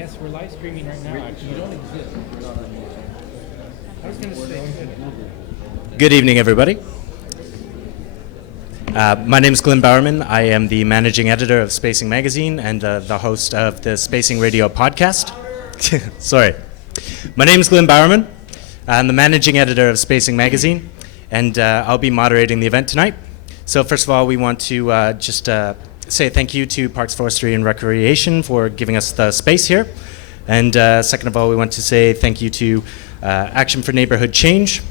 Yes, we're live streaming right now. Actually, you don't exist. I was going to say. Good evening, everybody. My name is Glenn Bowerman. I am the managing editor of Spacing Magazine and the host of the Spacing Radio podcast. Sorry. My name is Glenn Bowerman. I'm the managing editor of Spacing Magazine, and I'll be moderating the event tonight. So first of all, we want to just say thank you to Parks, Forestry, and Recreation for giving us the space here. And second of all, we want to say thank you to Action for Neighborhood Change,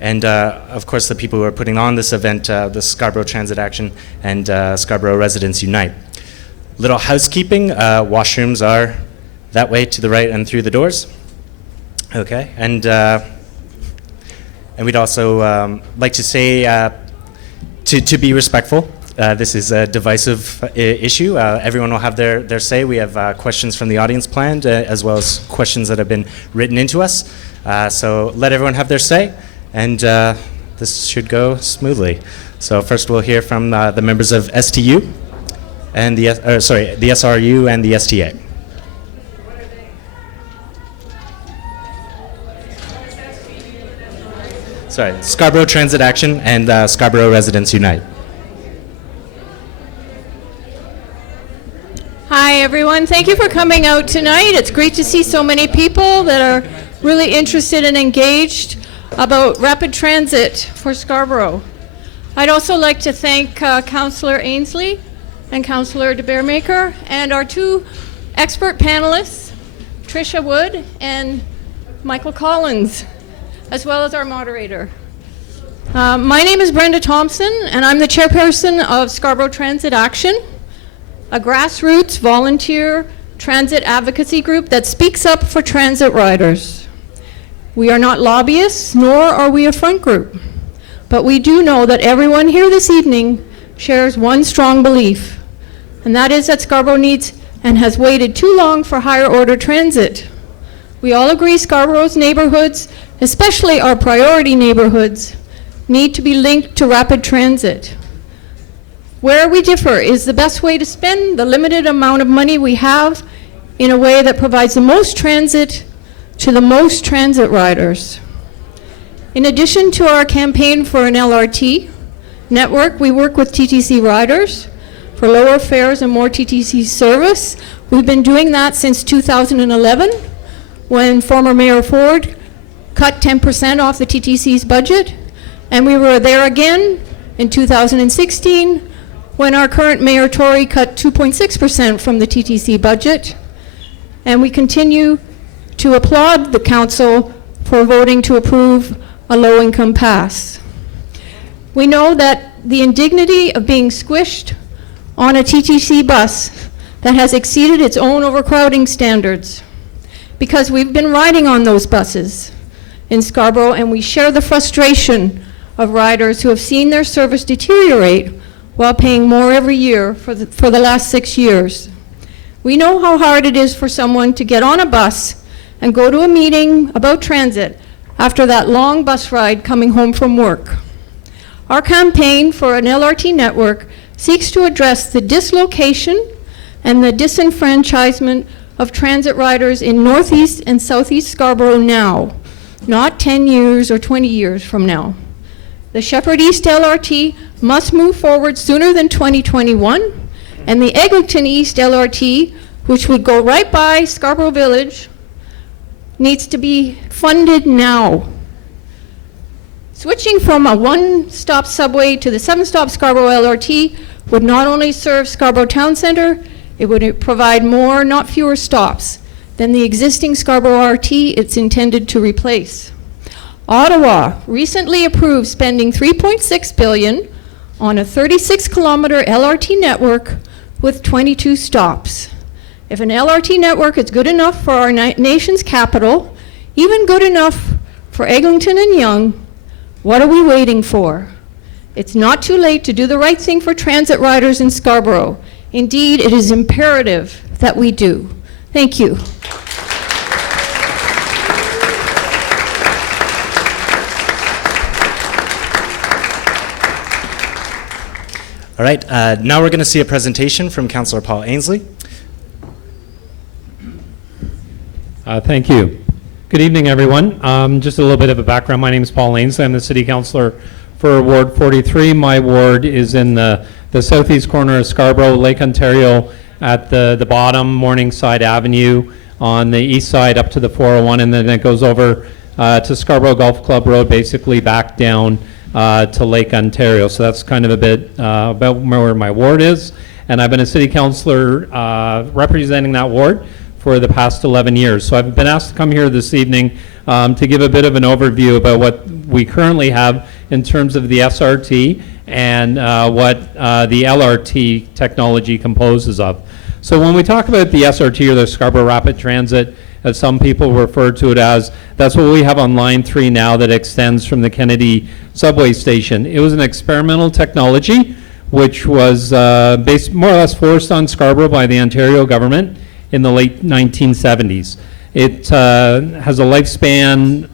and of course the people who are putting on this event, the Scarborough Transit Action and Scarborough Residents Unite. Little housekeeping, washrooms are that way to the right and through the doors. Okay, and we'd also like to say to be respectful. This is a divisive issue. Everyone will have their say. We have questions from the audience planned, as well as questions that have been written into us. So let everyone have their say, and this should go smoothly. So first we'll hear from the members of STU, and the SRU and the STA. Sorry, Scarborough Transit Action and Scarborough Residents Unite. Hi everyone, thank you for coming out tonight. It's great to see so many people that are really interested and engaged about rapid transit for Scarborough. I'd also like to thank Councillor Ainslie and Councillor Baeremaeker and our two expert panelists, Tricia Wood and Michael Collins, as well as our moderator. My name is Brenda Thompson, and I'm the chairperson of Scarborough Transit Action, a grassroots volunteer transit advocacy group that speaks up for transit riders. We are not lobbyists, nor are we a front group, but we do know that everyone here this evening shares one strong belief, and that is that Scarborough needs and has waited too long for higher order transit. We all agree Scarborough's neighborhoods, especially our priority neighborhoods, need to be linked to rapid transit. Where we differ is the best way to spend the limited amount of money we have in a way that provides the most transit to the most transit riders. In addition to our campaign for an LRT network, we work with TTC riders for lower fares and more TTC service. We've been doing that since 2011, when former Mayor Ford cut 10% off the TTC's budget, and we were there again in 2016 when our current Mayor Tory cut 2.6% from the TTC budget. And we continue to applaud the council for voting to approve a low-income pass. We know that the indignity of being squished on a TTC bus that has exceeded its own overcrowding standards, because we've been riding on those buses in Scarborough, and we share the frustration of riders who have seen their service deteriorate while paying more every year for the last 6 years. We know how hard it is for someone to get on a bus and go to a meeting about transit after that long bus ride coming home from work. Our campaign for an LRT network seeks to address the dislocation and the disenfranchisement of transit riders in Northeast and Southeast Scarborough now, not 10 years or 20 years from now. The Sheppard East LRT must move forward sooner than 2021, and the Eglinton East LRT, which would go right by Scarborough Village, needs to be funded now. Switching from a one-stop subway to the seven-stop Scarborough LRT would not only serve Scarborough Town Centre, it would provide more, not fewer stops than the existing Scarborough RT it's intended to replace. Ottawa recently approved spending $3.6 billion on a 36-kilometer LRT network with 22 stops. If an LRT network is good enough for our nation's capital, even good enough for Eglinton and Yonge, what are we waiting for? It's not too late to do the right thing for transit riders in Scarborough. Indeed, it is imperative that we do. Thank you. All right, now we're going to see a presentation from Councillor Paul Ainslie. Thank you. Good evening, everyone. Just a little bit of a background. My name is Paul Ainslie. I'm the City Councillor for Ward 43. My ward is in the southeast corner of Scarborough, Lake Ontario, at the bottom, Morningside Avenue, on the east side up to the 401, and then it goes over to Scarborough Golf Club Road, basically back down to Lake Ontario. So that's kind of a bit about where my ward is. And I've been a City Councillor representing that ward for the past 11 years. So I've been asked to come here this evening to give a bit of an overview about what we currently have in terms of the SRT and what the LRT technology composes of. So when we talk about the SRT, or the Scarborough Rapid Transit, as some people refer to it as, that's what we have on line 3 now that extends from the Kennedy subway station. It was an experimental technology which was based more or less forced on Scarborough by the Ontario government in the late 1970s. It has a lifespan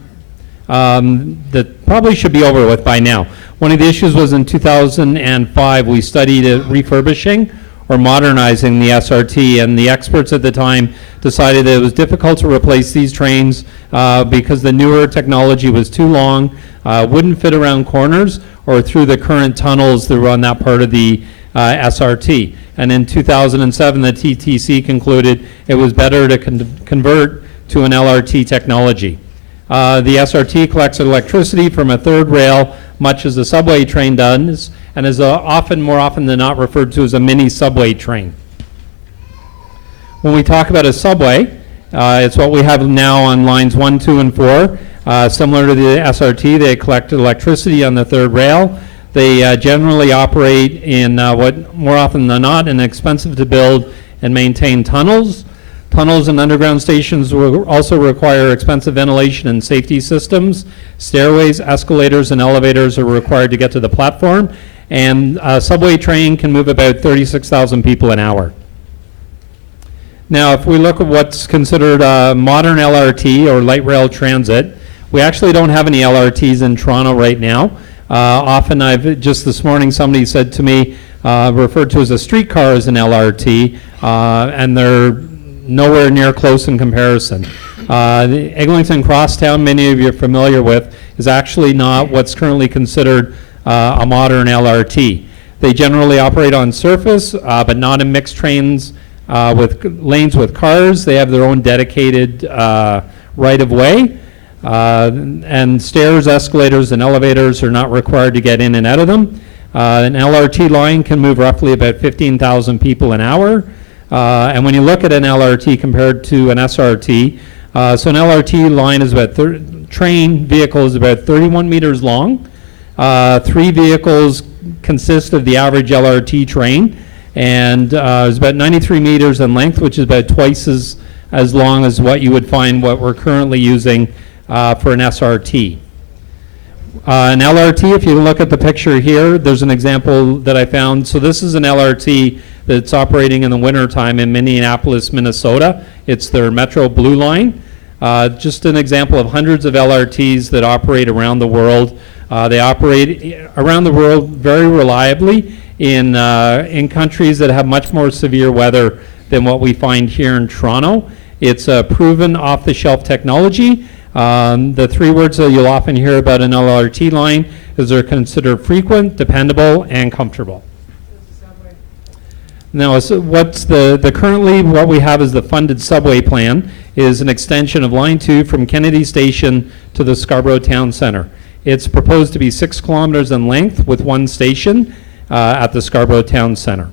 that probably should be over with by now. One of the issues was in 2005 we studied refurbishing or modernizing the SRT, and the experts at the time decided that it was difficult to replace these trains because the newer technology was too long, wouldn't fit around corners or through the current tunnels that run that part of the SRT. And in 2007, the TTC concluded it was better to convert to an LRT technology. The SRT collects electricity from a third rail, much as the subway train does, and is more often than not referred to as a mini subway train. When we talk about a subway, it's what we have now on lines 1, 2, and 4. Similar to the SRT, they collect electricity on the third rail. They generally operate in what more often than not an expensive to build and maintain tunnels. Tunnels and underground stations will also require expensive ventilation and safety systems. Stairways, escalators, and elevators are required to get to the platform. And a subway train can move about 36,000 people an hour. Now, if we look at what's considered modern LRT or light rail transit, we actually don't have any LRTs in Toronto right now. Often just this morning somebody said to me, referred to as a streetcar as an LRT, and they're nowhere near close in comparison. The Eglinton Crosstown, many of you are familiar with, is actually not what's currently considered a modern LRT. They generally operate on surface, but not in mixed trains with lanes with cars. They have their own dedicated right-of-way. And stairs, escalators, and elevators are not required to get in and out of them. An LRT line can move roughly about 15,000 people an hour. And when you look at an LRT compared to an SRT, so an LRT line is about, train vehicle is about 31 meters long. 3 vehicles consist of the average LRT train, and is about 93 meters in length, which is about twice as long as what you would find what we're currently using for an SRT. An LRT, if you look at the picture here, there's an example that I found. So this is an LRT that's operating in the wintertime in Minneapolis, Minnesota. It's their Metro Blue Line. Just an example of hundreds of LRTs that operate around the world. They operate around the world very reliably in countries that have much more severe weather than what we find here in Toronto. It's a proven off-the-shelf technology. The 3 words that you'll often hear about an LRT line is they're considered frequent, dependable, and comfortable. Now, so currently what we have is the funded subway plan is an extension of line 2 from Kennedy Station to the Scarborough Town Centre. It's proposed to be 6 kilometers in length with 1 station at the Scarborough Town Centre.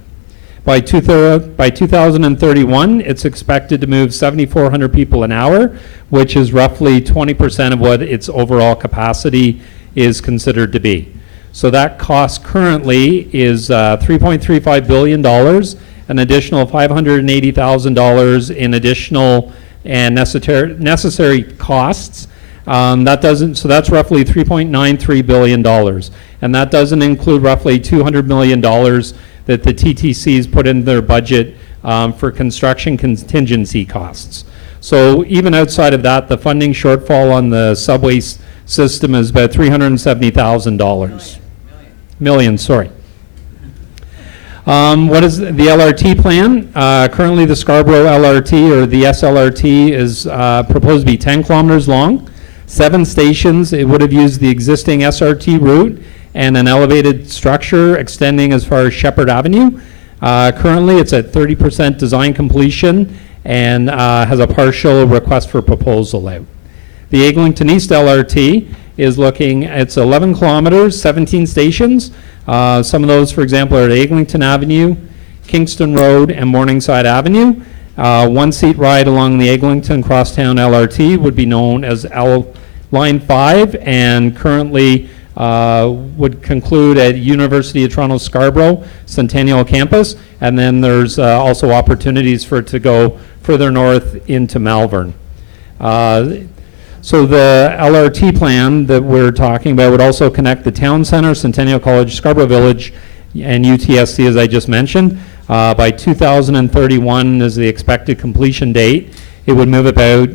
By 2031, it's expected to move 7,400 people an hour, which is roughly 20% of what its overall capacity is considered to be. So that cost currently is $3.35 billion, an additional $580,000 in additional and necessary costs. So that's roughly $3.93 billion. And that doesn't include roughly $200 million that the TTCs put in their budget for construction contingency costs. So even outside of that, the funding shortfall on the subway system is about $370,000. Million, sorry. What is the LRT plan? Currently, the Scarborough LRT, or the SLRT, is proposed to be 10 kilometers long, 7 stations. It would have used the existing SRT route and an elevated structure extending as far as Sheppard Avenue. Currently, it's at 30% design completion and has a partial request for proposal out. The Eglinton East LRT is looking, it's 11 kilometers, 17 stations. Some of those, for example, are at Eglinton Avenue, Kingston Road, and Morningside Avenue. One-seat ride along the Eglinton Crosstown LRT would be known as Line 5, and currently would conclude at University of Toronto Scarborough Centennial Campus, and then there's also opportunities for it to go further north into Malvern. So the LRT plan that we're talking about would also connect the town center, Centennial College, Scarborough Village, and UTSC, as I just mentioned. By 2031 is the expected completion date. It would move about,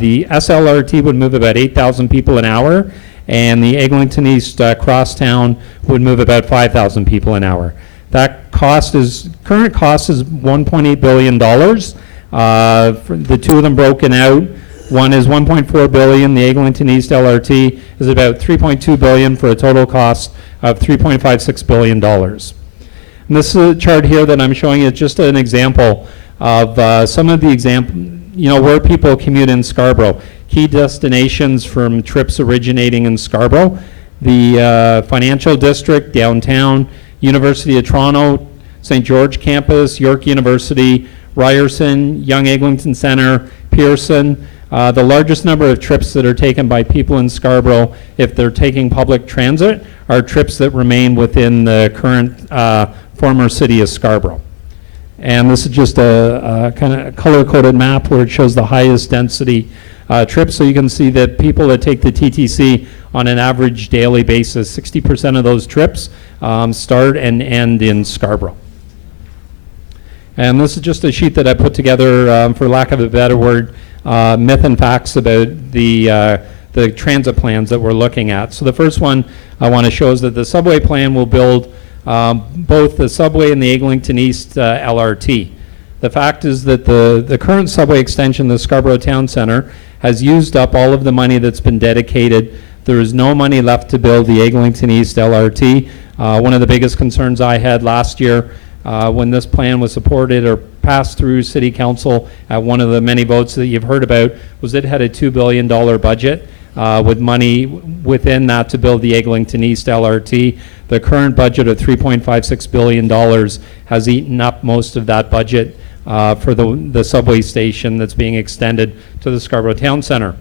the SLRT would move about 8,000 people an hour, and the Eglinton East Crosstown would move about 5,000 people an hour. That cost is, current cost is $1.8 billion. For the two of them broken out, one is $1.4 billion. The Eglinton East LRT is about $3.2 billion for a total cost of $3.56 billion. And this is a chart here that I'm showing you, just an example of some of the where people commute in Scarborough. Key destinations from trips originating in Scarborough: the Financial District, downtown, University of Toronto, St. George Campus, York University, Ryerson, Young Eglinton Centre, Pearson. The largest number of trips that are taken by people in Scarborough, if they're taking public transit, are trips that remain within the current former city of Scarborough. And this is just a kind of color-coded map where it shows the highest density trips. So you can see that people that take the TTC on an average daily basis, 60% of those trips start and end in Scarborough. And this is just a sheet that I put together, for lack of a better word, myth and facts about the transit plans that we're looking at. So the first one I want to show is that the subway plan will build both the subway and the Eglinton East LRT. The fact is that the current subway extension, the Scarborough Town Centre, has used up all of the money that's been dedicated. There is no money left to build the Eglinton East LRT. One of the biggest concerns I had last year when this plan was supported or passed through City Council at one of the many votes that you've heard about was it had a $2 billion budget with money within that to build the Eglinton East LRT. The current budget of $3.56 billion has eaten up most of that budget for the subway station that's being extended to the Scarborough Town Centre.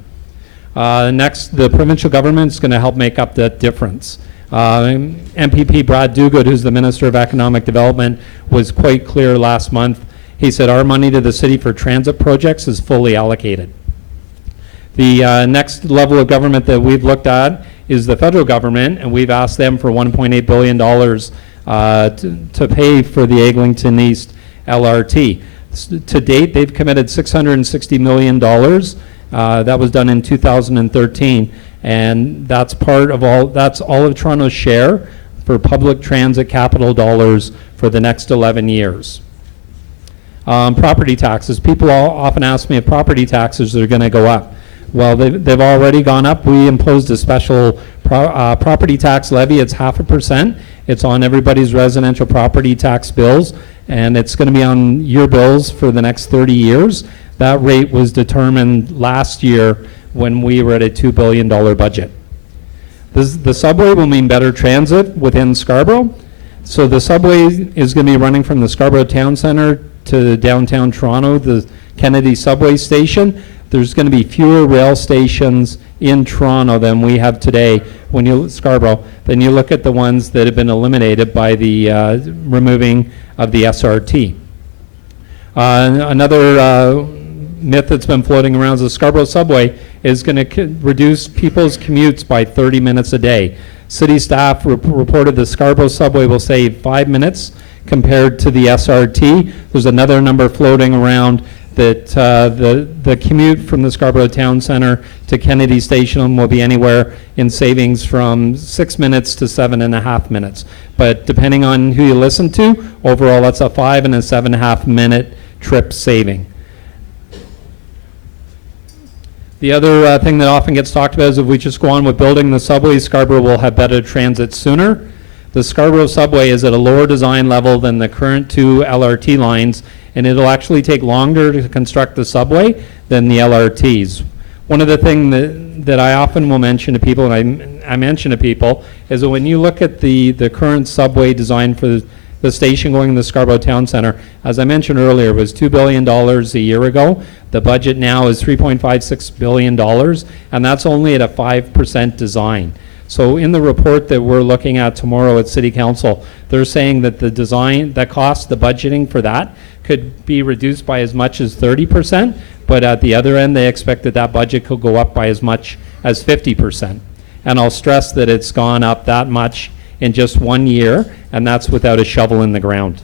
Next, the provincial government is going to help make up that difference. MPP Brad Duguid, who's the Minister of Economic Development, was quite clear last month. He said our money to the city for transit projects is fully allocated. The next level of government that we've looked at is the federal government, and we've asked them for $1.8 billion to pay for the Eglinton East LRT. To date, they've committed $660 million. That was done in 2013. And that's part of that's all of Toronto's share for public transit capital dollars for the next 11 years. Property taxes. People often ask me if property taxes are going to go up. Well, they've already gone up. We imposed a special property tax levy. It's 0.5%. It's on everybody's residential property tax bills, and it's going to be on your bills for the next 30 years. That rate was determined last year when we were at a $2 billion budget. The subway will mean better transit within Scarborough. So the subway is going to be running from the Scarborough Town Centre to downtown Toronto, the Kennedy subway station. There's going to be fewer rail stations in Toronto than we have today when you Scarborough. Then you look at the ones that have been eliminated by the removing of the SRT. Another myth that's been floating around is the Scarborough subway is going to reduce people's commutes by 30 minutes a day. City staff reported the Scarborough subway will save 5 minutes compared to the SRT. There's another number floating around that the commute from the Scarborough Town Centre to Kennedy Station will be anywhere in savings from 6 minutes to 7.5 minutes. But depending on who you listen to, overall that's a 5 and a 7.5 minute trip saving. The other thing that often gets talked about is if we just go on with building the subway, Scarborough will have better transit sooner. The Scarborough subway is at a lower design level than the current 2 LRT lines, and it'll actually take longer to construct the subway than the LRTs. One of the things that I often will mention to people, and I mention to people, is that when you look at the current subway design for the station going to the Scarborough Town Centre, as I mentioned earlier, was $2 billion a year ago. The budget now is $3.56 billion, and that's only at a 5% design. So in the report that we're looking at tomorrow at City Council, they're saying that the design, the cost, the budgeting for that could be reduced by as much as 30%, but at the other end, they expect that that budget could go up by as much as 50%. And I'll stress that it's gone up that much in just 1 year, and that's without a shovel in the ground.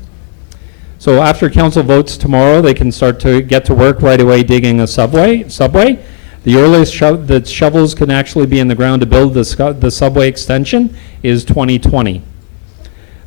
So after council votes tomorrow, they can start to get to work right away digging a subway. The earliest that shovels can actually be in the ground to build the subway extension is 2020.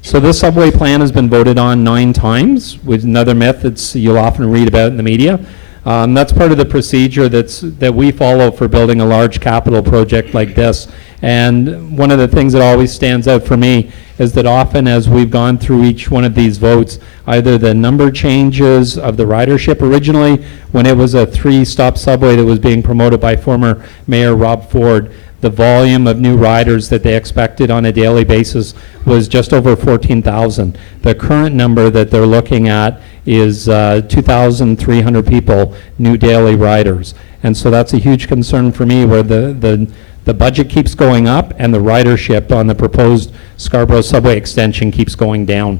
So this subway plan has been voted on 9 times, with another myth that you'll often read about in the media. That's part of the procedure that we follow for building a large capital project like this. And one of the things that always stands out for me is that often as we've gone through each one of these votes, either the number changes of the ridership, originally when it was a 3-stop subway that was being promoted by former Mayor Rob Ford, the volume of new riders that they expected on a daily basis was just over 14,000. The current number that they're looking at is 2,300 people, new daily riders. And so that's a huge concern for me, where the budget keeps going up and the ridership on the proposed Scarborough subway extension keeps going down.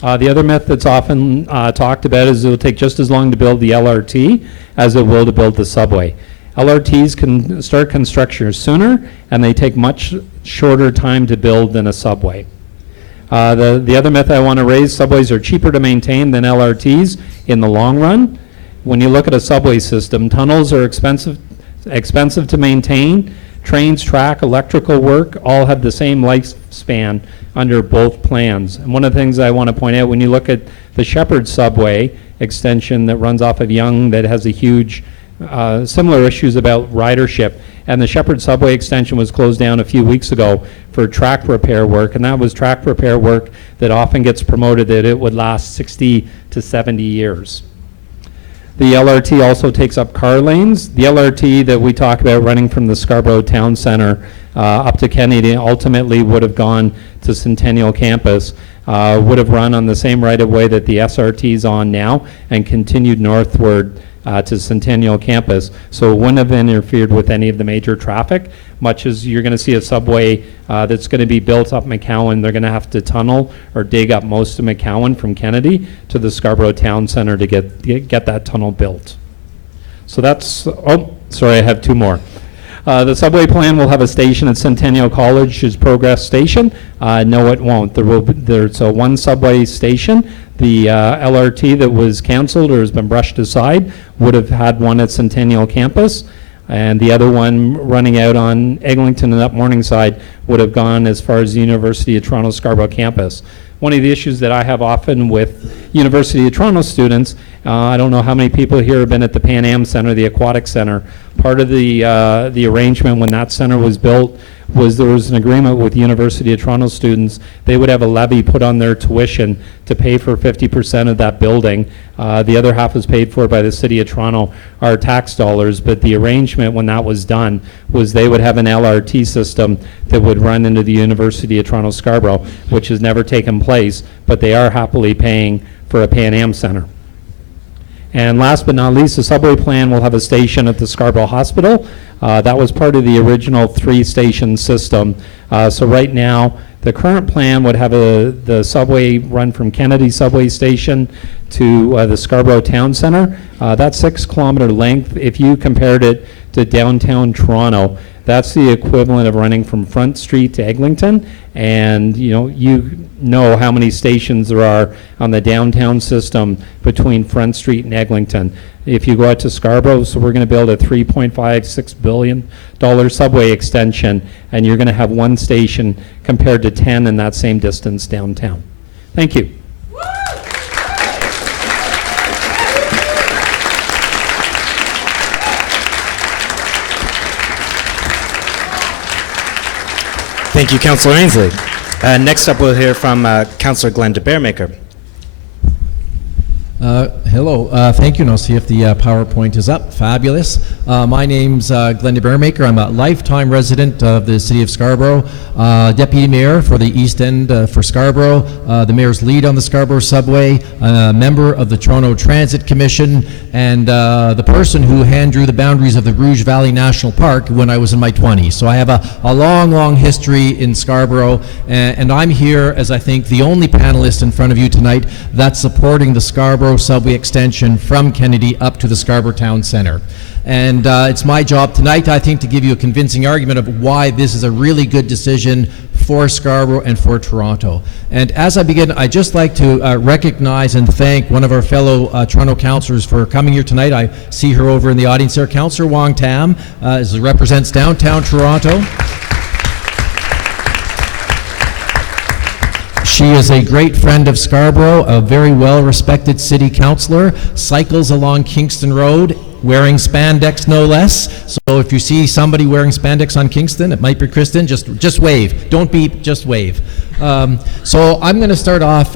The other myth that's often talked about is it will take just as long to build the LRT as it will to build the subway. LRTs can start construction sooner, and they take much shorter time to build than a subway. The other myth I want to raise, subways are cheaper to maintain than LRTs in the long run. When you look at a subway system, tunnels are expensive to maintain. Trains, track, electrical work all have the same lifespan under both plans. And one of the things I want to point out, when you look at the Sheppard subway extension that runs off of Yonge, that has a huge similar issues about ridership, and the Sheppard subway extension was closed down a few weeks ago for track repair work, and that was track repair work that often gets promoted that it would last 60 to 70 years. The LRT also takes up car lanes. The LRT that we talk about running from the Scarborough Town Centre up to Kennedy ultimately would have gone to Centennial Campus, would have run on the same right-of-way that the SRT is on now and continued northward to Centennial Campus, so it wouldn't have interfered with any of the major traffic, much as you're going to see a subway that's going to be built up McCowan. They're going to have to tunnel or dig up most of McCowan from Kennedy to the Scarborough Town Centre to get that tunnel built. So that's, oh, sorry, I have 2 more. The subway plan will have a station at Centennial College's Progress Station. No, it won't. There's a 1 subway station. The LRT that was canceled or has been brushed aside would have had one at Centennial Campus, and the other one running out on Eglinton and up Morningside would have gone as far as the University of Toronto Scarborough Campus. One of the issues that I have often with University of Toronto students, I don't know how many people here have been at the Pan Am Centre, the Aquatic Centre. Part of the arrangement when that centre was built was there was an agreement with University of Toronto students. They would have a levy put on their tuition to pay for 50% of that building. The other half was paid for by the City of Toronto, our tax dollars, but the arrangement when that was done was they would have an LRT system that would run into the University of Toronto Scarborough, which has never taken place, but they are happily paying for a Pan Am Centre. And last but not least, the subway plan will have a station at the Scarborough Hospital. That was part of the original 3-station system. So right now, the current plan would have the subway run from Kennedy Subway Station to the Scarborough Town Centre. That's 6-kilometer length. If you compared it to downtown Toronto, That's the equivalent of running from Front Street to Eglinton, and you know how many stations there are on the downtown system between Front Street and Eglinton. If you go out to Scarborough, so we're going to build a $3.56 billion subway extension, and you're going to have one station compared to 10 in that same distance downtown. Thank you. Thank you, Councillor Ainslie. Next up, we'll hear from Councillor Glenn de Baeremaeker. Hello, thank you, and I'll see if the PowerPoint is up. Fabulous. My name's Glenn de Baeremaeker. I'm a lifetime resident of the City of Scarborough, Deputy Mayor for the East End for Scarborough, the Mayor's lead on the Scarborough Subway, member of the Toronto Transit Commission, and the person who hand drew the boundaries of the Rouge Valley National Park when I was in my 20s. So I have a long, long history in Scarborough, and I'm here as I think the only panelist in front of you tonight that's supporting the Scarborough Subway extension from Kennedy up to the Scarborough Town Centre. And it's my job tonight, I think, to give you a convincing argument of why this is a really good decision for Scarborough and for Toronto. And as I begin, I'd just like to recognize and thank one of our fellow Toronto councillors for coming here tonight. I see her over in the audience there, Councillor Wong Tam, represents downtown Toronto. She is a great friend of Scarborough, a very well-respected city councillor, cycles along Kingston Road, wearing spandex no less. So if you see somebody wearing spandex on Kingston, it might be Kristen, just wave. Don't beep, just wave. So I'm going to start off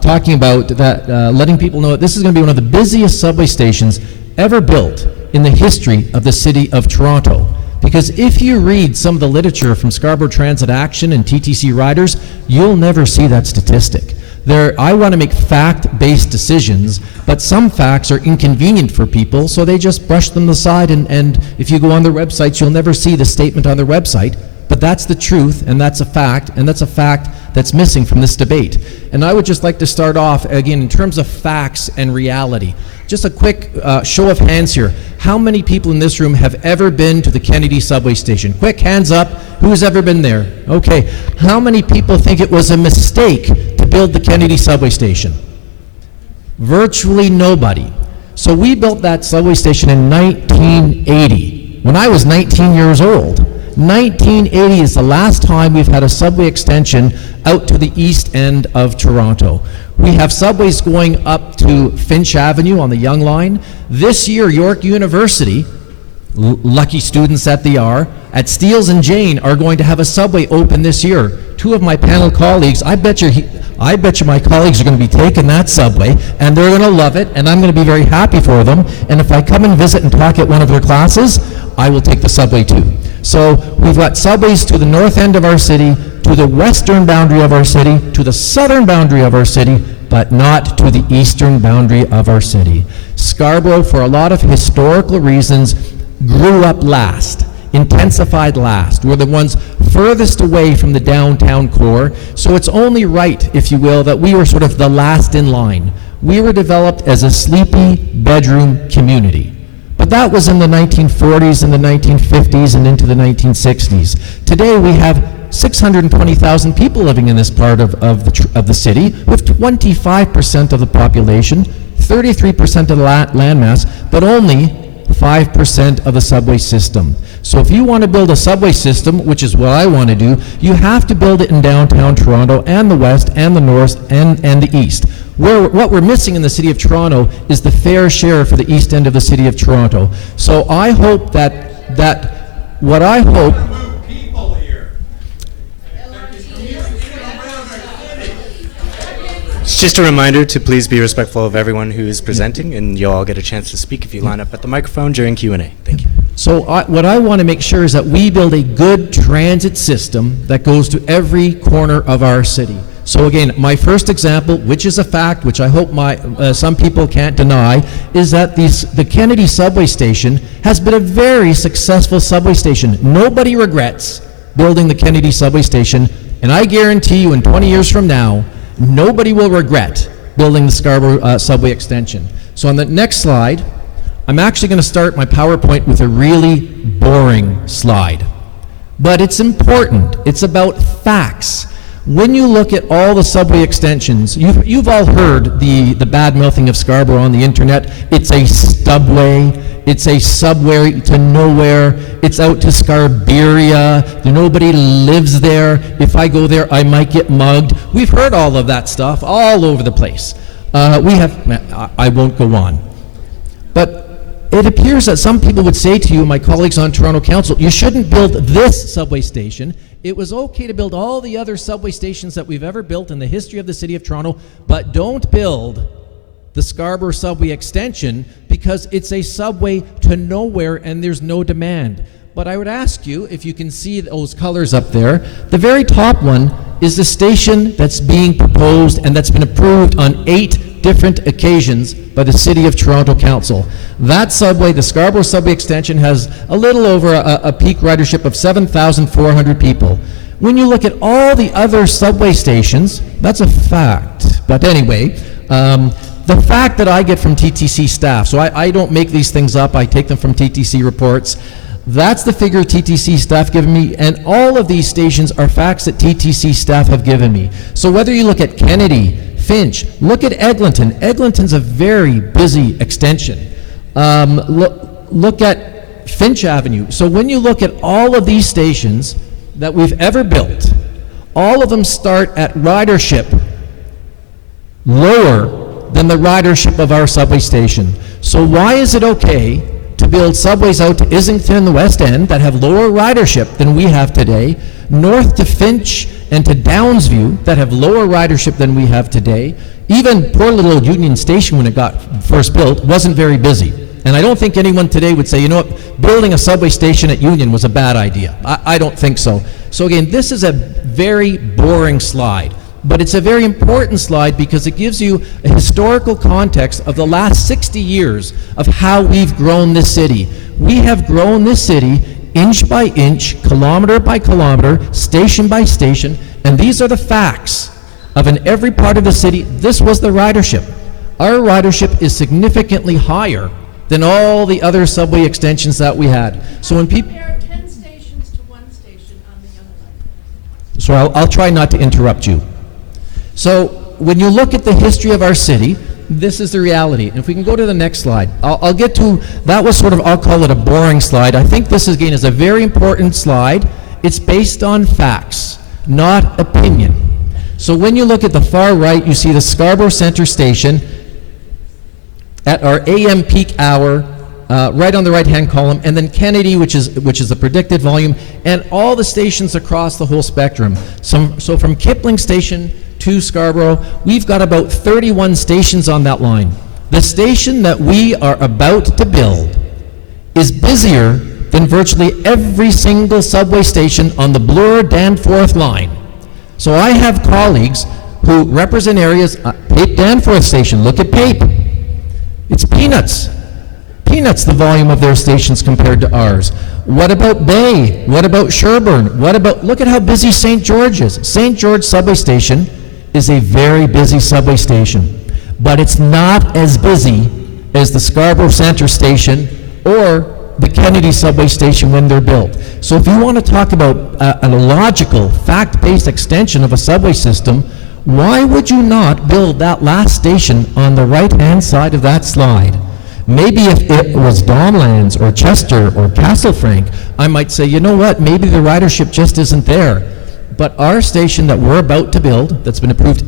talking about that, letting people know that this is going to be one of the busiest subway stations ever built in the history of the city of Toronto. Because if you read some of the literature from Scarborough Transit Action and TTC riders, you'll never see that statistic. I want to make fact-based decisions, but some facts are inconvenient for people, so they just brush them aside, and if you go on their websites, you'll never see the statement on their website. But that's the truth, and that's a fact, that's missing from this debate. And I would just like to start off, again, in terms of facts and reality. Just a quick show of hands here. How many people in this room have ever been to the Kennedy subway station? Quick, hands up. Who's ever been there? Okay. How many people think it was a mistake to build the Kennedy subway station? Virtually nobody. So we built that subway station in 1980, when I was 19 years old. 1980 is the last time we've had a subway extension out to the east end of Toronto. We have subways going up to Finch Avenue on the Yonge Line. This year, York University, lucky students that they are, at Steeles and Jane are going to have a subway open this year. Two of my panel colleagues, I bet you my colleagues are going to be taking that subway, and they're going to love it, and I'm going to be very happy for them. And if I come and visit and talk at one of their classes, I will take the subway too. So we've got subways to the north end of our city, to the western boundary of our city, to the southern boundary of our city, but not to the eastern boundary of our city. Scarborough, for a lot of historical reasons, grew up last, intensified last. We're the ones furthest away from the downtown core, so it's only right, if you will, that we were sort of the last in line. We were developed as a sleepy bedroom community. But that was in the 1940s and the 1950s and into the 1960s. Today we have 620,000 people living in this part of the city, with 25% of the population, 33% of the landmass, but only 5% of the subway system. So if you want to build a subway system, which is what I want to do, you have to build it in downtown Toronto and the west and the north and the east. What we're missing in the City of Toronto is the fair share for the east end of the City of Toronto. So I hope It's just a reminder to please be respectful of everyone who is presenting, and you'll all get a chance to speak if you line up at the microphone during Q&A. Thank you. So what I want to make sure is that we build a good transit system that goes to every corner of our city. So again, my first example, which is a fact, which I hope some people can't deny, is that the Kennedy subway station has been a very successful subway station. Nobody regrets building the Kennedy subway station, and I guarantee you in 20 years from now, nobody will regret building the Scarborough subway extension. So on the next slide, I'm actually going to start my PowerPoint with a really boring slide. But it's important. It's about facts. When you look at all the subway extensions, you've all heard the bad mouthing of Scarborough on the internet. It's a stubway. It's a subway to nowhere. It's out to Scarborough. Nobody lives there. If I go there, I might get mugged. We've heard all of that stuff all over the place. I won't go on. But it appears that some people would say to you, my colleagues on Toronto Council, you shouldn't build this subway station. It was okay to build all the other subway stations that we've ever built in the history of the City of Toronto, but don't build the Scarborough subway extension because it's a subway to nowhere and there's no demand. But I would ask you, if you can see those colors up there, the very top one is the station that's being proposed and that's been approved on 8 different occasions by the City of Toronto Council. That subway, the Scarborough subway extension, has a little over a peak ridership of 7,400 people. When you look at all the other subway stations, that's a fact. But anyway, the fact that I get from TTC staff, so I don't make these things up, I take them from TTC reports. That's the figure TTC staff given me, and all of these stations are facts that TTC staff have given me. So whether you look at Kennedy, Finch, look at Eglinton. Eglinton's a very busy extension. Look at Finch Avenue. So when you look at all of these stations that we've ever built, all of them start at ridership lower than the ridership of our subway station. So why is it okay to build subways out to Islington and the West End that have lower ridership than we have today, north to Finch and to Downsview that have lower ridership than we have today? Even poor little Union Station, when it got first built, wasn't very busy. And I don't think anyone today would say, you know what, building a subway station at Union was a bad idea. I don't think so. So again, this is a very boring slide. But it's a very important slide because it gives you a historical context of the last 60 years of how we've grown this city. We have grown this city inch by inch, kilometer by kilometer, station by station, and these are the facts of in every part of the city. This was the ridership. Our ridership is significantly higher than all the other subway extensions that we had. So when people... Compare 10 stations to 1 station on the Young Line. So I'll try not to interrupt you. So when you look at the history of our city, this is the reality. And if we can go to the next slide, I'll get to, that was sort of, I'll call it a boring slide. I think this again is a very important slide. It's based on facts, not opinion. So when you look at the far right, you see the Scarborough Centre Station at our AM peak hour, right on the right-hand column, and then Kennedy, which is the predicted volume, and all the stations across the whole spectrum. So from Kipling Station to Scarborough, we've got about 31 stations on that line. The station that we are about to build is busier than virtually every single subway station on the Bloor-Danforth line. So I have colleagues who represent areas, Pape Danforth Station, look at Pape. It's peanuts. Peanuts, the volume of their stations compared to ours. What about Bay? What about Sherburne? Look at how busy St. George is. St. George subway station is a very busy subway station, but it's not as busy as the Scarborough Centre Station or the Kennedy subway station when they're built. So if you want to talk about a logical, fact-based extension of a subway system, why would you not build that last station on the right-hand side of that slide? Maybe if it was Donlands or Chester or Castlefrank, I might say, you know what, maybe the ridership just isn't there. But our station that we're about to build, that's been approved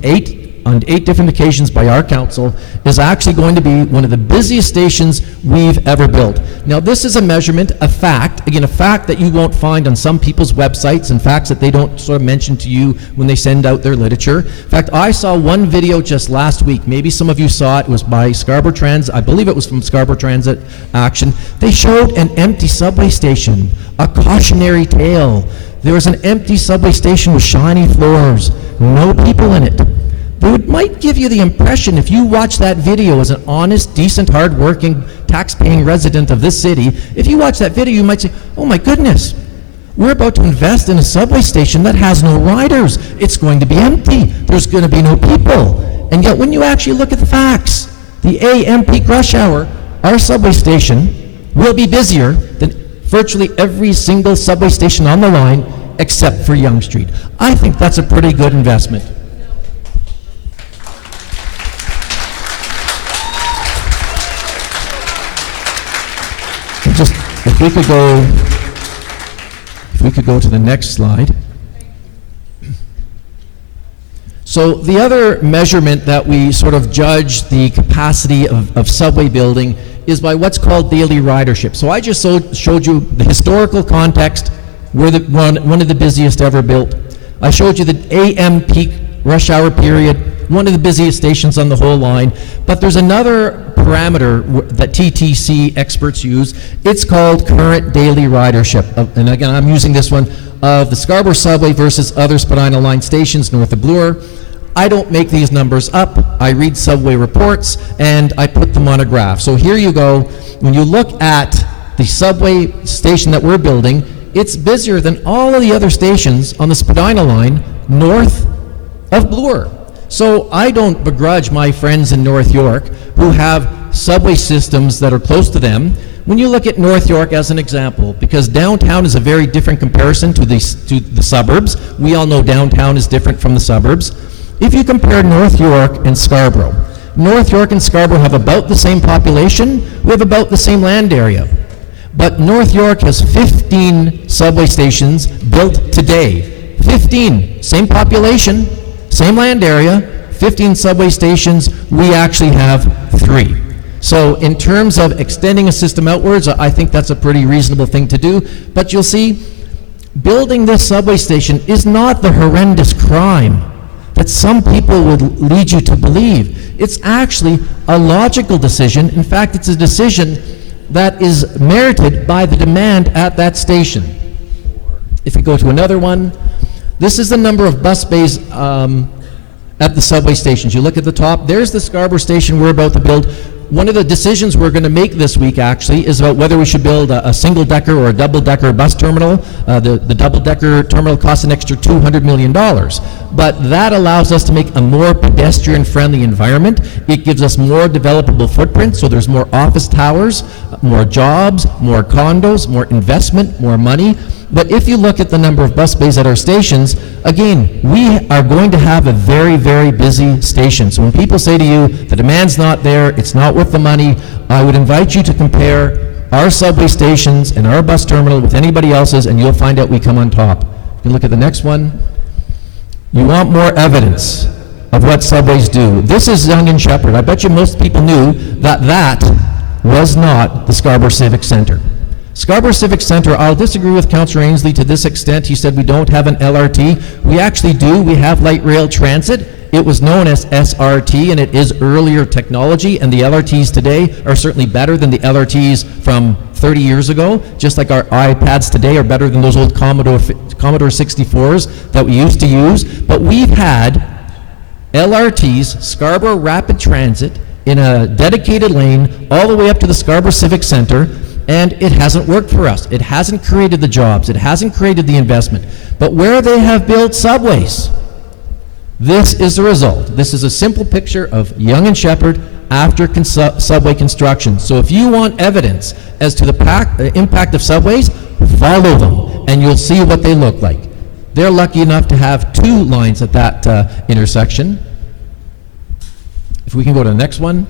on 8 different occasions by our council, is actually going to be one of the busiest stations we've ever built. Now this is a measurement, a fact, again a fact that you won't find on some people's websites and facts that they don't sort of mention to you when they send out their literature. In fact, I saw one video just last week, maybe some of you saw it, it was by Scarborough Transit, I believe it was from Scarborough Transit Action. They showed an empty subway station, a cautionary tale. There was an empty subway station with shiny floors, no people in it. It might give you the impression, if you watch that video as an honest, decent, hard-working, tax-paying resident of this city, if you watch that video, you might say, oh my goodness, we're about to invest in a subway station that has no riders. It's going to be empty. There's going to be no people. And yet when you actually look at the facts, the AM peak rush hour, our subway station will be busier than virtually every single subway station on the line except for Yonge Street. I think that's a pretty good investment. Just, if we could go to the next slide. So the other measurement that we sort of judge the capacity of subway building is by what's called daily ridership. So I just showed you the historical context. We're one of the busiest ever built. I showed you the AM peak rush hour period, one of the busiest stations on the whole line. But there's another parameter that TTC experts use. It's called current daily ridership. And again, I'm using this one of the Scarborough subway versus other Spadina line stations north of Bloor. I don't make these numbers up. I read subway reports and I put them on a graph. So here you go. When you look at the subway station that we're building, it's busier than all of the other stations on the Spadina line north of Bloor. So I don't begrudge my friends in North York who have subway systems that are close to them. When you look at North York as an example, because downtown is a very different comparison to the suburbs. We all know downtown is different from the suburbs. If you compare North York and Scarborough, North York and Scarborough have about the same population. We have about the same land area. But North York has 15 subway stations built today. 15, same population, same land area, 15 subway stations. We actually have 3. So in terms of extending a system outwards, I think that's a pretty reasonable thing to do. But you'll see, building this subway station is not the horrendous crime that some people would lead you to believe. It's actually a logical decision. In fact, it's a decision that is merited by the demand at that station. If we go to another one, this is the number of bus bays at the subway stations. You look at the top, there's the Scarborough station we're about to build. One of the decisions we're going to make this week actually is about whether we should build a single-decker or a double-decker bus terminal. The double-decker terminal costs an extra $200 million. But that allows us to make a more pedestrian-friendly environment. It gives us more developable footprint, so there's more office towers, more jobs, more condos, more investment, more money. But if you look at the number of bus bays at our stations, again, we are going to have a very, very busy station. So when people say to you, the demand's not there, it's not worth the money, I would invite you to compare our subway stations and our bus terminal with anybody else's, and you'll find out we come on top. You can look at the next one. You want more evidence of what subways do. This is Yonge and Sheppard. I bet you most people knew that that was not the Scarborough Civic Centre. Scarborough Civic Centre, I'll disagree with Councillor Ainslie to this extent. He said we don't have an LRT. We actually do. We have light rail transit. It was known as SRT, and it is earlier technology, and the LRTs today are certainly better than the LRTs from 30 years ago, just like our iPads today are better than those old Commodore 64s that we used to use. But we've had LRTs, Scarborough Rapid Transit, in a dedicated lane all the way up to the Scarborough Civic Centre, and it hasn't worked for us. It hasn't created the jobs. It hasn't created the investment. But where they have built subways, this is the result. This is a simple picture of Yonge and Sheppard after subway construction. So if you want evidence as to the impact of subways, follow them, and you'll see what they look like. They're lucky enough to have 2 lines at that intersection. If we can go to the next one.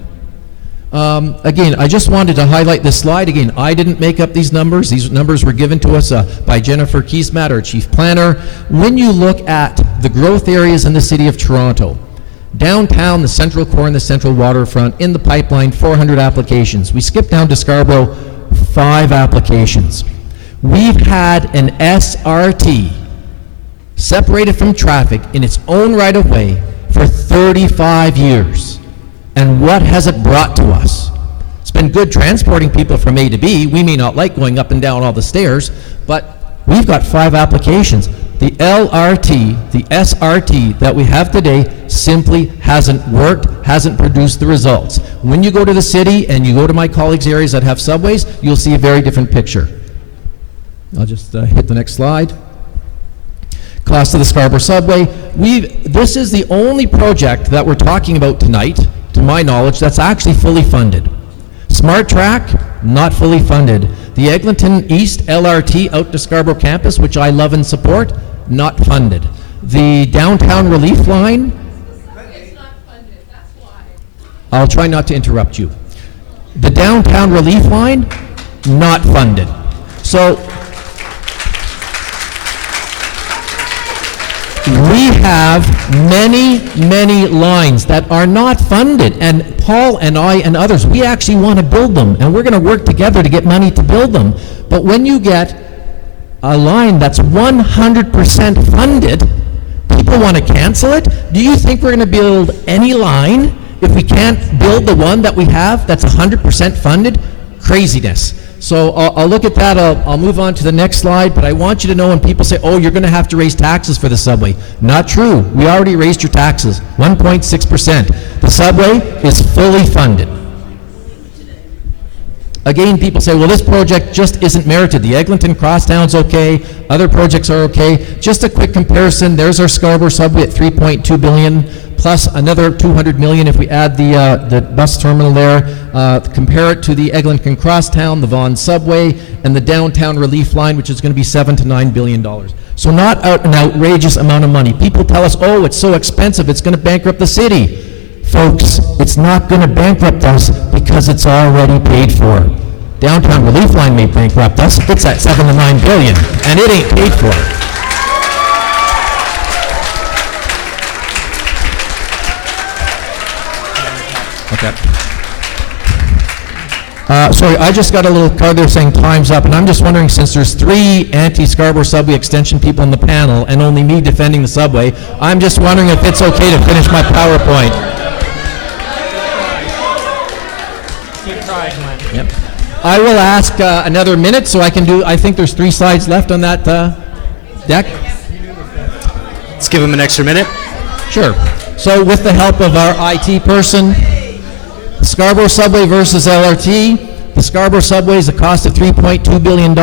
Again, I just wanted to highlight this slide. Again, I didn't make up these numbers. These numbers were given to us by Jennifer Kiesmat, our chief planner. When you look at the growth areas in the city of Toronto, downtown, the central core and the central waterfront, in the pipeline, 400 applications. We skip down to Scarborough, 5 applications. We've had an SRT separated from traffic in its own right of way for 35 years. And what has it brought to us? It's been good transporting people from A to B. We may not like going up and down all the stairs, but we've got 5 applications. The LRT, the SRT that we have today simply hasn't worked, hasn't produced the results. When you go to the city and you go to my colleagues' areas that have subways, you'll see a very different picture. I'll just hit the next slide. Cost of the Scarborough subway. This is the only project that we're talking about tonight, to my knowledge, that's actually fully funded. Smart Track, not fully funded. The Eglinton East LRT out to Scarborough Campus, which I love and support, not funded. The downtown relief line, It's not funded, that's why. I'll try not to interrupt you. The downtown relief line, not funded. So we have many lines that are not funded, and Paul and I and others, we actually want to build them, and we're going to work together to get money to build them. But when you get a line that's 100% funded, people want to cancel it. Do you think we're going to build any line if we can't build the one that we have that's 100% funded? Craziness. So I'll look at that. I'll move on to the next slide, but I want you to know when people say, oh, you're going to have to raise taxes for the subway. Not true. We already raised your taxes, 1.6%. The subway is fully funded. Again, people say, well, this project just isn't merited. The Eglinton Crosstown's okay, other projects are okay. Just a quick comparison, there's our Scarborough subway at $3.2 billion, plus another $200 million if we add the bus terminal there. Compare it to the Eglinton Crosstown, the Vaughan subway, and the downtown relief line, which is going to be $7 to $9 billion. So not an outrageous amount of money. People tell us, oh, it's so expensive, it's going to bankrupt the city. Folks, it's not going to bankrupt us because it's already paid for. Downtown relief line may bankrupt us. It's at $7 to $9 billion, and it ain't paid for. Okay. Sorry, I just got a little card there saying time's up, and I'm just wondering, since there's 3 anti-Scarborough subway extension people on the panel and only me defending the subway, I'm just wondering if it's okay to finish my PowerPoint. Keep trying, Glenn. Yep. I will ask another minute so I can do, I think there's 3 slides left on that deck. Let's give him an extra minute. Sure. So with the help of our IT person, Scarborough Subway versus LRT. The Scarborough Subway is a cost of $3.2 billion.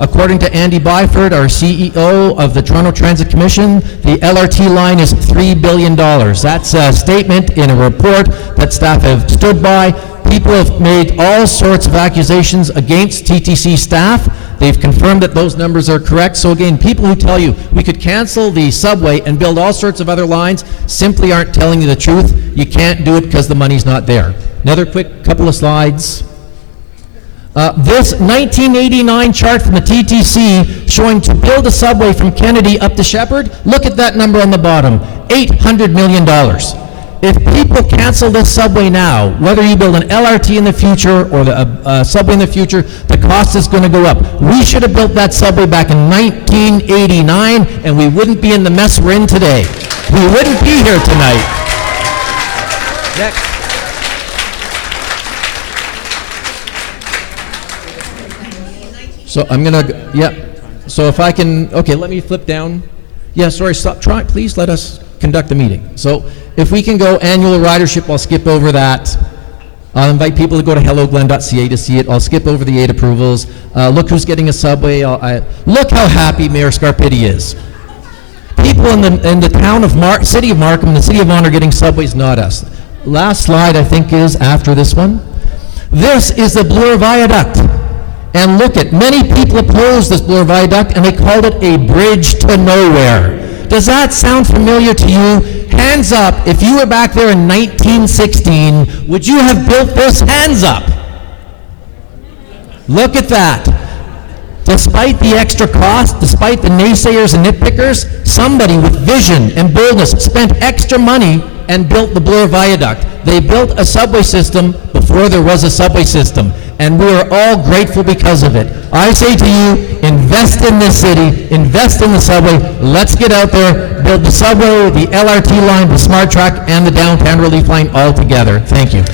According to Andy Byford, our CEO of the Toronto Transit Commission, the LRT line is $3 billion. That's a statement in a report that staff have stood by. People have made all sorts of accusations against TTC staff. They've confirmed that those numbers are correct. So again, people who tell you we could cancel the subway and build all sorts of other lines simply aren't telling you the truth. You can't do it because the money's not there. Another quick couple of slides. This 1989 chart from the TTC showing to build a subway from Kennedy up to Sheppard, look at that number on the bottom, $800 million. If people cancel this subway now, whether you build an LRT in the future or the subway in the future, the cost is going to go up. We should have built that subway back in 1989, and we wouldn't be in the mess we're in today. We wouldn't be here tonight. Next. So I'm going to, yeah. So if I can, okay, let me flip down. Yeah, sorry, stop, try, please let us conduct the meeting. So if we can go annual ridership, I'll skip over that. I'll invite people to go to helloglen.ca to see it. I'll skip over the 8 approvals. Look who's getting a subway. Look how happy Mayor Scarpitti is. People in the town of city of Markham, the city of Vaughan are getting subways, not us. Last slide, I think, is after this one. This is the Bloor Viaduct. And look at, many people opposed this Bloor Viaduct and they called it a bridge to nowhere. Does that sound familiar to you? Hands up, if you were back there in 1916, would you have built this? Hands up. Look at that. Despite the extra cost, despite the naysayers and nitpickers, somebody with vision and boldness spent extra money and built the Bloor Viaduct. They built a subway system before there was a subway system, and we are all grateful because of it. I say to you, invest in this city, invest in the subway, let's get out there, build the subway, the LRT line, the Smart Track, and the downtown relief line all together. Thank you.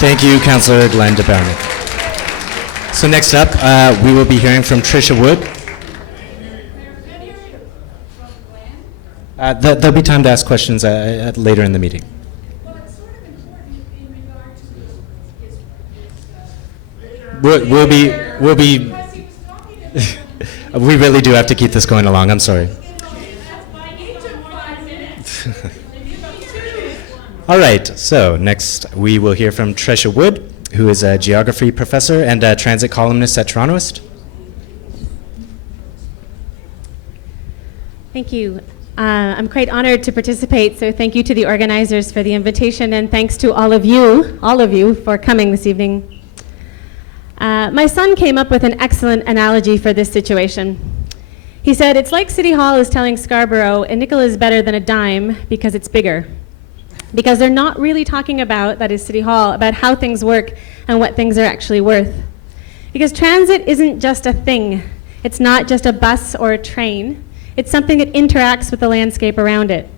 Thank you, Councillor Glenn de Baeremaeker. So next up, we will be hearing from Tricia Wood. There'll be time to ask questions later in the meeting. Well, it's sort of important in regard to We'll be. We really do have to keep this going along. I'm sorry. I need to 5 minutes. All right, so next we will hear from Tresha Wood, who is a geography professor and a transit columnist at Torontoist. Thank you. I'm quite honored to participate, so thank you to the organizers for the invitation, and thanks to all of you for coming this evening. My son came up with an excellent analogy for this situation. He said, it's like City Hall is telling Scarborough a nickel is better than a dime because it's bigger. Because they're not really talking about, that is City Hall, about how things work and what things are actually worth. Because transit isn't just a thing. It's not just a bus or a train. It's something that interacts with the landscape around it.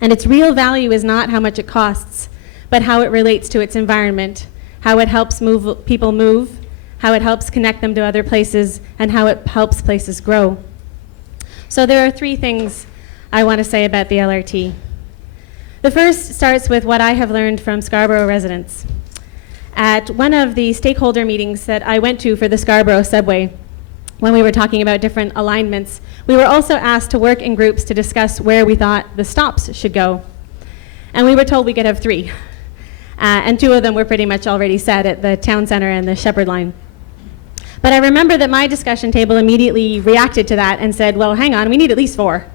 And its real value is not how much it costs, but how it relates to its environment, how it helps people move, how it helps connect them to other places, and how it helps places grow. So there are three things I want to say about the LRT. The first starts with what I have learned from Scarborough residents. At one of the stakeholder meetings that I went to for the Scarborough subway, when we were talking about different alignments, we were also asked to work in groups to discuss where we thought the stops should go. And we were told we could have three. And two of them were pretty much already set at the Town Centre and the Sheppard line. But I remember that my discussion table immediately reacted to that and said, well, hang on, we need at least four,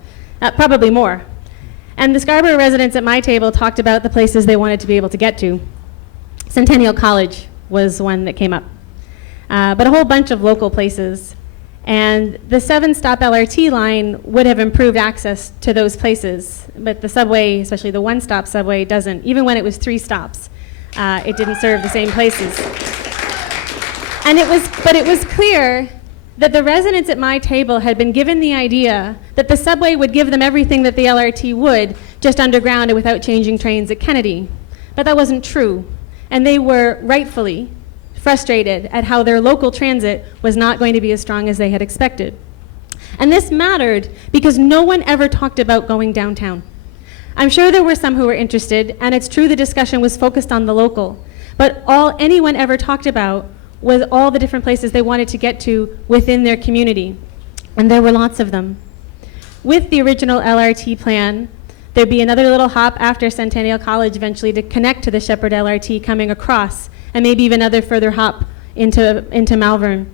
probably more. And the Scarborough residents at my table talked about the places they wanted to be able to get to. Centennial College was one that came up, but a whole bunch of local places. And the 7-stop LRT line would have improved access to those places, but the subway, especially the one-stop subway, doesn't. Even when it was 3 stops, it didn't serve the same places. But it was clear that the residents at my table had been given the idea that the subway would give them everything that the LRT would, just underground and without changing trains at Kennedy. But that wasn't true. And they were rightfully frustrated at how their local transit was not going to be as strong as they had expected. And this mattered because no one ever talked about going downtown. I'm sure there were some who were interested, and it's true the discussion was focused on the local, but all anyone ever talked about was all the different places they wanted to get to within their community. And there were lots of them. With the original LRT plan, there'd be another little hop after Centennial College eventually to connect to the Sheppard LRT coming across, and maybe even another further hop into Malvern.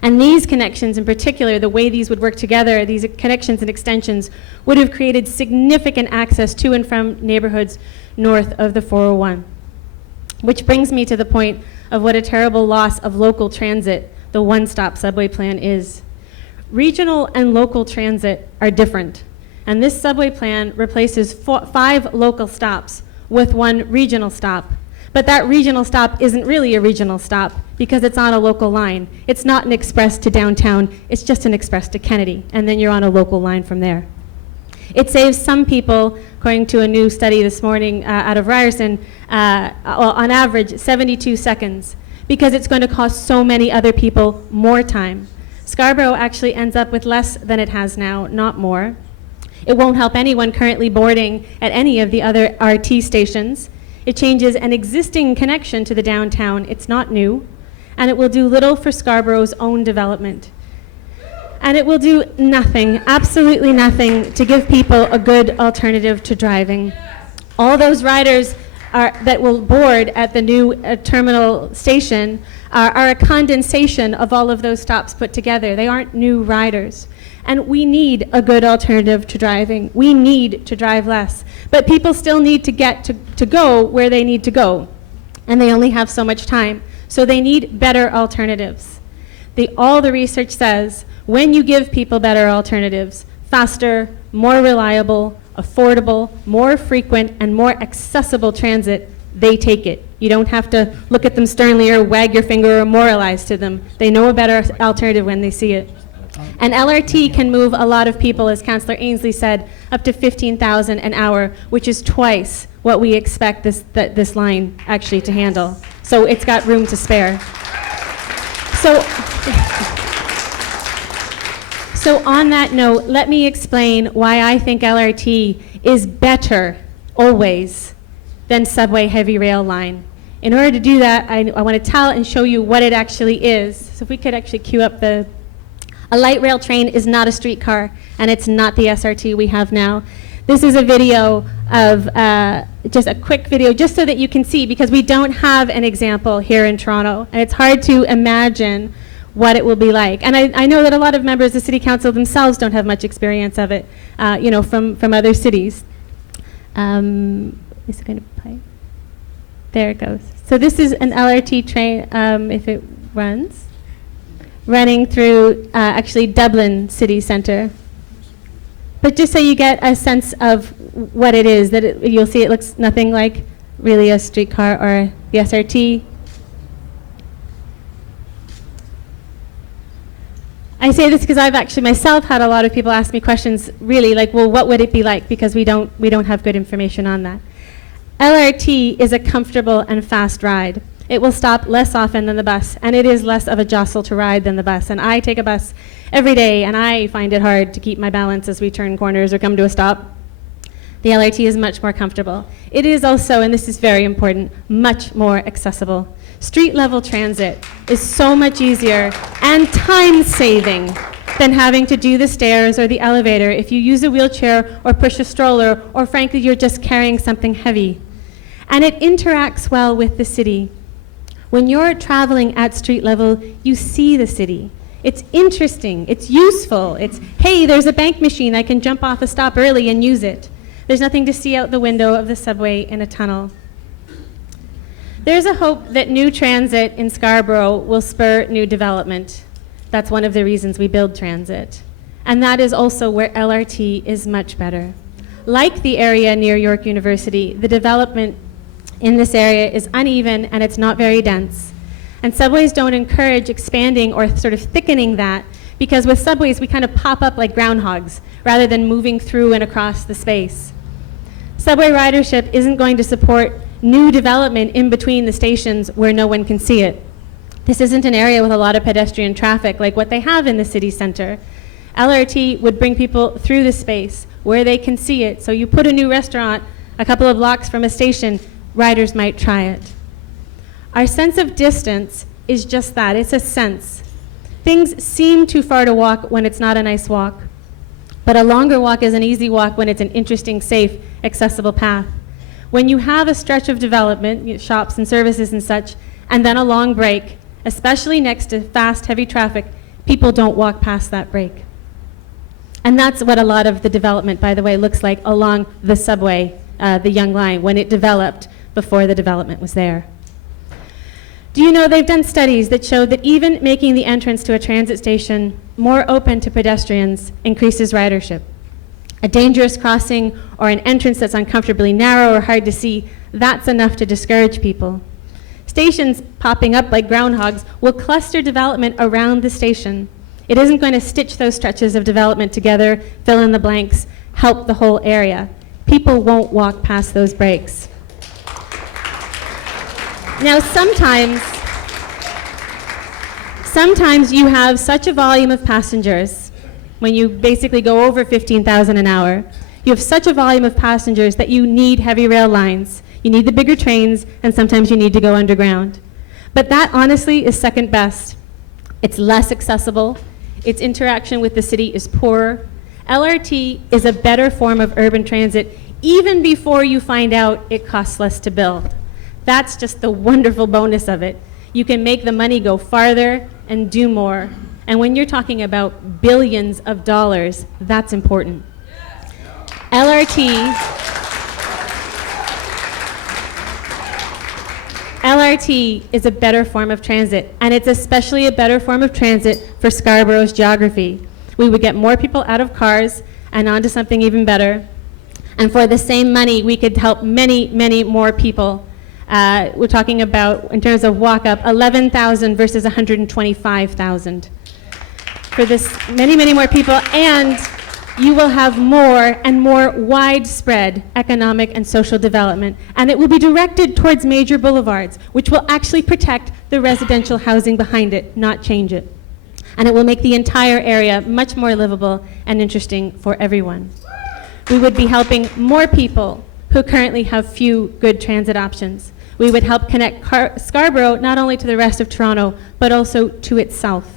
And these connections in particular, the way these would work together, these connections and extensions, would have created significant access to and from neighborhoods north of the 401. Which brings me to the point of what a terrible loss of local transit the one-stop subway plan is. Regional and local transit are different, and this subway plan replaces 5 local stops with 1 regional stop. But that regional stop isn't really a regional stop because it's on a local line. It's not an express to downtown, it's just an express to Kennedy, and then you're on a local line from there. It saves some people, according to a new study this morning out of Ryerson, on average 72 seconds, because it's going to cost so many other people more time. Scarborough actually ends up with less than it has now, not more. It won't help anyone currently boarding at any of the other RT stations. It changes an existing connection to the downtown. It's not new. And it will do little for Scarborough's own development. And it will do nothing, absolutely nothing, to give people a good alternative to driving. All those riders that will board at the new terminal station are a condensation of all of those stops put together. They aren't new riders. And we need a good alternative to driving. We need to drive less. But people still need to get to go where they need to go. And they only have so much time. So they need better alternatives. All the research says when you give people better alternatives, faster, more reliable, affordable, more frequent, and more accessible transit, they take it. You don't have to look at them sternly or wag your finger or moralize to them. They know a better alternative when they see it. And LRT can move a lot of people, as Councillor Ainslie said, up to 15,000 an hour, which is twice what we expect this line actually to handle. So it's got room to spare. So on that note, let me explain why I think LRT is better, always, than subway heavy rail line. In order to do that, I want to tell and show you what it actually is. So if we could actually cue up a light rail train is not a streetcar, and it's not the SRT we have now. This is a video of just a quick video, just so that you can see, because we don't have an example here in Toronto, and it's hard to imagine what it will be like. And I know that a lot of members of City Council themselves don't have much experience of it, from other cities. Is it going to play? There it goes. So this is an LRT train, if it runs, running through actually Dublin city centre. But just so you get a sense of what it is, you'll see it looks nothing like really a streetcar or the SRT. I say this because I've actually myself had a lot of people ask me questions, really like, well, what would it be like? Because we don't have good information on that. LRT is a comfortable and fast ride. It will stop less often than the bus, and it is less of a jostle to ride than the bus. And I take a bus every day, and I find it hard to keep my balance as we turn corners or come to a stop. The LRT is much more comfortable. It is also, and this is very important, much more accessible. Street level transit is so much easier and time saving than having to do the stairs or the elevator if you use a wheelchair or push a stroller, or frankly you're just carrying something heavy. And it interacts well with the city. When you're traveling at street level, you see the city. It's interesting, it's useful, it's, hey, there's a bank machine, I can jump off a stop early and use it. There's nothing to see out the window of the subway in a tunnel. There's a hope that new transit in Scarborough will spur new development. That's one of the reasons we build transit. And that is also where LRT is much better. Like the area near York University, the development in this area is uneven and it's not very dense. And subways don't encourage expanding or sort of thickening that, because with subways we kind of pop up like groundhogs rather than moving through and across the space. Subway ridership isn't going to support new development in between the stations where no one can see it. This isn't an area with a lot of pedestrian traffic like what they have in the city center. LRT would bring people through the space where they can see it. So you put a new restaurant a couple of blocks from a station, riders might try it. Our sense of distance is just that, it's a sense. Things seem too far to walk when it's not a nice walk, but a longer walk is an easy walk when it's an interesting, safe, accessible path. When you have a stretch of development, shops and services and such, and then a long break, especially next to fast, heavy traffic, people don't walk past that break. And that's what a lot of the development, by the way, looks like along the subway, the Young Line, when it developed before the development was there. Do you know they've done studies that show that even making the entrance to a transit station more open to pedestrians increases ridership? A dangerous crossing or an entrance that's uncomfortably narrow or hard to see, that's enough to discourage people. Stations popping up like groundhogs will cluster development around the station. It isn't going to stitch those stretches of development together, fill in the blanks, help the whole area. People won't walk past those breaks. Now sometimes you have such a volume of passengers, when you basically go over 15,000 an hour, you have such a volume of passengers that you need heavy rail lines. You need the bigger trains, and sometimes you need to go underground. But that honestly is second best. It's less accessible. Its interaction with the city is poorer. LRT is a better form of urban transit even before you find out it costs less to build. That's just the wonderful bonus of it. You can make the money go farther and do more. And when you're talking about billions of dollars, that's important. LRT is a better form of transit, and it's especially a better form of transit for Scarborough's geography. We would get more people out of cars and onto something even better. And for the same money, we could help many, many more people. We're talking about, in terms of walk-up, 11,000 versus 125,000. For this, many, many more people, and you will have more and more widespread economic and social development, and it will be directed towards major boulevards, which will actually protect the residential housing behind it, not change it. And it will make the entire area much more livable and interesting for everyone. We would be helping more people who currently have few good transit options. We would help connect Scarborough not only to the rest of Toronto, but also to itself.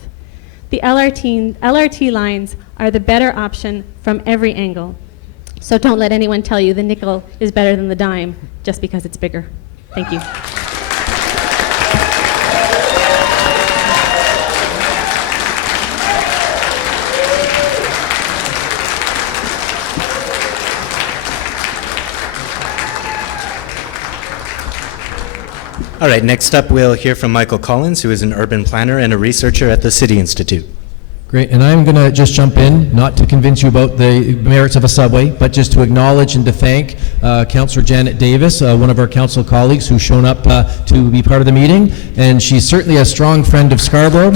The LRT lines are the better option from every angle. So don't let anyone tell you the nickel is better than the dime just because it's bigger. Thank you. All right, next up we'll hear from Michael Collins, who is an urban planner and a researcher at the City Institute. Great, and I'm going to just jump in, not to convince you about the merits of a subway, but just to acknowledge and to thank Councillor Janet Davis, one of our council colleagues who's shown up to be part of the meeting, and she's certainly a strong friend of Scarborough,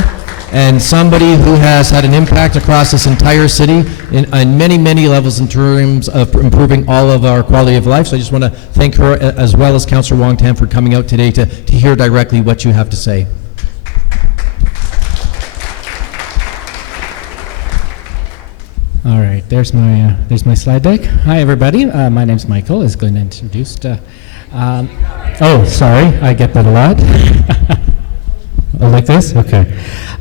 and somebody who has had an impact across this entire city on many, many levels in terms of improving all of our quality of life. So I just want to thank her, as well as Councillor Wong Tam, for coming out today to hear directly what you have to say. All right, there's my slide deck. Hi, everybody. My name's Michael, as Glenn introduced. Oh, sorry, I get that a lot. Oh, like this? Okay.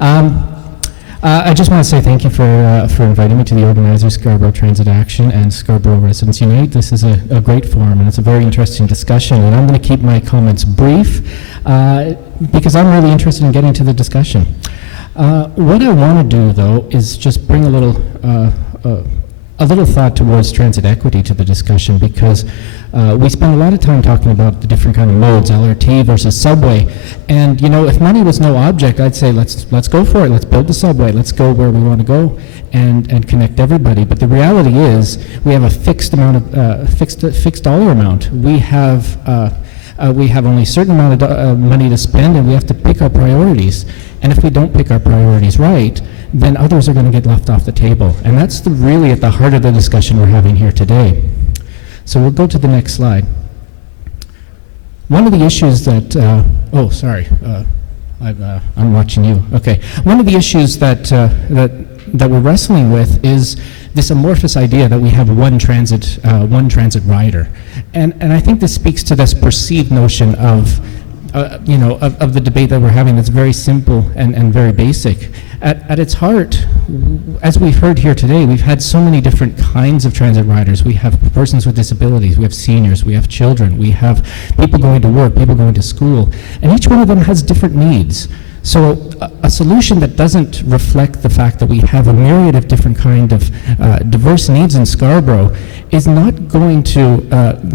I just want to say thank you for inviting me to the organizers, Scarborough Transit Action and Scarborough Residents Unite. This is a great forum, and it's a very interesting discussion, and I'm going to keep my comments brief because I'm really interested in getting to the discussion. What I want to do, though, is just bring a little thought towards transit equity to the discussion, because we spend a lot of time talking about the different kind of modes, LRT versus subway, and you know, if money was no object, I'd say let's go for it. Let's build the subway. Let's go where we want to go and connect everybody. But the reality is, we have a fixed amount of fixed dollar amount. We have only a certain amount of money to spend, and we have to pick our priorities. And if we don't pick our priorities right, then others are going to get left off the table. And that's really at the heart of the discussion we're having here today. So we'll go to the next slide. One of the issues that, I'm watching you. Okay. One of the issues that we're wrestling with is this amorphous idea that we have one transit rider. And I think this speaks to this perceived notion of the debate that we're having that's very simple and very basic. At its heart, as we've heard here today, we've had so many different kinds of transit riders. We have persons with disabilities, we have seniors, we have children, we have people going to work, people going to school, and each one of them has different needs. So a solution that doesn't reflect the fact that we have a myriad of different kind of diverse needs in Scarborough is not going to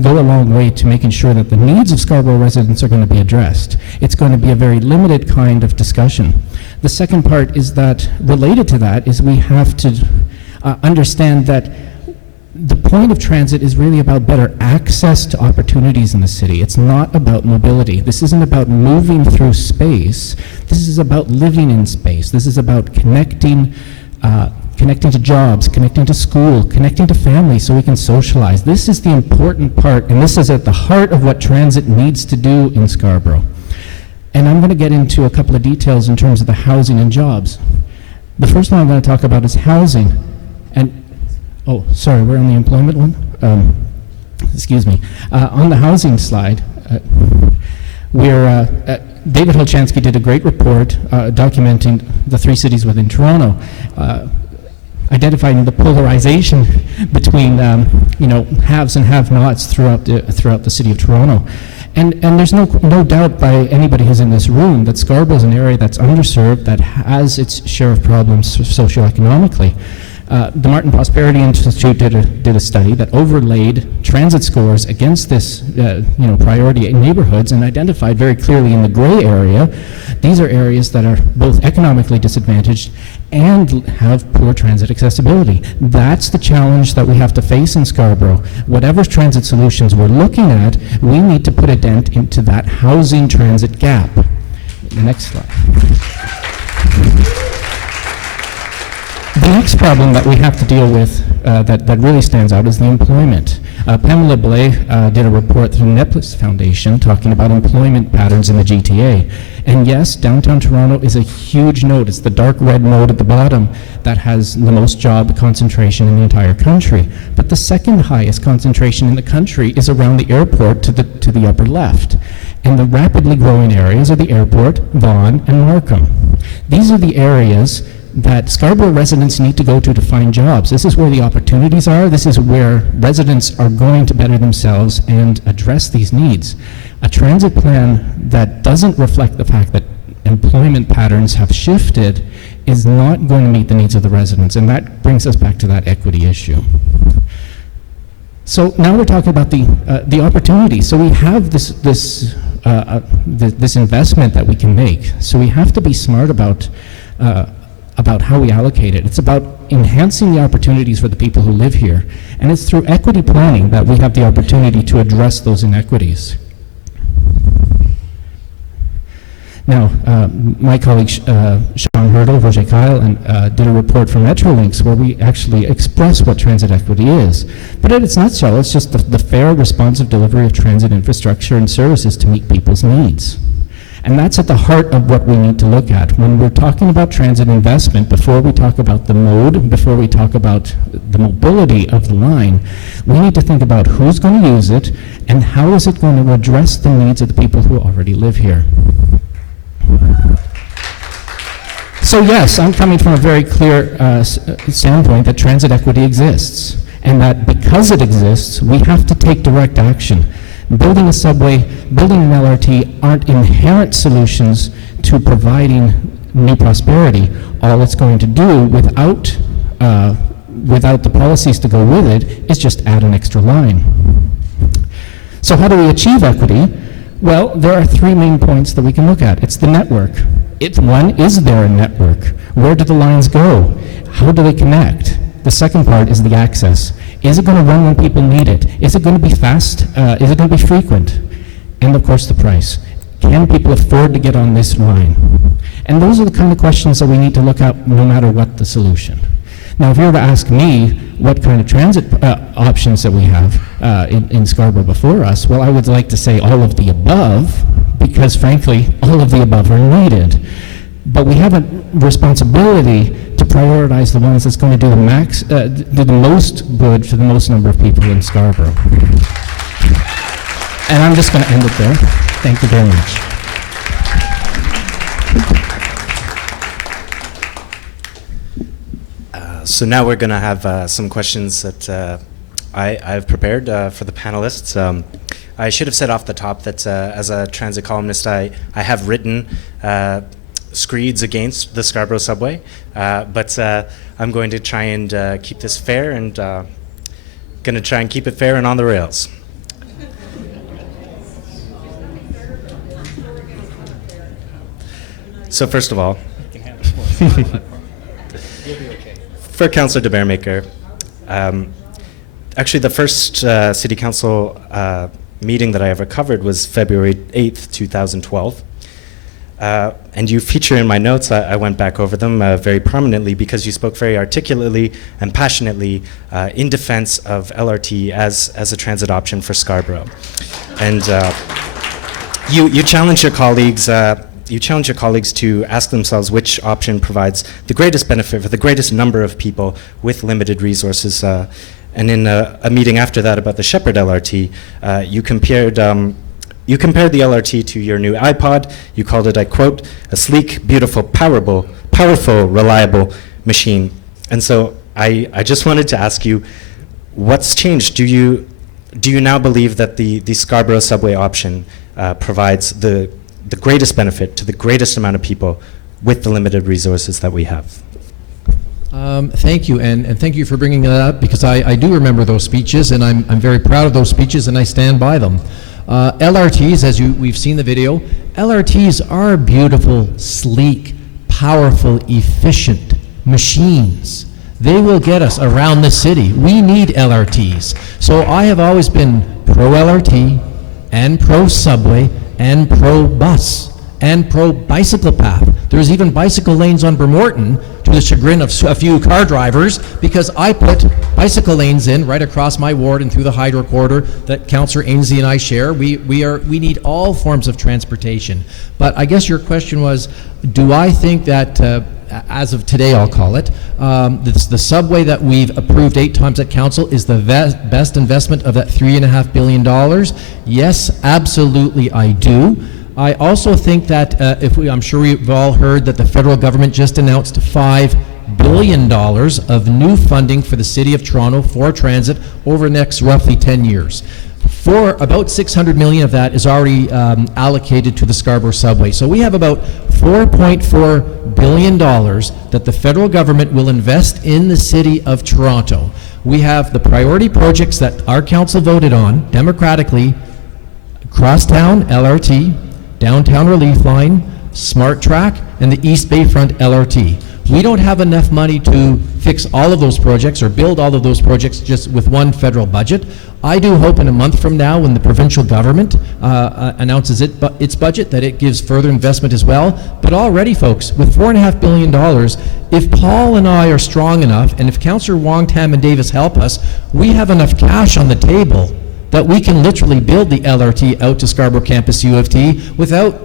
go a long way to making sure that the needs of Scarborough residents are going to be addressed. It's going to be a very limited kind of discussion. The second part is that, related to that, is we have to understand that the point of transit is really about better access to opportunities in the city. It's not about mobility. This isn't about moving through space. This is about living in space. This is about connecting to jobs, connecting to school, connecting to family so we can socialize. This is the important part, and this is at the heart of what transit needs to do in Scarborough. And I'm going to get into a couple of details in terms of the housing and jobs. The first one I'm going to talk about is housing. And oh, sorry, we're on the employment one? Excuse me. On the housing slide, David Holchansky did a great report documenting the three cities within Toronto, identifying the polarization between haves and have-nots throughout the city of Toronto. And there's no doubt by anybody who's in this room that Scarborough is an area that's underserved, that has its share of problems socioeconomically. The Martin Prosperity Institute did a study that overlaid transit scores against this priority neighborhoods and identified very clearly in the gray area, these are areas that are both economically disadvantaged and have poor transit accessibility. That's the challenge that we have to face in Scarborough. Whatever transit solutions we're looking at, we need to put a dent into that housing transit gap. The next slide. The next problem that we have to deal with that really stands out is the employment. Pamela Blais did a report through Neplis Foundation talking about employment patterns in the GTA. And yes, downtown Toronto is a huge node. It's the dark red node at the bottom that has the most job concentration in the entire country. But the second highest concentration in the country is around the airport to the upper left. And the rapidly growing areas are the airport, Vaughan, and Markham. These are the areas that Scarborough residents need to go to find jobs. This is where the opportunities are. This is where residents are going to better themselves and address these needs. A transit plan that doesn't reflect the fact that employment patterns have shifted is not going to meet the needs of the residents, and that brings us back to that equity issue. So now we're talking about the opportunity. So we have this investment that we can make. So we have to be smart about how we allocate it. It's about enhancing the opportunities for the people who live here, and it's through equity planning that we have the opportunity to address those inequities. Now, my colleague Sean Hurdle, Roger Kyle, did a report for Metrolinx where we actually express what transit equity is. But in its nutshell, it's just the fair, responsive delivery of transit infrastructure and services to meet people's needs. And that's at the heart of what we need to look at. When we're talking about transit investment, before we talk about the mode, before we talk about the mobility of the line, we need to think about who's going to use it and how is it going to address the needs of the people who already live here. So yes, I'm coming from a very clear standpoint that transit equity exists, and that because it exists, we have to take direct action. Building a subway, building an LRT aren't inherent solutions to providing new prosperity. All it's going to do without the policies to go with it is just add an extra line. So how do we achieve equity? Well, there are three main points that we can look at. It's the network. One, is there a network? Where do the lines go? How do they connect? The second part is the access. Is it going to run when people need it? Is it going to be fast? Is it going to be frequent? And of course the price. Can people afford to get on this line? And those are the kind of questions that we need to look at no matter what the solution. Now, if you were to ask me what kind of transit options that we have in Scarborough before us, well, I would like to say all of the above, because frankly, all of the above are needed. But we have a responsibility to prioritize the ones that's going to do the most good for the most number of people in Scarborough. And I'm just going to end it there. Thank you very much. So now we're going to have some questions that I've prepared for the panelists. I should have said off the top that as a transit columnist, I have written screeds against the Scarborough subway, but I'm going to try and keep this fair and going to try and keep it fair and on the rails. So first of all, for Councillor de Baeremaeker, actually the first City Council meeting that I ever covered was February 8th, 2012. And you feature in my notes, I went back over them very prominently because you spoke very articulately and passionately in defense of LRT as a transit option for Scarborough. And you challenge your colleagues to ask themselves which option provides the greatest benefit for the greatest number of people with limited resources. And in a meeting after that about the Sheppard LRT, you compared the LRT to your new iPod. You called it, I quote, a sleek, beautiful, powerful, reliable machine. And so I just wanted to ask you, what's changed? Do you now believe that the Scarborough subway option provides the greatest benefit to the greatest amount of people with the limited resources that we have? Thank you, and thank you for bringing that up, because I do remember those speeches, and I'm very proud of those speeches, and I stand by them. LRTs, as we've seen the video, LRTs are beautiful, sleek, powerful, efficient machines. They will get us around the city. We need LRTs. So I have always been pro-LRT and pro-subway and pro-bus and pro-bicycle path. There's even bicycle lanes on Bremerton, to the chagrin of a few car drivers, because I put bicycle lanes in right across my ward and through the hydro corridor that Councillor Ainslie and I share. We need all forms of transportation. But I guess your question was, do I think that, as of today I'll call it, the subway that we've approved 8 times at Council is the best investment of that $3.5 billion? Yes, absolutely I do. I also think that I'm sure we've all heard that the federal government just announced $5 billion of new funding for the City of Toronto for transit over the next roughly 10 years. For about $600 million of that is already allocated to the Scarborough subway. So we have about $4.4 billion that the federal government will invest in the City of Toronto. We have the priority projects that our council voted on democratically: Crosstown LRT, Downtown Relief Line, Smart Track, and the East Bayfront LRT. We don't have enough money to fix all of those projects or build all of those projects just with one federal budget. I do hope in a month from now, when the provincial government announces its budget, that it gives further investment as well. But already, folks, with $4.5 billion, if Paul and I are strong enough, and if Councillor Wong, Tam, and Davis help us, we have enough cash on the table that we can literally build the LRT out to Scarborough Campus U of T without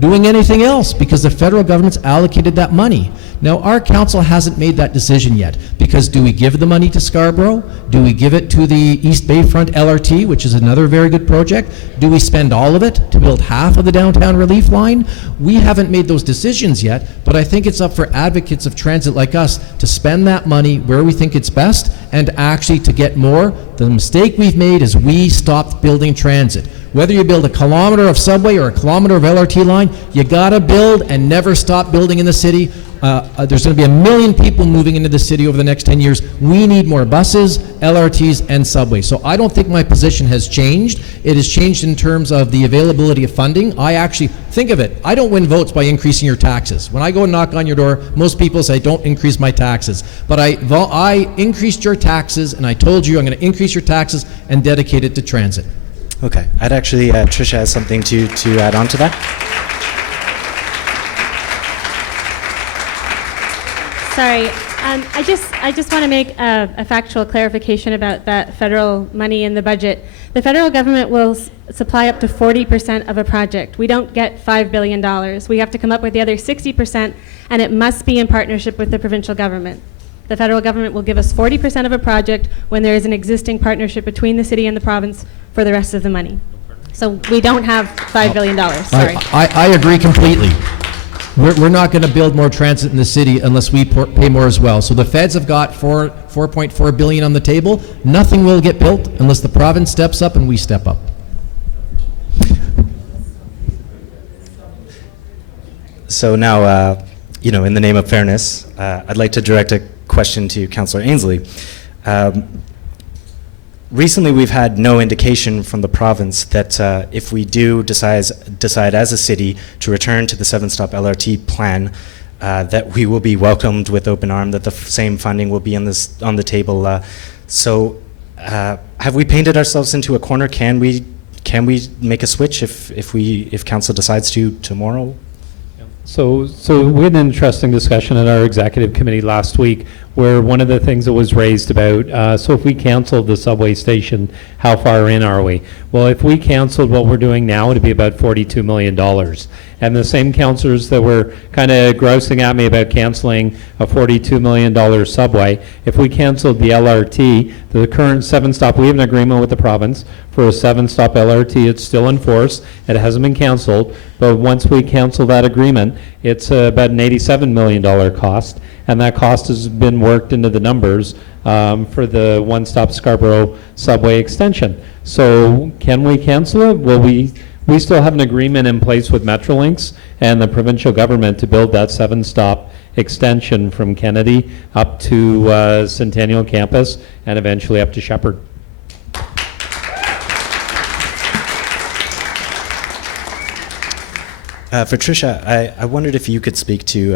doing anything else, because the federal government's allocated that money. Now, our council hasn't made that decision yet, because do we give the money to Scarborough? Do we give it to the East Bayfront LRT, which is another very good project? Do we spend all of it to build half of the Downtown Relief Line? We haven't made those decisions yet, but I think it's up for advocates of transit like us to spend that money where we think it's best and actually to get more. The mistake we've made is we stopped building transit. Whether you build a kilometer of subway or a kilometer of LRT line, you gotta build and never stop building in the city. There's gonna be 1 million people moving into the city over the next 10 years. We need more buses, LRTs, and subways. So I don't think my position has changed. It has changed in terms of the availability of funding. I actually, think of it, I don't win votes by increasing your taxes. When I go and knock on your door, most people say, don't increase my taxes. But I increased your taxes, and I told you I'm gonna increase your taxes and dedicate it to transit. Okay, I'd actually, Tricia has something to add on to that. Sorry, I just want to make a factual clarification about that federal money in the budget. The federal government will supply up to 40% of a project. We don't get $5 billion. We have to come up with the other 60%, and it must be in partnership with the provincial government. The federal government will give us 40% of a project when there is an existing partnership between the city and the province for the rest of the money. So we don't have $5 billion, sorry. I agree completely. We're not going to build more transit in the city unless we pay more as well. So the feds have got $4.4 billion on the table. Nothing will get built unless the province steps up and we step up. So now, in the name of fairness, I'd like to direct a question to Councillor Ainslie. Recently, we've had no indication from the province that if we do decide as a city to return to the 7-stop LRT plan, that we will be welcomed with open arms, that the same funding will be on the table. So, have we painted ourselves into a corner? Can we make a switch if council decides to tomorrow? So we had an interesting discussion at our executive committee last week, where one of the things that was raised about, so if we canceled the subway station, how far in are we? Well, if we canceled what we're doing now, it'd be about $42 million. And the same councillors that were kind of grousing at me about canceling a $42 million subway, if we canceled the LRT, the current 7-stop, we have an agreement with the province for a 7-stop LRT. It's still in force. It hasn't been canceled. But once we cancel that agreement, it's about an $87 million cost. And that cost has been worked into the numbers for the one-stop Scarborough subway extension. So can we cancel it? Well, we still have an agreement in place with Metrolinx and the provincial government to build that 7-stop extension from Kennedy up to Centennial Campus and eventually up to Sheppard. For Tricia, I wondered if you could speak to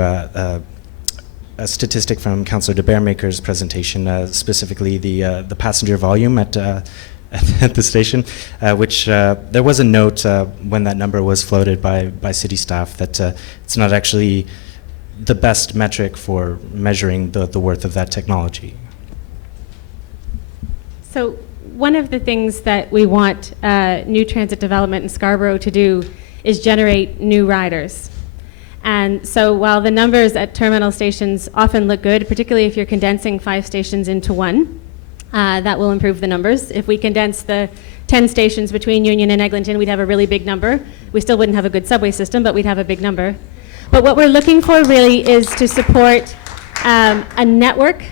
a statistic from Councillor Baeremaeker's presentation, specifically the passenger volume at the station, which there was a note when that number was floated by city staff that it's not actually the best metric for measuring the worth of that technology. So one of the things that we want new transit development in Scarborough to do is generate new riders. And so while the numbers at terminal stations often look good, particularly if you're condensing 5 stations into one, That will improve the numbers. If we condense the 10 stations between Union and Eglinton, we'd have a really big number. We still wouldn't have a good subway system, but we'd have a big number. But what we're looking for really is to support a network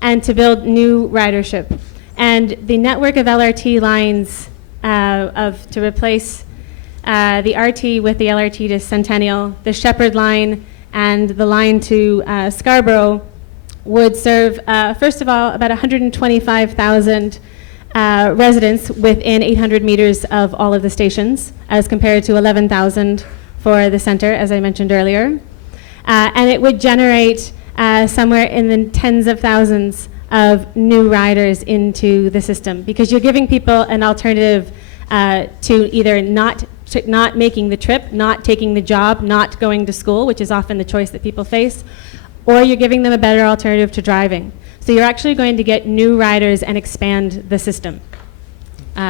and to build new ridership. And the network of LRT lines to replace the RT with the LRT to Centennial, the Sheppard line, and the line to Scarborough would serve, first of all, about 125,000 residents within 800 meters of all of the stations, as compared to 11,000 for the center, as I mentioned earlier. And it would generate somewhere in the tens of thousands of new riders into the system, because you're giving people an alternative to either not making the trip, not taking the job, not going to school, which is often the choice that people face, or you're giving them a better alternative to driving. So you're actually going to get new riders and expand the system,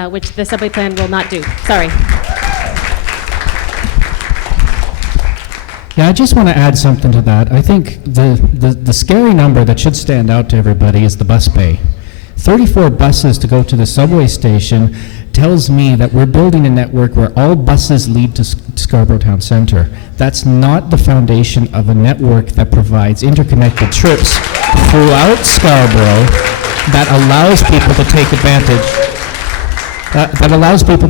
which the subway plan will not do. Sorry. Yeah, I just want to add something to that. I think the scary number that should stand out to everybody is the bus pay. 34 buses to go to the subway station tells me that we're building a network where all buses lead to Scarborough Town Centre. That's not the foundation of a network that provides interconnected trips throughout Scarborough that allows people to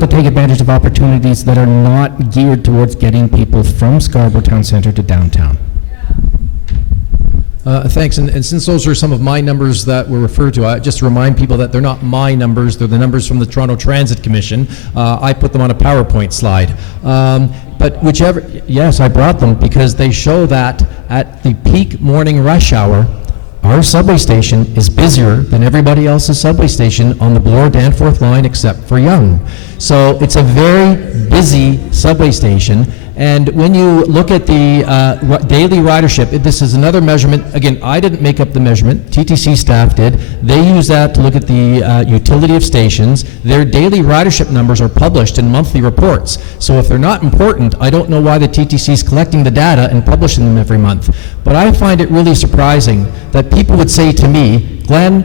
take advantage of opportunities that are not geared towards getting people from Scarborough Town Centre to downtown. Thanks, and since those are some of my numbers that were referred to, just to remind people that they're not my numbers, they're the numbers from the Toronto Transit Commission. I put them on a PowerPoint slide. But whichever, yes, I brought them because they show that at the peak morning rush hour, our subway station is busier than everybody else's subway station on the Bloor-Danforth line except for Yonge. So it's a very busy subway station. And when you look at the daily ridership, this is another measurement. Again, I didn't make up the measurement. TTC staff did. They use that to look at the utility of stations. Their daily ridership numbers are published in monthly reports. So if they're not important, I don't know why the TTC is collecting the data and publishing them every month. But I find it really surprising that people would say to me, Glenn,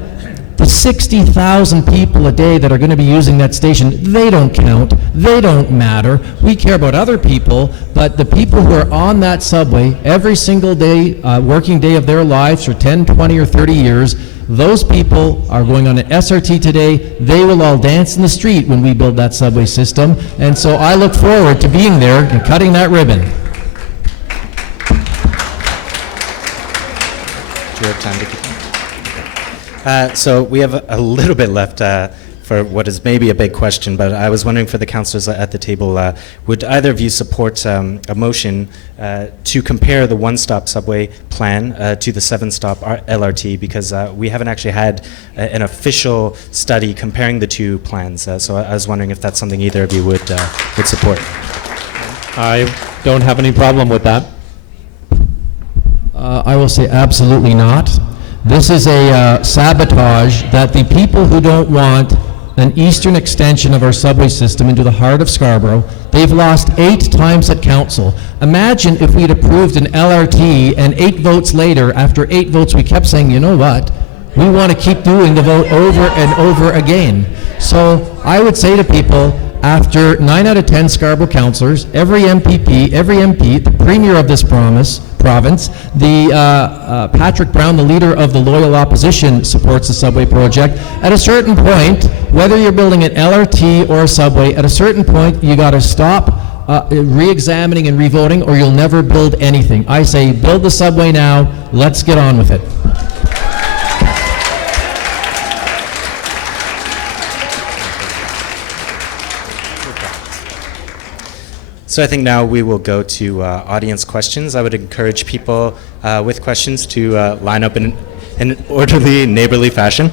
the 60,000 people a day that are going to be using that station, they don't count, they don't matter. We care about other people, but the people who are on that subway every single day, working day of their lives for 10, 20, or 30 years, those people are going on an SRT today. They will all dance in the street when we build that subway system. And so I look forward to being there and cutting that ribbon. Do you have time to keep so we have a little bit left for what is maybe a big question, but I was wondering for the councillors at the table, would either of you support a motion to compare the one-stop subway plan to the 7-stop LRT, because we haven't actually had an official study comparing the two plans, so I was wondering if that's something either of you would support. I don't have any problem with that. I will say absolutely not. This is a sabotage that the people who don't want an eastern extension of our subway system into the heart of Scarborough, they've lost 8 times at council. Imagine if we'd approved an LRT and 8 votes later, after 8 votes, we kept saying, you know what, we want to keep doing the vote over and over again. So I would say to people, after 9 out of 10 Scarborough councillors, every MPP, every MP, the premier of this province, the Patrick Brown, the leader of the loyal opposition, supports the subway project. At a certain point, whether you're building an LRT or a subway, at a certain point you got to stop re-examining and re-voting, or you'll never build anything. I say build the subway now, let's get on with it. So I think now we will go to audience questions. I would encourage people with questions to line up in an orderly, neighborly fashion.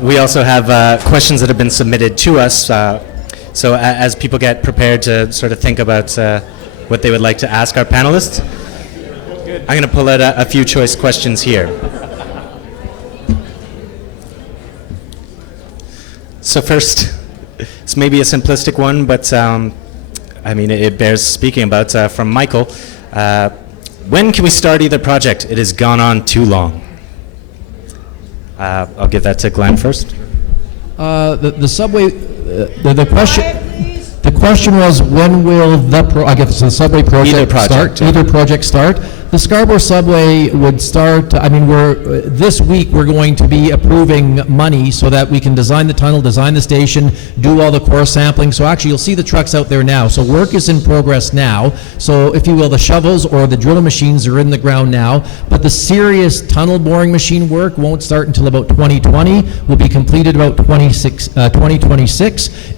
We also have questions that have been submitted to us. So as people get prepared to sort of think about what they would like to ask our panelists, I'm going to pull out a few choice questions here. So first, it's maybe a simplistic one, but I mean, it bears speaking about, from Michael. When can we start either project? It has gone on too long. I'll give that to Glenn first. The subway, the question was, when will the subway project start? Either project start. The Scarborough subway would start, this week we're going to be approving money so that we can design the tunnel, design the station, do all the core sampling. So actually you'll see the trucks out there now. So work is in progress now. So if you will, the shovels or the driller machines are in the ground now, but the serious tunnel boring machine work won't start until about 2020, will be completed about 2026.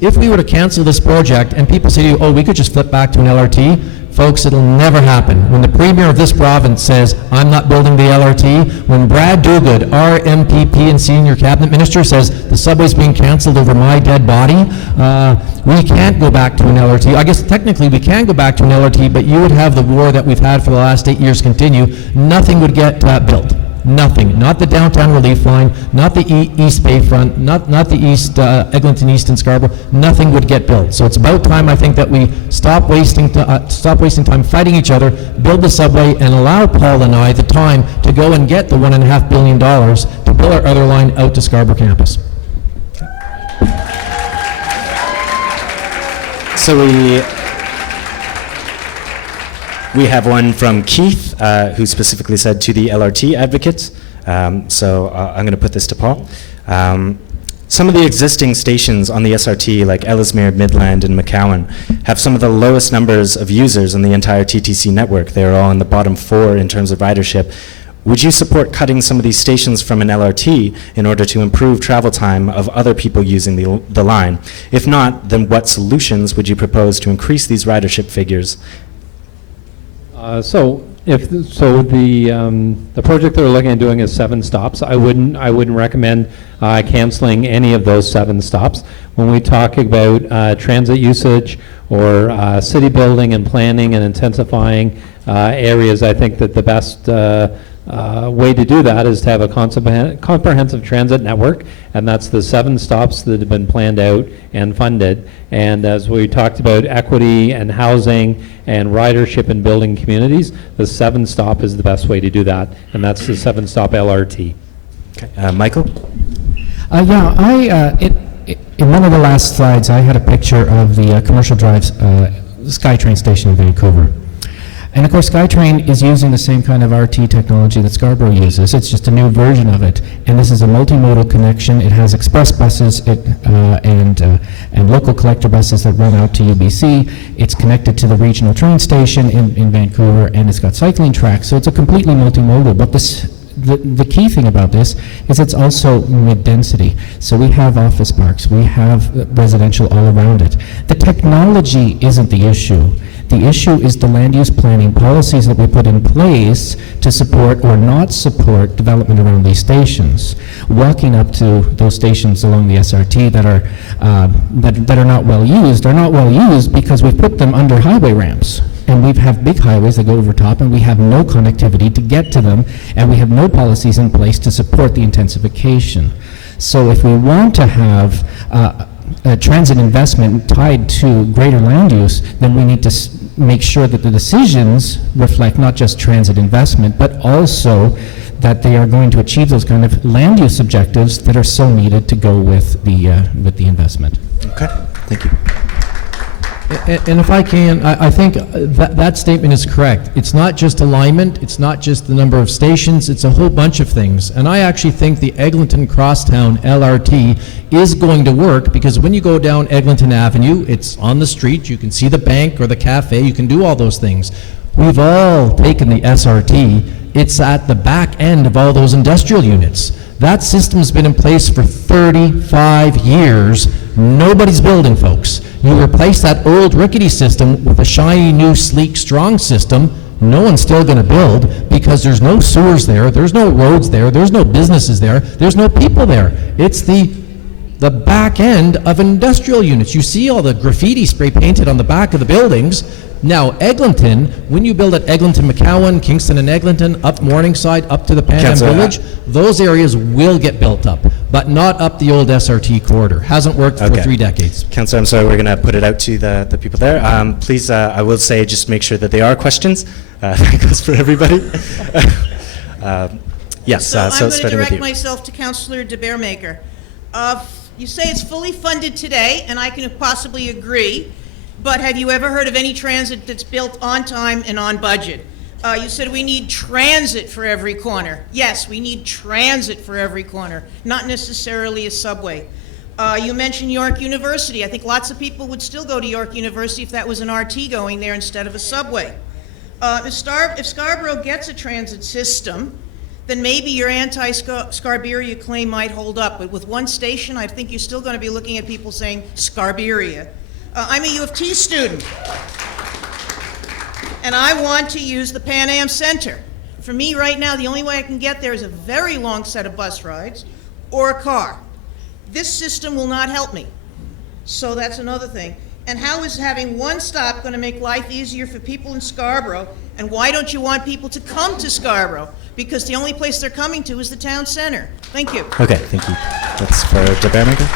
If we were to cancel this project and people say to you, oh, we could just flip back to an LRT, folks, it'll never happen. When the Premier of this province says, I'm not building the LRT, when Brad Dogood, our MPP and Senior Cabinet Minister, says the subway's being cancelled over my dead body, we can't go back to an LRT. I guess technically we can go back to an LRT, but you would have the war that we've had for the last 8 years continue. Nothing would get built. Nothing. Not the downtown relief line, not the East Bayfront, not the East, Eglinton East and Scarborough. Nothing would get built. So it's about time, I think, that we stop wasting time fighting each other, build the subway, and allow Paul and I the time to go and get the $1.5 billion to build our other line out to Scarborough Campus. So we have one from Keith, who specifically said to the LRT advocates. So I'm going to put this to Paul. Some of the existing stations on the SRT, like Ellesmere, Midland, and McCowan, have some of the lowest numbers of users in the entire TTC network. They're all in the bottom 4 in terms of ridership. Would you support cutting some of these stations from an LRT in order to improve travel time of other people using the line? If not, then what solutions would you propose to increase these ridership figures? The project that we're looking at doing is 7 stops. I wouldn't recommend canceling any of those 7 stops. When we talk about transit usage or city building and planning and intensifying areas, I think that the best way to do that is to have a comprehensive transit network, and that's the 7 stops that have been planned out and funded. And as we talked about equity and housing and ridership in building communities, the 7 stop is the best way to do that, and that's the 7 stop LRT. Okay. Michael? In one of the last slides, I had a picture of the Commercial Drive SkyTrain station in Vancouver. And of course, SkyTrain is using the same kind of RT technology that Scarborough uses. It's just a new version of it. And this is a multimodal connection. It has express buses and local collector buses that run out to UBC. It's connected to the regional train station in Vancouver, and it's got cycling tracks. So it's a completely multimodal. But the key thing about this is it's also mid-density. So we have office parks, we have residential all around it. The technology isn't the issue. The issue is the land use planning policies that we put in place to support or not support development around these stations. Walking up to those stations along the SRT that are not well used are not well used because we've put them under highway ramps. And we have big highways that go over top, and we have no connectivity to get to them, and we have no policies in place to support the intensification. So if we want to have transit investment tied to greater land use, then we need to make sure that the decisions reflect not just transit investment, but also that they are going to achieve those kind of land use objectives that are so needed to go with the investment. Okay, thank you. And if I can, I think that statement is correct. It's not just alignment, it's not just the number of stations, it's a whole bunch of things. And I actually think the Eglinton Crosstown LRT is going to work, because when you go down Eglinton Avenue, it's on the street, you can see the bank or the cafe, you can do all those things. We've all taken the SRT, it's at the back end of all those industrial units. That system's been in place for 35 years. Nobody's building, folks. You replace that old rickety system with a shiny, new, sleek, strong system, no one's still going to build, because there's no sewers there, there's no roads there, there's no businesses there, there's no people there. It's the back end of industrial units. You see all the graffiti spray painted on the back of the buildings. Now, Eglinton, when you build at Eglinton, McCowan, Kingston and Eglinton, up Morningside, up to the Pan Am Village, those areas will get built up, but not up the old SRT corridor. Hasn't worked for 3 decades. Councillor, I'm sorry, we're going to put it out to the people there. Please, I will say, just make sure that they are questions. That goes for everybody. Yes, So I'm so going to starting with direct you. myself to Councillor de Baeremaeker. You say it's fully funded today, and I can possibly agree, but have you ever heard of any transit that's built on time and on budget? You said we need transit for every corner. Yes, we need transit for every corner, not necessarily a subway. You mentioned York University. I think lots of people would still go to York University if that was an RT going there instead of a subway. If Scarborough gets a transit system, then maybe your anti-Scarborough claim might hold up. But with one station, I think you're still going to be looking at people saying Scarborough. I'm a U of T student, and I want to use the Pan Am Centre. For me right now, the only way I can get there is a very long set of bus rides or a car. This system will not help me. So that's another thing. And how is having one stop going to make life easier for people in Scarborough? And why don't you want people to come to Scarborough? Because the only place they're coming to is the town center. Thank you. Okay, thank you. That's for de Baeremaeker.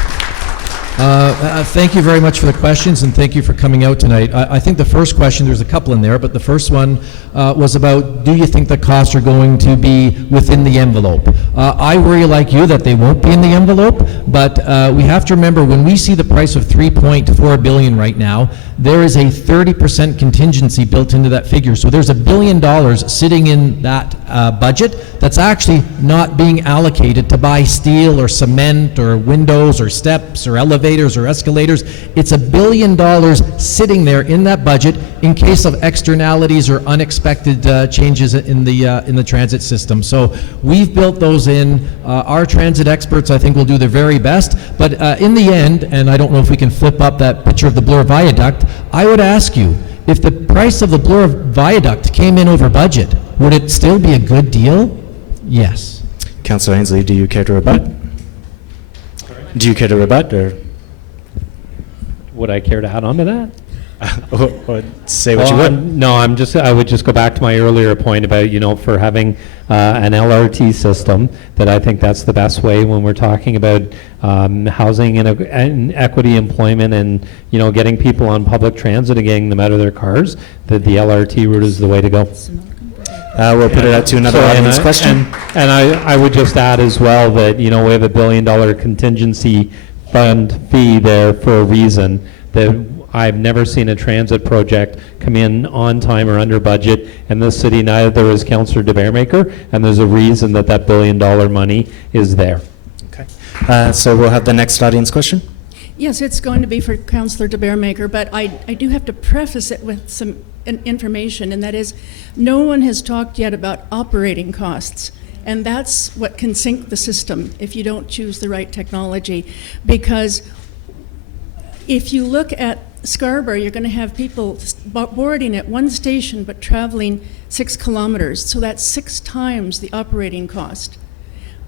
Thank you very much for the questions, and thank you for coming out tonight. I think the first question, there's a couple in there, but the first one was about, do you think the costs are going to be within the envelope? I worry like you that they won't be in the envelope, but we have to remember, when we see the price of $3.4 billion right now, there is a 30% contingency built into that figure. So there's $1 billion sitting in that budget that's actually not being allocated to buy steel or cement or windows or steps or elevators or escalators. It's $1 billion sitting there in that budget in case of externalities or unexpected changes in the transit system. So we've built those in. Our transit experts, I think, will do their very best. But in the end, and I don't know if we can flip up that picture of the Bloor Viaduct, I would ask you, if the price of the Bloor Viaduct came in over budget, would it still be a good deal? Yes. Councillor Ainslie, do you care to rebut? Do you care to rebut, or Would I care to add on to that? or say what you would? No, I would just go back to my earlier point about, for having an LRT system, that I think that's the best way when we're talking about housing and equity employment and, getting people on public transit and getting them out of their cars, that the LRT route is the way to go. We'll put it out to another audience question. And I would just add as well that, we have $1 billion contingency fund fee there for a reason, that I've never seen a transit project come in on time or under budget in this city, neither is Councillor de Baeremaeker, and there's a reason that $1 billion money is there. Okay. So we'll have the next audience question. Yes, it's going to be for Councillor de Baeremaeker, but I do have to preface it with some information, and that is, no one has talked yet about operating costs. And that's what can sink the system if you don't choose the right technology. Because if you look at Scarborough, you're going to have people boarding at one station but traveling 6 kilometers. So that's 6 times the operating cost.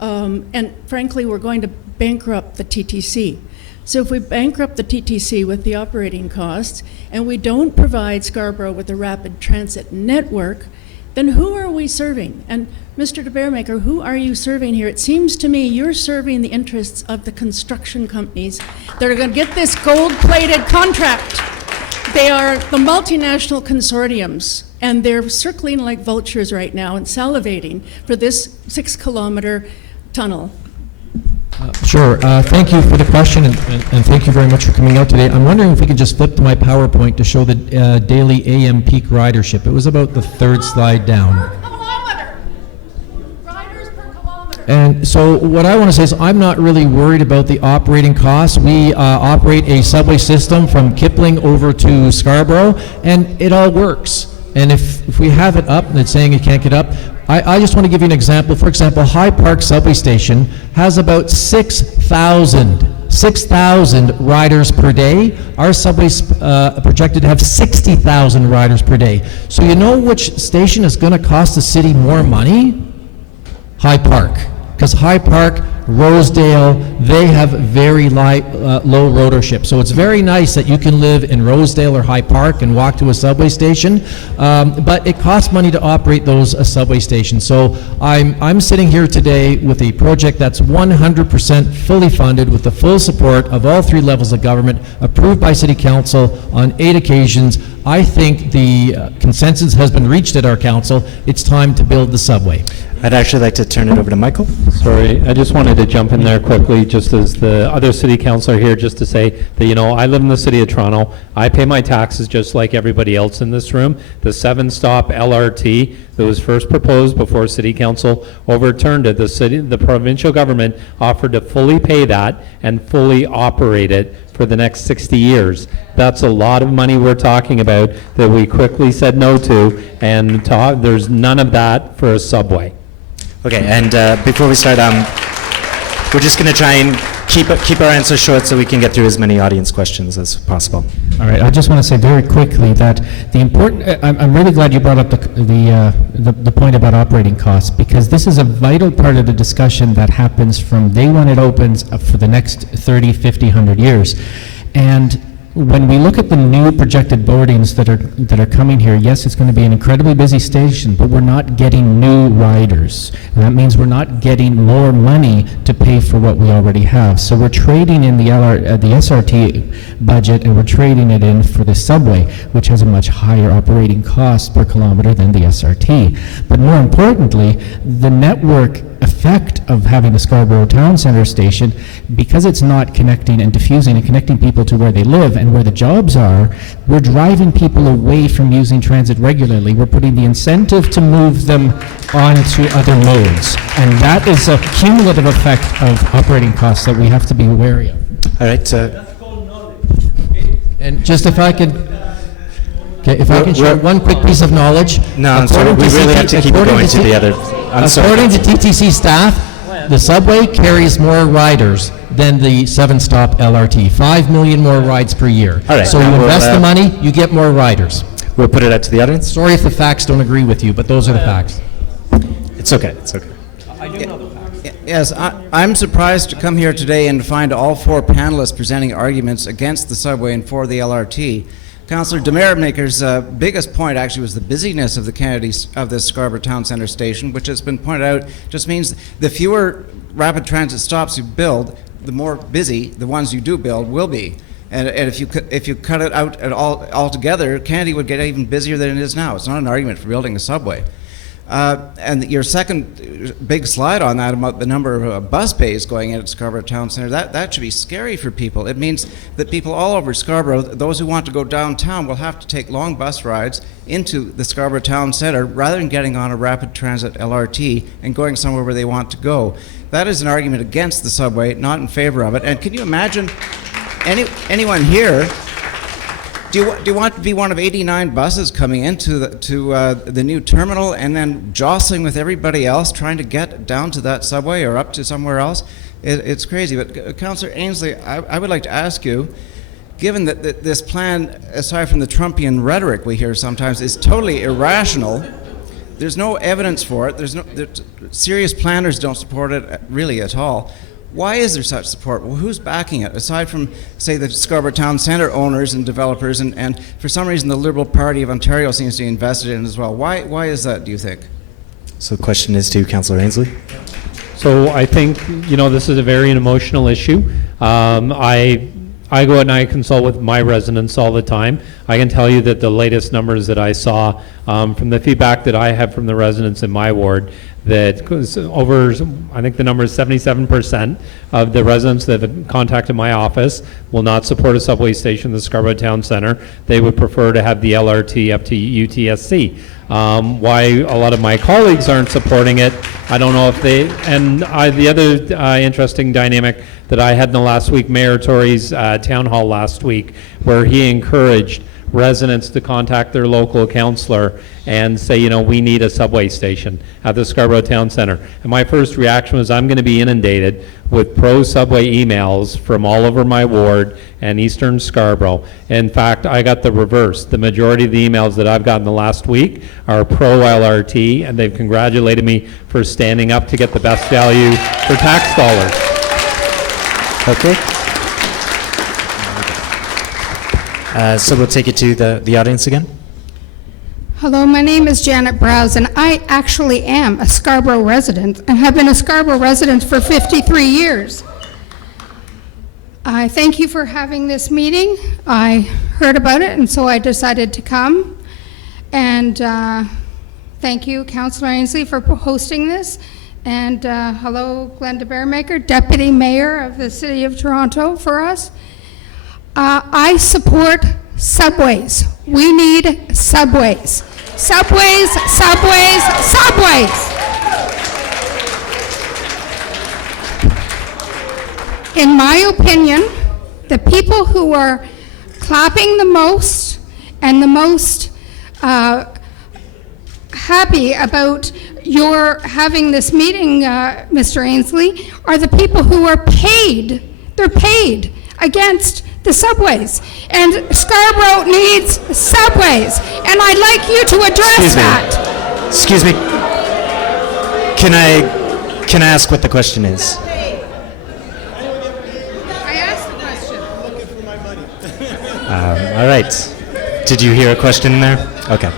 And frankly, we're going to bankrupt the TTC. So if we bankrupt the TTC with the operating costs, and we don't provide Scarborough with a rapid transit network, then who are we serving? And Mr. de Baeremaeker, who are you serving here? It seems to me you're serving the interests of the construction companies that are going to get this gold-plated contract. They are the multinational consortiums, and they're circling like vultures right now and salivating for this 6-kilometer tunnel. Sure. Thank you for the question, and thank you very much for coming out today. I'm wondering if we could just flip to my PowerPoint to show the daily AM peak ridership. It was about the 3rd slide down. And so what I want to say is, I'm not really worried about the operating costs. We operate a subway system from Kipling over to Scarborough, and it all works. And if we have it up and it's saying it can't get up, I just want to give you an example. For example, High Park subway station has about 6,000 riders per day. Our subway's projected to have 60,000 riders per day. So you know which station is going to cost the city more money? High Park. Because High Park Rosedale, they have very low rotorship. So it's very nice that you can live in Rosedale or High Park and walk to a subway station, but it costs money to operate those subway stations. So I'm sitting here today with a project that's 100% fully funded with the full support of all three levels of government, approved by City Council on 8 occasions. I think the consensus has been reached at our council. It's time to build the subway. I'd actually like to turn it over to Michael. Sorry, I just wanted to jump in there quickly, just as the other city councilor here, just to say that, you know, I live in the city of Toronto. I pay my taxes just like everybody else in this room. The 7-stop LRT that was first proposed before city council overturned it, the provincial government offered to fully pay that and fully operate it for the next 60 years. That's a lot of money we're talking about that we quickly said no to, and there's none of that for a subway. Okay, and before we start, we're just going to try and keep our answers short so we can get through as many audience questions as possible. All right, I just want to say very quickly that the important, I'm really glad you brought up the point about operating costs, because this is a vital part of the discussion that happens from day one it opens up for the next 30, 50, 100 years. And when we look at the new projected boardings that are coming here, yes, it's going to be an incredibly busy station, but we're not getting new riders. And that means we're not getting more money to pay for what we already have. So we're trading in the SRT budget, and we're trading it in for the subway, which has a much higher operating cost per kilometer than the SRT. But more importantly, the network effect of having the Scarborough Town Centre station, because it's not connecting and diffusing and connecting people to where they live and where the jobs are, we're driving people away from using transit regularly. We're putting the incentive to move them onto other modes. And that is a cumulative effect of operating costs that we have to be wary of. All right. And just if I could... Okay, if I can share one quick piece of knowledge. No, I'm sorry, we really have to keep going to the other. According to TTC staff, the subway carries more riders than the 7-stop LRT. 5 million more rides per year. All right, so you invest the money, you get more riders. We'll put it out to the audience. Sorry if the facts don't agree with you, but those are the facts. It's okay, it's okay. I do know the facts. Yes, I'm surprised to come here today and find all 4 panelists presenting arguments against the subway and for the LRT. Councillor Baeremaeker's biggest point actually was the busyness of the Kennedys of the Scarborough Town Centre station, which has been pointed out just means the fewer rapid transit stops you build, the more busy the ones you do build will be. And if you cut it out at altogether, Kennedy would get even busier than it is now. It's not an argument for building a subway. And your second big slide on that about the number of bus bays going in at Scarborough Town Centre, that should be scary for people. It means that people all over Scarborough, those who want to go downtown, will have to take long bus rides into the Scarborough Town Centre rather than getting on a rapid transit LRT and going somewhere where they want to go. That is an argument against the subway, not in favor of it. And can you imagine anyone here, do you want to be one of 89 buses coming into the new terminal and then jostling with everybody else trying to get down to that subway or up to somewhere else? It's crazy. But Councillor Ainslie, I would like to ask you, given that this plan, aside from the Trumpian rhetoric we hear sometimes, is totally irrational, there's no evidence for it, serious planners don't support it really at all. Why is there such support? Well, who's backing it? Aside from, say, the Scarborough Town Centre owners and developers, and for some reason the Liberal Party of Ontario seems to be invested in it as well. Why is that, do you think? So the question is to Councillor Ainslie. So I think, you know, this is a very emotional issue. I go and I consult with my residents all the time. I can tell you that the latest numbers that I saw from the feedback that I have from the residents in my ward, that over, I think the number is 77% of the residents that have contacted my office will not support a subway station in the Scarborough Town Centre. They would prefer to have the LRT up to UTSC. Why a lot of my colleagues aren't supporting it, I don't know if they, and the other interesting dynamic that I had in the last week, Mayor Tory's town hall last week, where he encouraged residents to contact their local councillor and say, you know, we need a subway station at the Scarborough Town Centre. And my first reaction was, I'm going to be inundated with pro-subway emails from all over my ward and eastern Scarborough. In fact, I got the reverse. The majority of the emails that I've gotten the last week are pro-LRT, and they've congratulated me for standing up to get the best value for tax dollars. Okay. So we'll take it to the audience again. Hello, my name is Janet Browse, and I actually am a Scarborough resident and have been a Scarborough resident for 53 years. I thank you for having this meeting. I heard about it, and so I decided to come. And thank you, Councillor Ainslie, for hosting this. And hello, Glenda Baeremaeker, Deputy Mayor of the City of Toronto for us. I support subways. We need subways. Subways, subways, subways. In my opinion, the people who are clapping the most and the most happy about your having this meeting, Mr. Ainslie, are the people who are paid. They're paid against the subways, and Scarborough needs subways, and I'd like you to address that. Excuse me. Can I ask what the question is? I asked the question. All right. Did you hear a question there? Okay.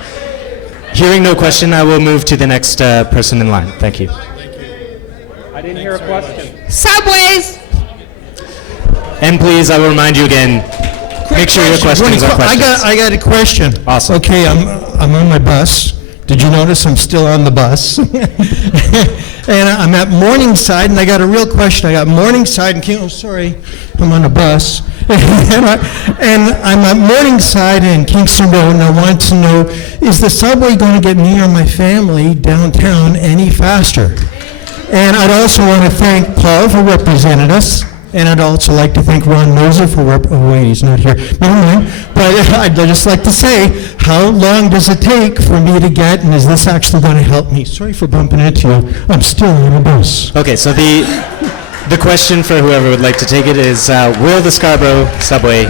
Hearing no question, I will move to the next person in line. Thank you. I didn't hear a question. Subways. And please, I will remind you again, make sure your questions are questions. I got a question. Awesome. Okay, I'm on my bus. Did you notice I'm still on the bus? And I'm at Morningside, and I got a real question. I got Morningside and oh, sorry, I'm on a bus. and I'm at Morningside and Kingston Road, and I want to know, is the subway going to get me or my family downtown any faster? And I'd also want to thank Paul for representing us. And I'd also like to thank Ron Moser for oh wait, he's not here. Never mind. But I'd just like to say, how long does it take for me to get, and is this actually going to help me? Sorry for bumping into you. I'm still on a bus. Okay, so the question for whoever would like to take it is, will the Scarborough subway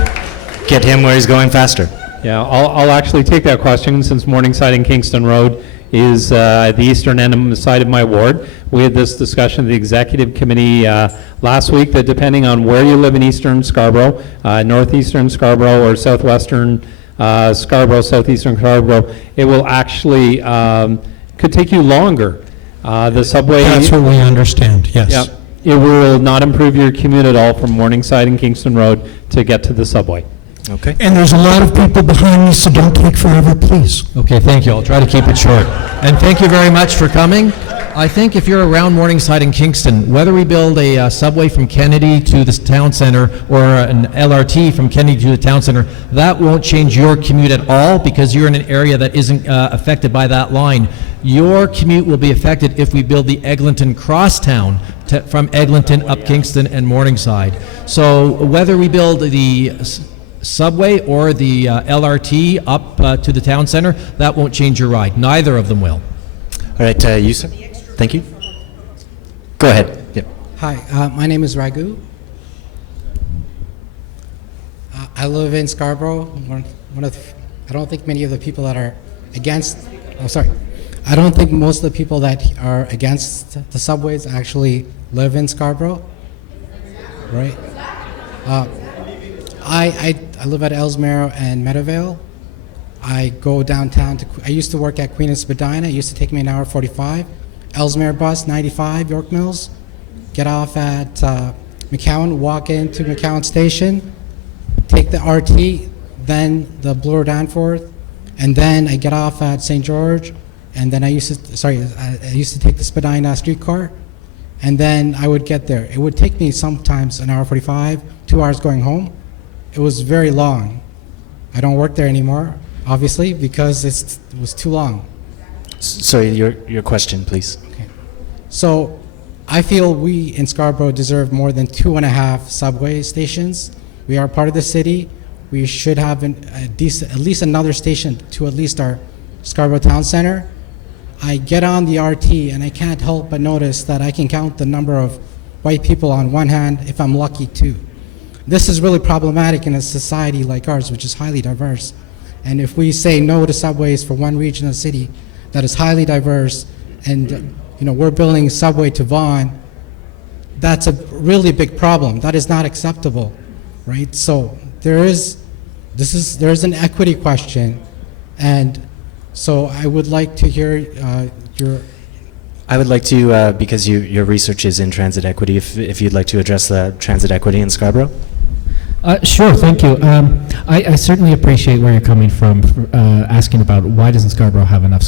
get him where he's going faster? Yeah, I'll actually take that question, since Morningside and Kingston Road is the eastern end side of my ward. We had this discussion at the executive committee last week that depending on where you live in eastern Scarborough, northeastern Scarborough, or southwestern Scarborough, southeastern Scarborough, it will actually could take you longer. The subway. That's what we understand. Yes. Yeah, it will not improve your commute at all from Morningside and Kingston Road to get to the subway. Okay. And there's a lot of people behind me, so don't take forever, please. Okay, thank you. I'll try to keep it short. And thank you very much for coming. I think if you're around Morningside and Kingston, whether we build a subway from Kennedy to the town center or an LRT from Kennedy to the town center, that won't change your commute at all because you're in an area that isn't affected by that line. Your commute will be affected if we build the Eglinton crosstown from Eglinton up Kingston and Morningside. So whether we build the subway or the LRT up to the town center, that won't change your ride. Neither of them will. All right, you, sir. Thank you. Go ahead. Yep. Hi, my name is Raghu. I live in Scarborough. I don't think many of the people that are against, I don't think most of the people that are against the subways actually live in Scarborough, right? I live at Ellesmere and Meadowvale. I go downtown I used to work at Queen and Spadina. It used to take me an hour 45. Ellesmere bus, 95, York Mills. Get off at McCowan, walk into McCowan Station, take the RT, then the Bloor Danforth, and then I get off at St. George, and then I used to take the Spadina streetcar, and then I would get there. It would take me sometimes an hour 45, 2 hours going home. It was very long. I don't work there anymore, obviously, because it was too long. Sorry, your question, please. Okay. So I feel we in Scarborough deserve more than 2.5 subway stations. We are part of the city. we should have at least another station to at least our Scarborough Town Centre. I get on the RT and I can't help but notice that I can count the number of white people on one hand if I'm lucky too. This is really problematic in a society like ours, which is highly diverse. And if we say no to subways for one region of the city that is highly diverse, and we're building a subway to Vaughan, that's a really big problem. That is not acceptable, right? So there is an equity question, and so I would like to hear your. I would like to, because your research is in transit equity, if you'd like to address the transit equity in Scarborough. Sure, thank you. I certainly appreciate where you're coming from, asking about why doesn't Scarborough have enough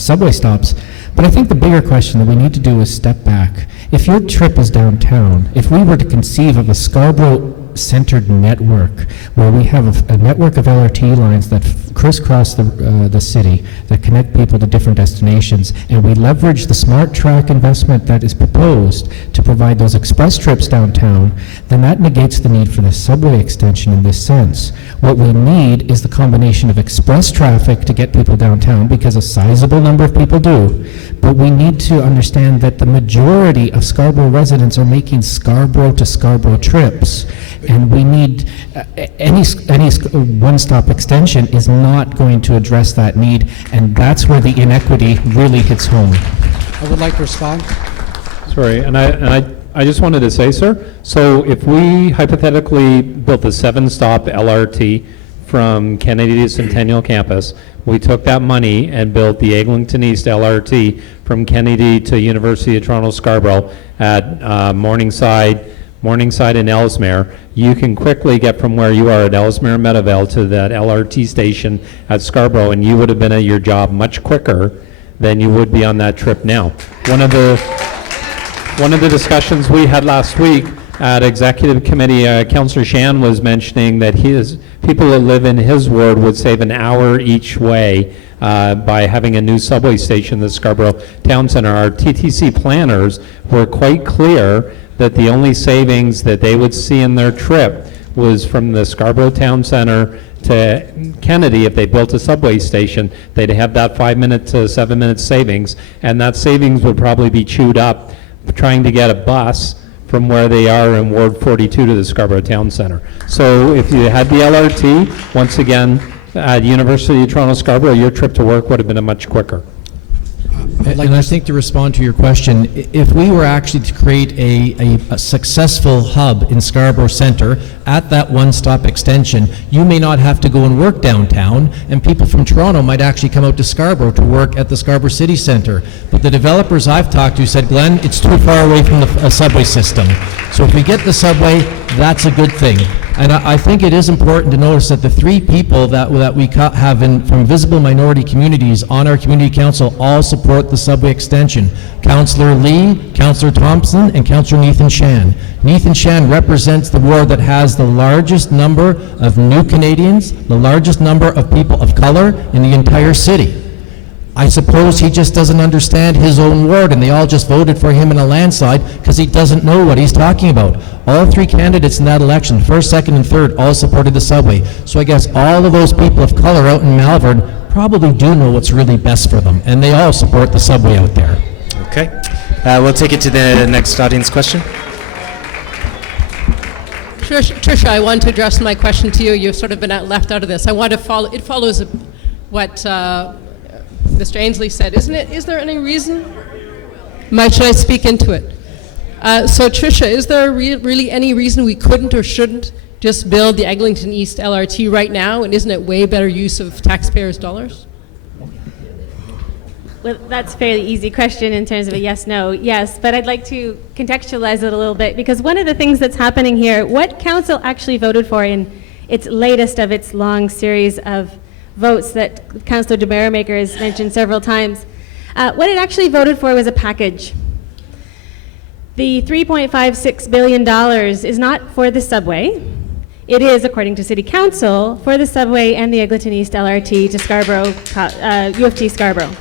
subway stops. But I think the bigger question that we need to do is step back. If your trip is downtown, if we were to conceive of a Scarborough-centered network where we have a network of LRT lines that crisscross the city, that connect people to different destinations, and we leverage the smart track investment that is proposed to provide those express trips downtown, then that negates the need for the subway extension in this sense. What we need is the combination of express traffic to get people downtown, because a sizable number of people do, but we need to understand that the majority of Scarborough residents are making Scarborough to Scarborough trips, and we need any one-stop extension is not going to address that need, and that's where the inequity really hits home. I would like to respond. Sorry, and I just wanted to say, sir, so if we hypothetically built a 7-stop LRT from Kennedy to Centennial Campus, we took that money and built the Eglinton East LRT from Kennedy to University of Toronto Scarborough at Morningside and Ellesmere, you can quickly get from where you are at Ellesmere and Meadowvale to that LRT station at Scarborough, and you would have been at your job much quicker than you would be on that trip now. One of the discussions we had last week at Executive Committee, Councillor Shan was mentioning that people that live in his ward would save an hour each way by having a new subway station at Scarborough Town Centre. Our TTC planners were quite clear that the only savings that they would see in their trip was from the Scarborough Town Centre to Kennedy. If they built a subway station, they'd have that 5-minute to 7-minute savings, and that savings would probably be chewed up trying to get a bus from where they are in Ward 42 to the Scarborough Town Centre. So if you had the LRT, once again, at University of Toronto Scarborough, your trip to work would have been much quicker. And I think to respond to your question, if we were actually to create a successful hub in Scarborough Centre at that one-stop extension, you may not have to go and work downtown, and people from Toronto might actually come out to Scarborough to work at the Scarborough City Centre. But the developers I've talked to said, Glenn, it's too far away from the subway system. So if we get the subway, that's a good thing. And I think it is important to notice that the 3 people that we have from visible minority communities on our community council all support the subway extension. Councillor Lee, Councillor Thompson, and Councillor Nathan Shan. Nathan Shan represents the ward that has the largest number of new Canadians, the largest number of people of color in the entire city. I suppose he just doesn't understand his own ward, and they all just voted for him in a landslide because he doesn't know what he's talking about. All 3 candidates in that election, 1st, 2nd, and 3rd, all supported the subway. So I guess all of those people of color out in Malvern probably do know what's really best for them, and they all support the subway out there. Okay. We'll take it to the next audience question. Tricia, I want to address my question to you. You've sort of been left out of this. I want to follow. It follows what Mr. Ainslie said, isn't it? Is there any reason? Should I speak into it? So, Tricia, is there really any reason we couldn't or shouldn't just build the Eglinton East LRT right now? And isn't it way better use of taxpayers' dollars? Well, that's a fairly easy question in terms of a yes, no, yes, but I'd like to contextualize it a little bit, because one of the things that's happening here, what council actually voted for in its latest of its long series of votes that Councillor Baeremaeker has mentioned several times, what it actually voted for was a package. The $3.56 billion is not for the subway. It is, according to City Council, for the subway and the Eglinton East LRT to Scarborough, U of T Scarborough.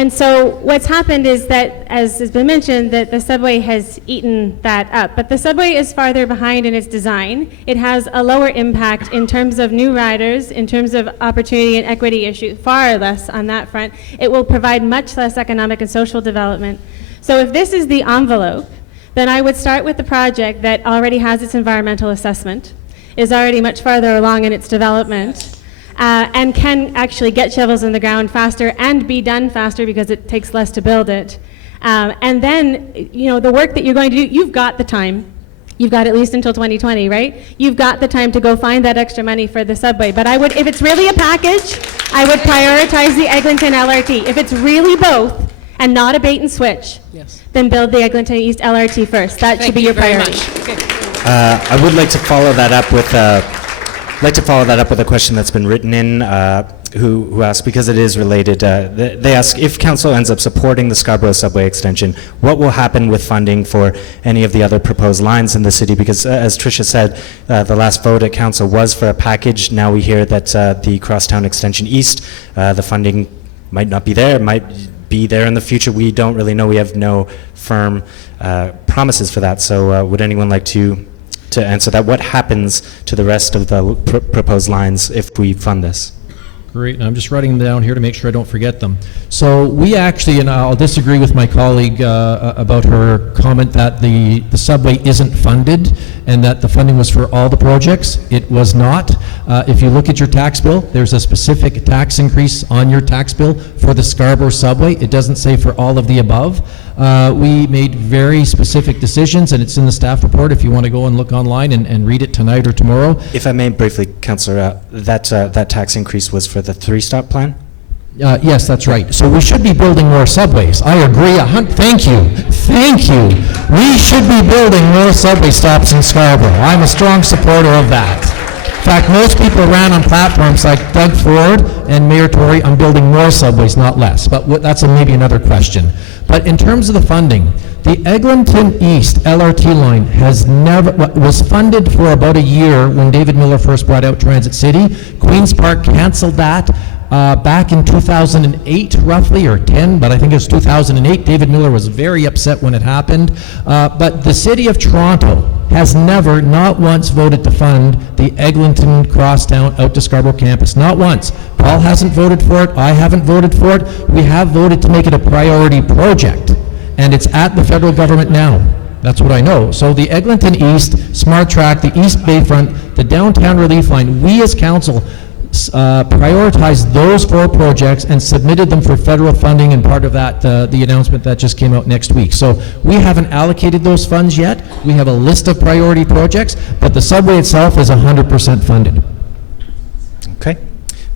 And so what's happened is that, as has been mentioned, that the subway has eaten that up. But the subway is farther behind in its design. It has a lower impact in terms of new riders, in terms of opportunity and equity issues, far less on that front. It will provide much less economic and social development. So if this is the envelope, then I would start with the project that already has its environmental assessment, is already much farther along in its development, and can actually get shovels in the ground faster and be done faster because it takes less to build it. And then, the work that you're going to do, you've got the time. You've got at least until 2020, right? You've got the time to go find that extra money for the subway. But I would, if it's really a package, I would prioritize the Eglinton LRT. If it's really both and not a bait and switch, then build the Eglinton East LRT first. That should be your priority. I would like to follow that up with a question that's been written in, who asked, because it is related, they ask, if council ends up supporting the Scarborough subway extension, what will happen with funding for any of the other proposed lines in the city? Because as Tricia said, the last vote at council was for a package. Now we hear that the Crosstown Extension East, the funding might not be there, might be there in the future. We don't really know. We have no firm promises for that. So would anyone like to answer that? What happens to the rest of the proposed lines if we fund this? Great, and I'm just writing them down here to make sure I don't forget them. So we actually, and I'll disagree with my colleague about her comment that the subway isn't funded and that the funding was for all the projects. It was not. If you look at your tax bill, there's a specific tax increase on your tax bill for the Scarborough subway. It doesn't say for all of the above. We made very specific decisions, and it's in the staff report if you want to go and look online and read it tonight or tomorrow. If I may briefly, Councillor, that tax increase was for the three-stop plan? Yes, that's right. So we should be building more subways. I agree. Thank you. Thank you. We should be building more subway stops in Scarborough. I'm a strong supporter of that. In fact, most people ran on platforms like Doug Ford and Mayor Tory on building more subways, not less. But that's maybe another question. But in terms of the funding, the Eglinton East LRT line was funded for about a year when David Miller first brought out Transit City. Queen's Park canceled that back in 2008, roughly, or 10, but I think it was 2008. David Miller was very upset when it happened. But the City of Toronto has never, not once, voted to fund the Eglinton Crosstown out to Scarborough Campus. Not once. Paul hasn't voted for it. I haven't voted for it. We have voted to make it a priority project, and it's at the federal government now. That's what I know. So the Eglinton East, Smart Track, the East Bayfront, the Downtown Relief Line, we as council prioritized those 4 projects and submitted them for federal funding, and part of that, the announcement that just came out next week. So we haven't allocated those funds yet. We have a list of priority projects, but the subway itself is 100% funded. Okay.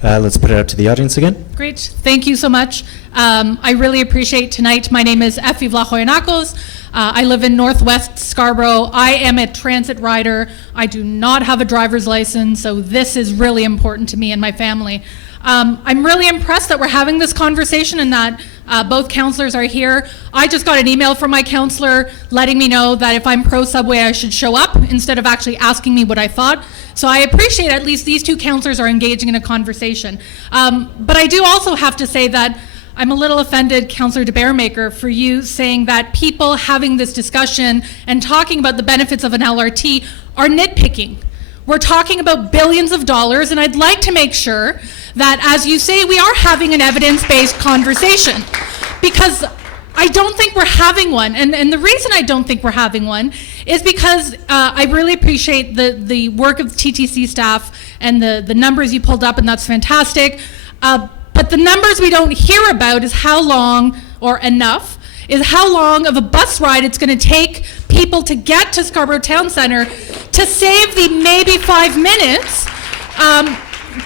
Let's put it out to the audience again. Great. Thank you so much. I really appreciate tonight. My name is Effie Vlahoyanakos. I live in Northwest Scarborough. I am a transit rider. I do not have a driver's license, so this is really important to me and my family. I'm really impressed that we're having this conversation and that both councillors are here. I just got an email from my councillor letting me know that if I'm pro-subway, I should show up instead of actually asking me what I thought. So I appreciate at least these 2 councillors are engaging in a conversation. But I do also have to say that I'm a little offended, Councillor Baeremaeker, for you saying that people having this discussion and talking about the benefits of an LRT are nitpicking. We're talking about billions of dollars, and I'd like to make sure that, as you say, we are having an evidence-based conversation, because I don't think we're having one. And the reason I don't think we're having one is because I really appreciate the work of the TTC staff and the numbers you pulled up, and that's fantastic. But the numbers we don't hear about is how long, or enough, is how long of a bus ride it's going to take people to get to Scarborough Town Centre to save the maybe 5 minutes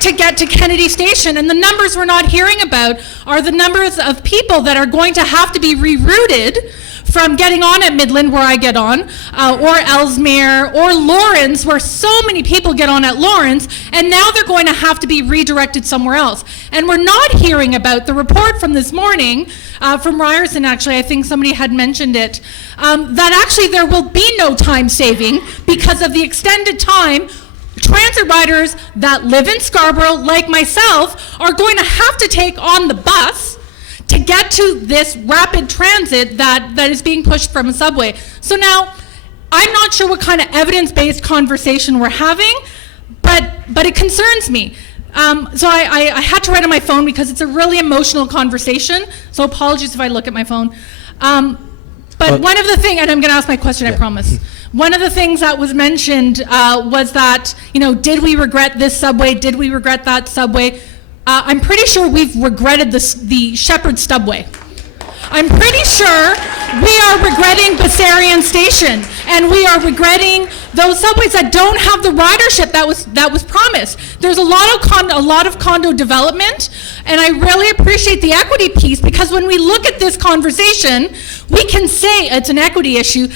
to get to Kennedy Station. And the numbers we're not hearing about are the numbers of people that are going to have to be rerouted from getting on at Midland, where I get on, or Ellesmere, or Lawrence, where so many people get on at Lawrence, and now they're going to have to be redirected somewhere else. And we're not hearing about the report from this morning, from Ryerson, actually, I think somebody had mentioned it, that actually there will be no time saving because of the extended time. Transit riders that live in Scarborough, like myself, are going to have to take on the bus to get to this rapid transit that is being pushed from a subway. So now, I'm not sure what kind of evidence-based conversation we're having, but it concerns me. So I had to write on my phone because it's a really emotional conversation, so apologies if I look at my phone. But one of the things, and I'm going to ask my question, I promise. One of the things that was mentioned was that, did we regret this subway? Did we regret that subway? I'm pretty sure we've regretted the Sheppard subway. I'm pretty sure we are regretting Baeremaeker Station, and we are regretting those subways that don't have the ridership that was promised. There's a lot of condo development, and I really appreciate the equity piece, because when we look at this conversation, we can say it's an equity issue,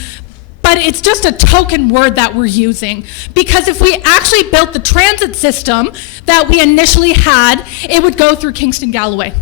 but it's just a token word that we're using. Because if we actually built the transit system that we initially had, it would go through Kingston Galloway.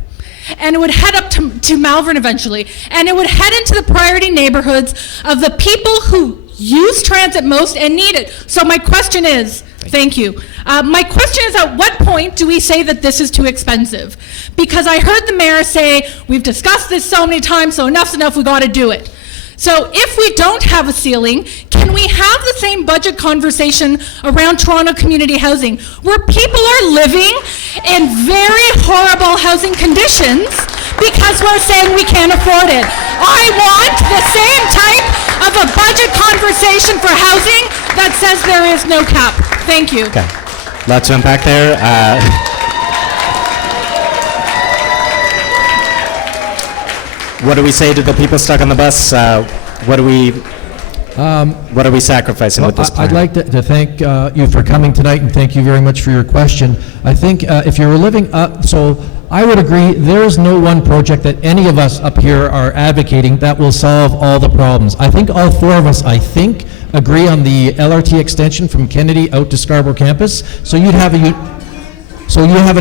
And it would head up to Malvern eventually. And it would head into the priority neighborhoods of the people who use transit most and need it. So my question is, thank you. My question is, at what point do we say that this is too expensive? Because I heard the mayor say, we've discussed this so many times, so enough's enough, we gotta do it. So if we don't have a ceiling, can we have the same budget conversation around Toronto community housing, where people are living in very horrible housing conditions because we're saying we can't afford it? I want the same type of a budget conversation for housing that says there is no cap. Thank you. Okay, lots to unpack there. What do we say to the people stuck on the bus? What are we sacrificing with this plan? I'd like to thank you for coming tonight, and thank you very much for your question. I think if you're living up, so I would agree, there is no one project that any of us up here are advocating that will solve all the problems. I think all four of us, agree on the LRT extension from Kennedy out to Scarborough Campus. So you have a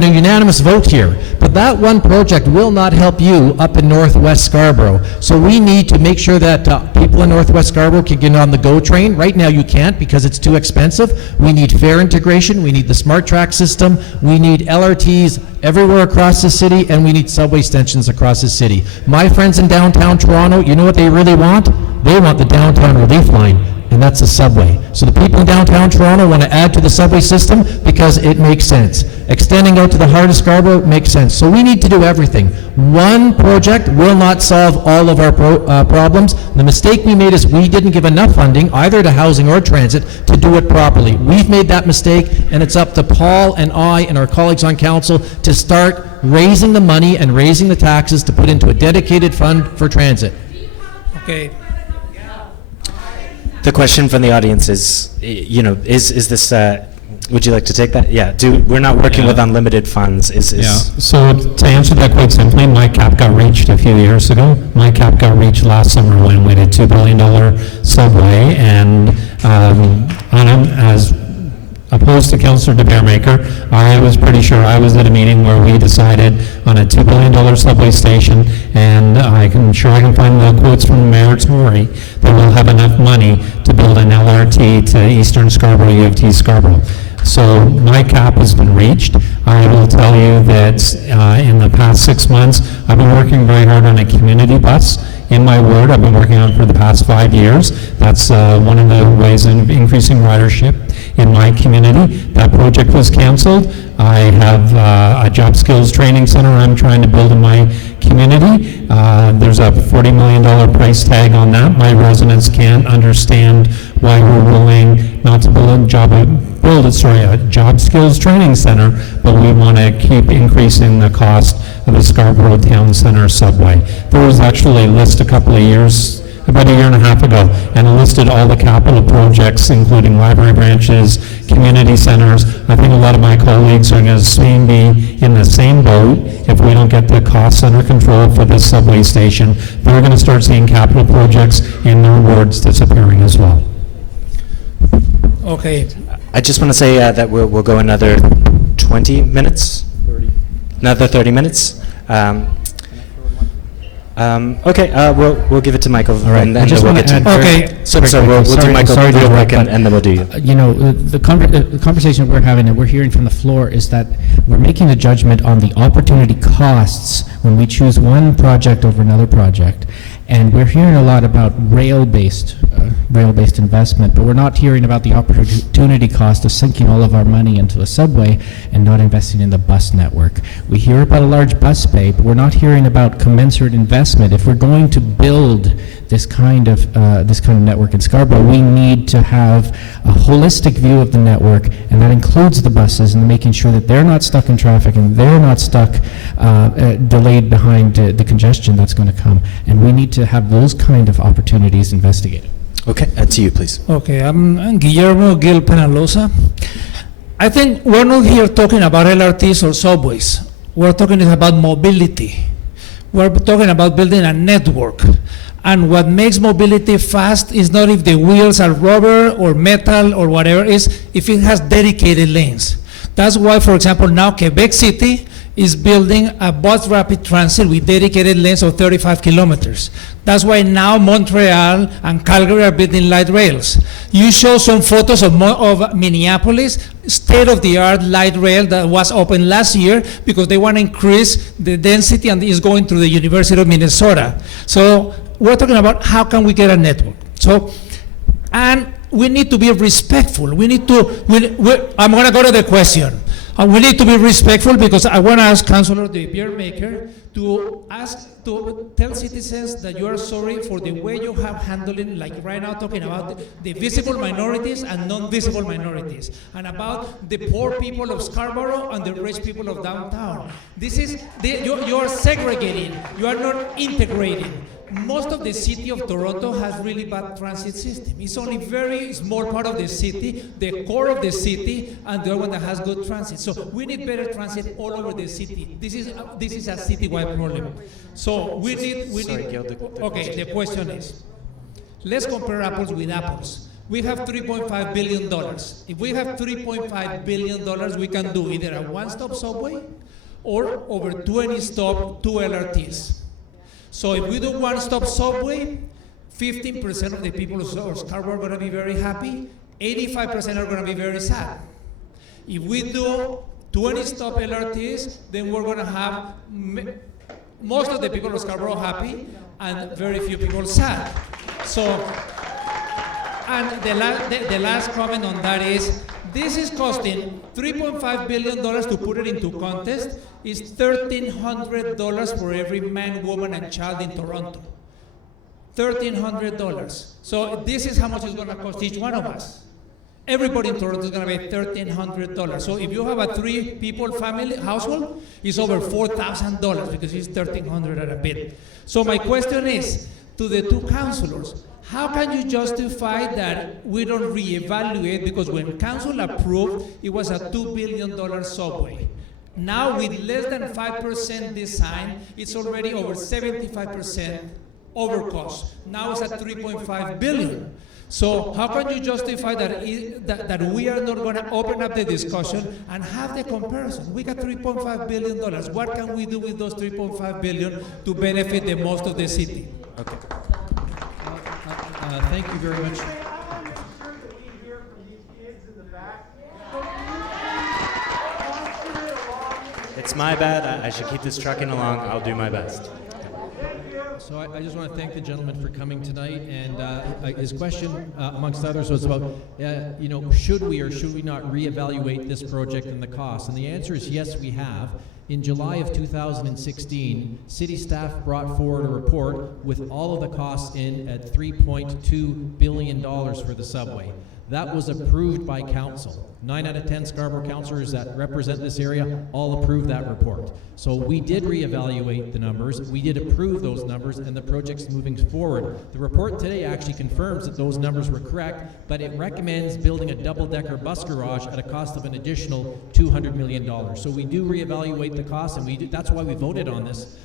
unanimous vote here. But that one project will not help you up in Northwest Scarborough. So we need to make sure that people in Northwest Scarborough can get on the GO train. Right now you can't because it's too expensive. We need fare integration. We need the smart track system. We need LRTs everywhere across the city, and we need subway extensions across the city. My friends in downtown Toronto, you know what they really want? They want the downtown relief line, and that's the subway. So the people in downtown Toronto want to add to the subway system because it makes sense. Extending out to the heart of Scarborough makes sense. So we need to do everything. One project will not solve all of our problems. The mistake we made is we didn't give enough funding, either to housing or transit, to do it properly. We've made that mistake, and it's up to Paul and I and our colleagues on council to start raising the money and raising the taxes to put into a dedicated fund for transit. Okay. The question from the audience is, is this, would you like to take that? Yeah, we're not working with unlimited funds. So to answer that quite simply, my cap got reached a few years ago. My cap got reached last summer when we did $2 billion subway, and as opposed to Councillor Baeremaeker, I was pretty sure I was at a meeting where we decided on a $2 billion subway station, and I'm sure I can find the quotes from Mayor Tory that we'll have enough money to build an LRT to Eastern Scarborough, U of T Scarborough. So my cap has been reached. I will tell you that in the past 6 months, I've been working very hard on a community bus in my ward. I've been working on it for the past 5 years. That's one of the ways of increasing ridership in my community. That project was canceled. I have a job skills training center I'm trying to build in my community. There's a $40 million price tag on that. My residents can't understand why we're willing not to build a job skills training center, but we want to keep increasing the cost of the Scarborough Town Centre subway. There was actually a list about a year and a half ago, and it listed all the capital projects, including library branches, community centers. I think a lot of my colleagues are going to soon be in the same boat if we don't get the costs under control for this subway station. They're going to start seeing capital projects in their wards disappearing as well. Okay. I just want to say that we'll go another 20 minutes. 30. Another 30 minutes. Okay, we'll give it to Michael, All right, and I then just we'll want get to to. add. Okay. So we'll do Michael sorry to real interrupt, quick, but, and then we'll do you. You know, the conversation we're having and we're hearing from the floor is that we're making a judgment on the opportunity costs when we choose one project over another project. And we're hearing a lot about rail-based investment, but we're not hearing about the opportunity cost of sinking all of our money into a subway and not investing in the bus network. We hear about a large bus bay, but we're not hearing about commensurate investment. If we're going to build this kind of network in Scarborough, we need to have a holistic view of the network, and that includes the buses and making sure that they're not stuck in traffic and they're not stuck delayed behind the congestion that's going to come. And we need to have those kind of opportunities investigated. Okay, to you, please. Okay, I'm Guillermo Gil Penalosa. I think we're not here talking about LRTs or subways. We're talking about mobility. We're talking about building a network. And what makes mobility fast is not if the wheels are rubber or metal or whatever, is if it has dedicated lanes. That's why, for example, now Quebec City is building a bus rapid transit with dedicated lanes of 35 kilometers. That's why now Montreal and Calgary are building light rails. You show some photos of Minneapolis, state-of-the-art light rail that was opened last year because they want to increase the density and is going through the University of Minnesota. So we're talking about how can we get a network. So, and we need to be respectful. We need to, I'm going to go to the question. We need to be respectful because I want to ask Councillor Baeremaeker to tell citizens that you are sorry for the way you have handled it, like right now talking about the visible minorities and non-visible minorities, and about the poor people of Scarborough and the rich people of downtown. This is, you are segregating, you are not integrating. Most of the city of Toronto has really bad transit system. It's only very small part of the city, the core of the city, and the other one that has good transit. So we need better transit all over the city. This is a citywide problem. So we need. Okay, the question is, let's compare apples with apples. We have $3.5 billion. If we have $3.5 billion, we can do either a one-stop subway or over 20-stop 2 LRTs. So if we do one-stop subway, 15% of the people of Scarborough are going to be very happy, 85% are going to be very sad. If we do 20-stop LRTs, then we're going to have most of the people of Scarborough happy and very few people sad. So, and the last comment on that is, this is costing $3.5 billion to put it into contest. Is $1,300 for every man, woman, and child in Toronto. $1,300. So this is how much it's going to cost each one of us. Everybody in Toronto is going to pay $1,300. So if you have a 3-people family household, it's over $4,000 because it's $1,300 and a bit. So my question is to the two councillors. How can you justify that we don't reevaluate? Because when council approved, it was a $2 billion subway. Now with less than 5% design, it's already over 75% over cost. Now it's at $3.5 billion. So how can you justify that we are not going to open up the discussion and have the comparison? We got $3.5 billion. What can we do with those $3.5 billion to benefit the most of the city? Okay. Thank you very much. It's my bad. I should keep this trucking along. I'll do my best. So I just want to thank the gentleman for coming tonight, and his question, amongst others, was about, should we or should we not reevaluate this project and the cost? And the answer is yes, we have. In July of 2016, city staff brought forward a report with all of the costs in at $3.2 billion for the subway. That was approved by council. 9 out of 10 Scarborough councillors that represent this area all approved that report. So we did reevaluate the numbers, we did approve those numbers, and the project's moving forward. The report today actually confirms that those numbers were correct, but it recommends building a double-decker bus garage at a cost of an additional $200 million. So we do reevaluate the costs, and that's why we voted on this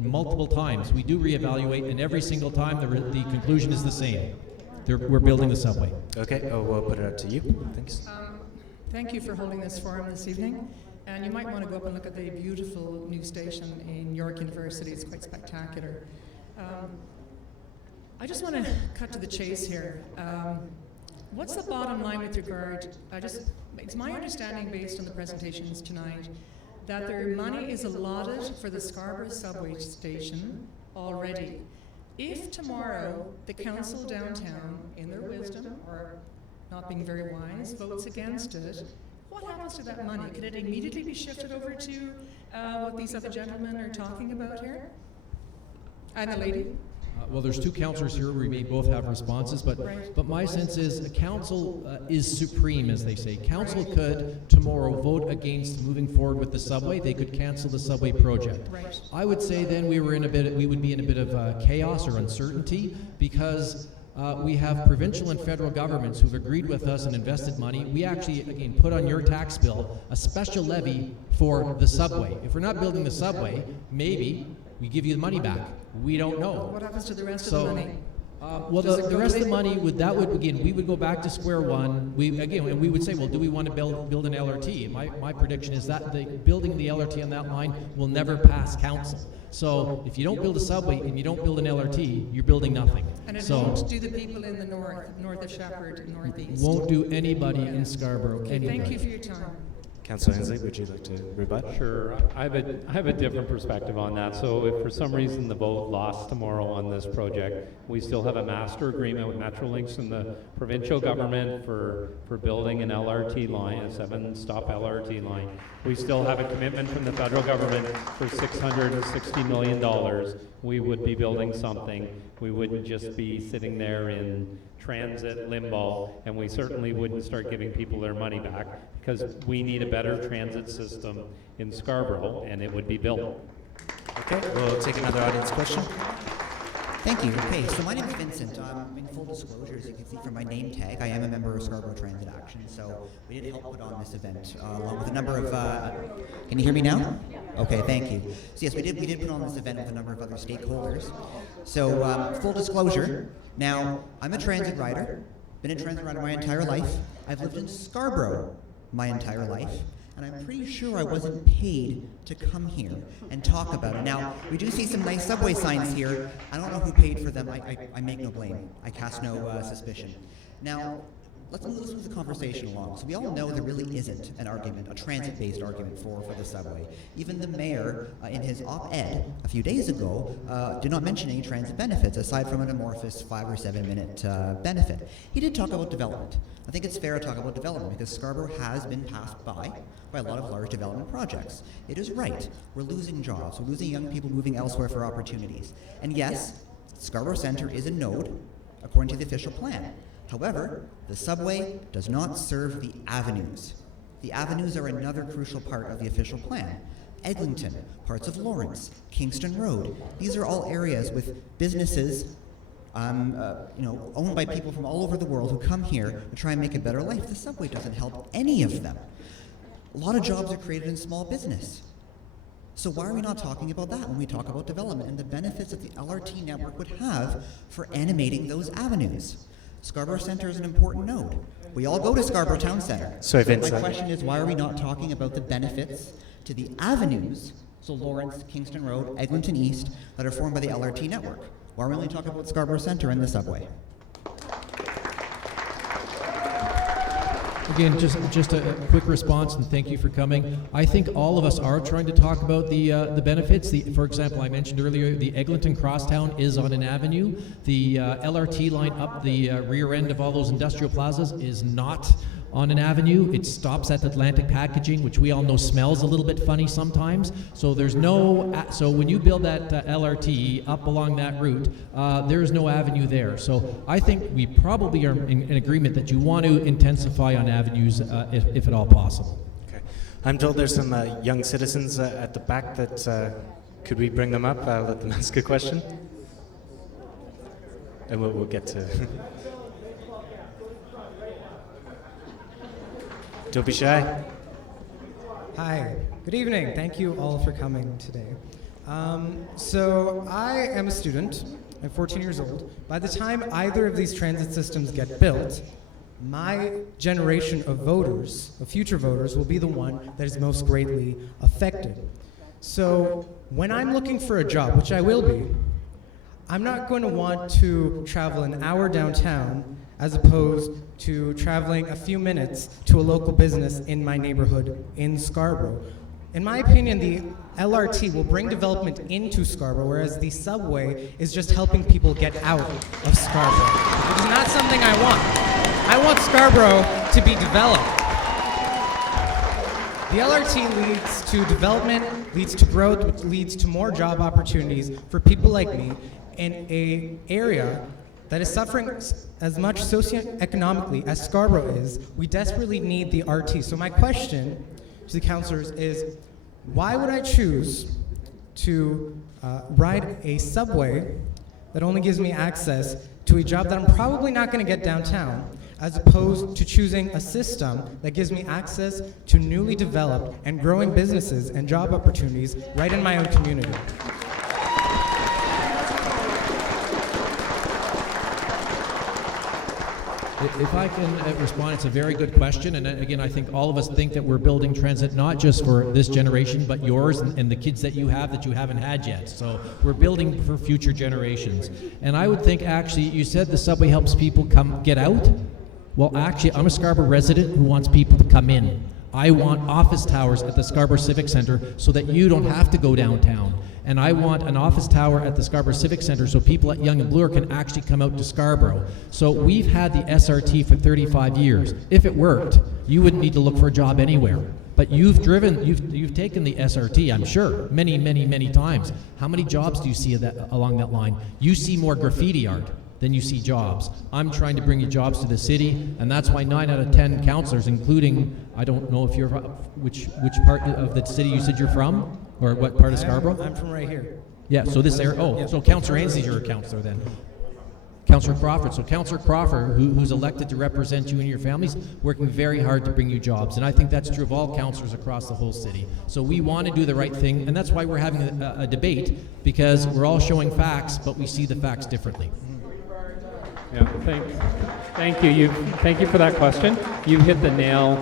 multiple times. We do reevaluate, and every single time the conclusion is the same. We're building the subway. Okay, we'll put it up to you. Thanks. Thank you for holding this forum this evening. And you might want to go up and look at the beautiful new station in York University. It's quite spectacular. I just want to cut to the chase here. What's the bottom line with regard, it's my understanding based on the presentations tonight that their money is allotted for the Scarborough subway station already. If tomorrow the council downtown, in their wisdom or not being very wise, votes against it, what happens to that money? Could it immediately be shifted over to what these other gentlemen are talking about here? And the lady? Well, there's two councillors here. We may both have responses, but my sense is a council is supreme, as they say. Council could tomorrow vote against moving forward with the subway. They could cancel the subway project. I would say then we would be in a bit of chaos or uncertainty because we have provincial and federal governments who've agreed with us and invested money. We actually, again, put on your tax bill a special levy for the subway. If we're not building the subway, maybe we give you the money back. We don't know. What happens to the rest of the money? Well, the rest of the money we would go back to square one. And we would say, well, do we want to build an LRT? My prediction is that building the LRT on that line will never pass council. So if you don't build a subway and you don't build an LRT, you're building nothing. And it won't do the people in the north of Sheppard, northeast. Won't do anybody in Scarborough. Okay, thank you for your time. Councillor Ainslie, would you like to rebut? Sure. I have a different perspective on that. So if for some reason the vote lost tomorrow on this project, we still have a master agreement with Metrolinx and the provincial government for building an LRT line, a 7-stop LRT line. We still have a commitment from the federal government for $660 million. We would be building something. We wouldn't just be sitting there in transit limbo, and we certainly wouldn't start giving people their money back because we need a better transit system in Scarborough, and it would be built. Okay, we'll take another audience question. Thank you. Okay, so my name is Vincent. In full disclosure, as you can see from my name tag, I am a member of Scarborough Transit Action, so we did help put on this event along with a number of, can you hear me now? Okay, thank you. So yes, we did put on this event with a number of other stakeholders. So full disclosure, now I'm a transit rider, been a transit rider my entire life. I've lived in Scarborough my entire life, and I'm pretty sure I wasn't paid to come here and talk about it. Now, we do see some nice subway signs here. I don't know who paid for them. I make no blame. I cast no suspicion. Now, let's move the conversation along. So we all know there really isn't an argument, a transit-based argument for the subway. Even the mayor, in his op-ed a few days ago, did not mention any transit benefits, aside from an amorphous 5 or 7 minute benefit. He did talk about development. I think it's fair to talk about development because Scarborough has been passed by a lot of large development projects. It is right. We're losing jobs. We're losing young people moving elsewhere for opportunities. And yes, Scarborough Centre is a node, according to the official plan. However, the subway does not serve the avenues. The avenues are another crucial part of the official plan. Eglinton, parts of Lawrence, Kingston Road. These are all areas with businesses owned by people from all over the world who come here to try and make a better life. The subway doesn't help any of them. A lot of jobs are created in small business. So why are we not talking about that when we talk about development and the benefits that the LRT network would have for animating those avenues? Scarborough Centre is an important node. We all go to Scarborough Town Centre. Sorry, Vince. My question is, why are we not talking about the benefits to the avenues, so Lawrence, Kingston Road, Eglinton East, that are formed by the LRT network? Why are we only talking about Scarborough Centre and the subway? Again, just a quick response, and thank you for coming. I think all of us are trying to talk about the benefits. For example, I mentioned earlier, the Eglinton Crosstown is on an avenue. The LRT line up the rear end of all those industrial plazas is not on an avenue. It stops at Atlantic Packaging, which we all know smells a little bit funny sometimes. So there's so when you build that LRT up along that route, there's no avenue there. So I think we probably are in agreement that you want to intensify on avenues if at all possible. Okay. I'm told there's some young citizens at the back that, could we bring them up? Let them ask a question. And we'll get to... Don't be shy. Hi, good evening. Thank you all for coming today. So I am a student. I'm 14 years old. By the time either of these transit systems get built, my generation of voters, of future voters, will be the one that is most greatly affected. So when I'm looking for a job, which I will be, I'm not going to want to travel an hour downtown as opposed to traveling a few minutes to a local business in my neighborhood in Scarborough. In my opinion, the LRT will bring development into Scarborough, whereas the subway is just helping people get out of Scarborough, which is not something I want. I want Scarborough to be developed. The LRT leads to development, leads to growth, which leads to more job opportunities for people like me in an area that is suffering as much socioeconomically as Scarborough is. We desperately need the RT. So my question to the councillors is, why would I choose to ride a subway that only gives me access to a job that I'm probably not going to get downtown, as opposed to choosing a system that gives me access to newly developed and growing businesses and job opportunities right in my own community? If I can respond, it's a very good question. And again, I think all of us think that we're building transit not just for this generation, but yours and the kids that you haven't had yet. So we're building for future generations. And I would think, actually, you said the subway helps people get out. Well, actually, I'm a Scarborough resident who wants people to come in. I want office towers at the Scarborough Civic Centre so that you don't have to go downtown. And I want an office tower at the Scarborough Civic Centre so people at Yonge and Bloor can actually come out to Scarborough. So we've had the SRT for 35 years. If it worked, you wouldn't need to look for a job anywhere. But you've taken the SRT, I'm sure, many, many, many times. How many jobs do you see along that line? You see more graffiti art than you see jobs. I'm trying to bring you jobs to the city, and that's why 9 out of 10 councillors, including, I don't know if you're, which part of the city you said you're from, or what part of Scarborough? I'm from right here. Yeah, so this area, so Councillor Ainslie, you're a councillor then. Councillor Crawford, so Councillor Crawford, who's elected to represent you and your families, working very hard to bring you jobs, and I think that's true of all councillors across the whole city. So we want to do the right thing, and that's why we're having a debate, because we're all showing facts, but we see the facts differently. Yeah, thank you. Thank you for that question. You hit the nail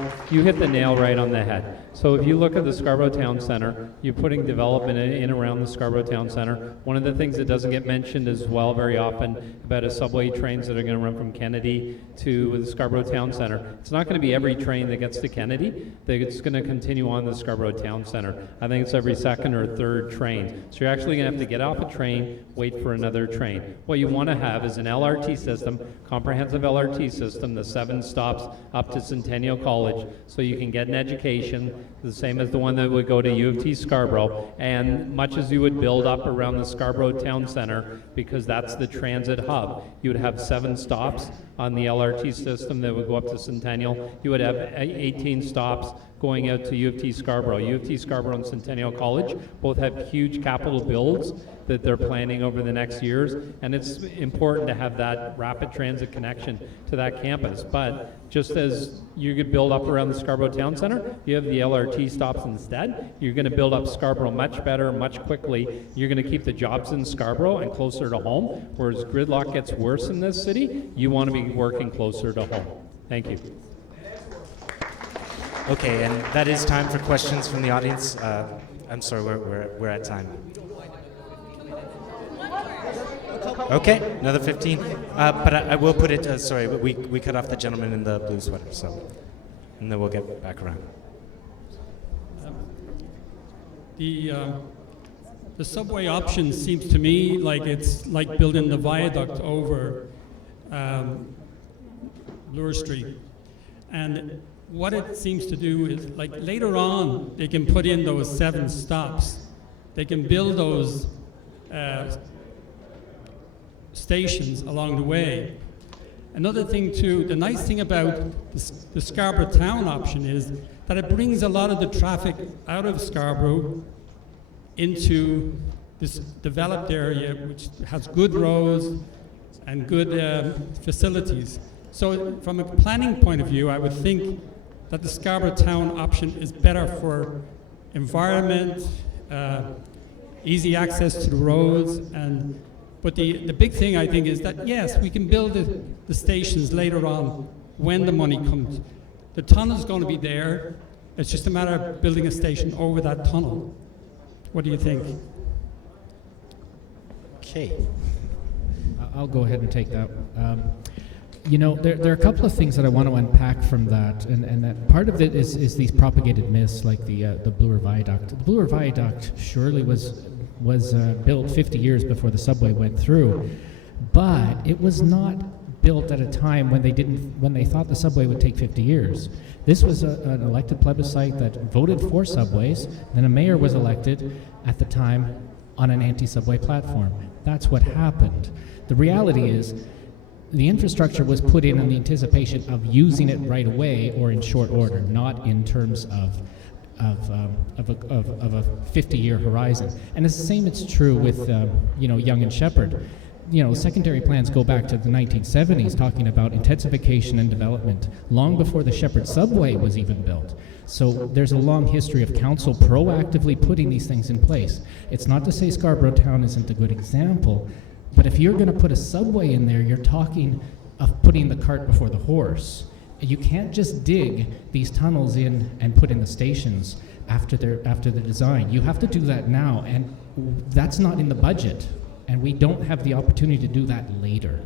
right on the head. So if you look at the Scarborough Town Centre, you're putting development in around the Scarborough Town Centre. One of the things that doesn't get mentioned as well very often about a subway trains that are going to run from Kennedy to the Scarborough Town Centre. It's not going to be every train that gets to Kennedy. It's going to continue on the Scarborough Town Centre. I think it's every second or third train. So you're actually going to have to get off a train, wait for another train. What you want to have is an LRT system, comprehensive LRT system, the 7 stops up to Centennial College, so you can get an education, the same as the one that would go to U of T Scarborough, and much as you would build up around the Scarborough Town Centre, because that's the transit hub, you would have 7 stops on the LRT system that would go up to Centennial. You would have 18 stops going out to U of T Scarborough. U of T Scarborough and Centennial College both have huge capital builds that they're planning over the next years, and it's important to have that rapid transit connection to that campus. But just as you could build up around the Scarborough Town Centre, you have the LRT stops instead. You're going to build up Scarborough much better, much quickly. You're going to keep the jobs in Scarborough and closer to home, whereas gridlock gets worse in this city. You want to be working closer to home. Thank you. Okay, and that is time for questions from the audience. I'm sorry, we're at time. Okay, another 15. But I will put it, sorry, we cut off the gentleman in the blue sweater, so, and then we'll get back around. The subway option seems to me like it's like building the viaduct over Bloor Street. And what it seems to do is, like, later on, they can put in those 7 stops. They can build those stations along the way. Another thing too, the nice thing about the Scarborough Town option is that it brings a lot of the traffic out of Scarborough into this developed area, which has good roads and good facilities. So from a planning point of view, I would think that the Scarborough Town option is better for environment, easy access to the roads, but the big thing I think is that, yes, we can build the stations later on when the money comes. The tunnel is going to be there. It's just a matter of building a station over that tunnel. What do you think? Okay. I'll go ahead and take that. You know, there are a couple of things that I want to unpack from that, and that part of it is these propagated myths, like the Bloor Viaduct. The Bloor Viaduct surely was built 50 years before the subway went through, but it was not built at a time when they thought the subway would take 50 years. This was an elected plebiscite that voted for subways. Then a mayor was elected at the time on an anti-subway platform. That's what happened. The reality is, the infrastructure was put in the anticipation of using it right away or in short order, not in terms of a 50-year horizon. And it's the same. It's true with Yonge and Sheppard. You know, secondary plans go back to the 1970s, talking about intensification and development long before the Sheppard subway was even built. So there's a long history of council proactively putting these things in place. It's not to say Scarborough Town isn't a good example, but if you're going to put a subway in there, you're talking of putting the cart before the horse. You can't just dig these tunnels in and put in the stations after the design. You have to do that now, and that's not in the budget, and we don't have the opportunity to do that later.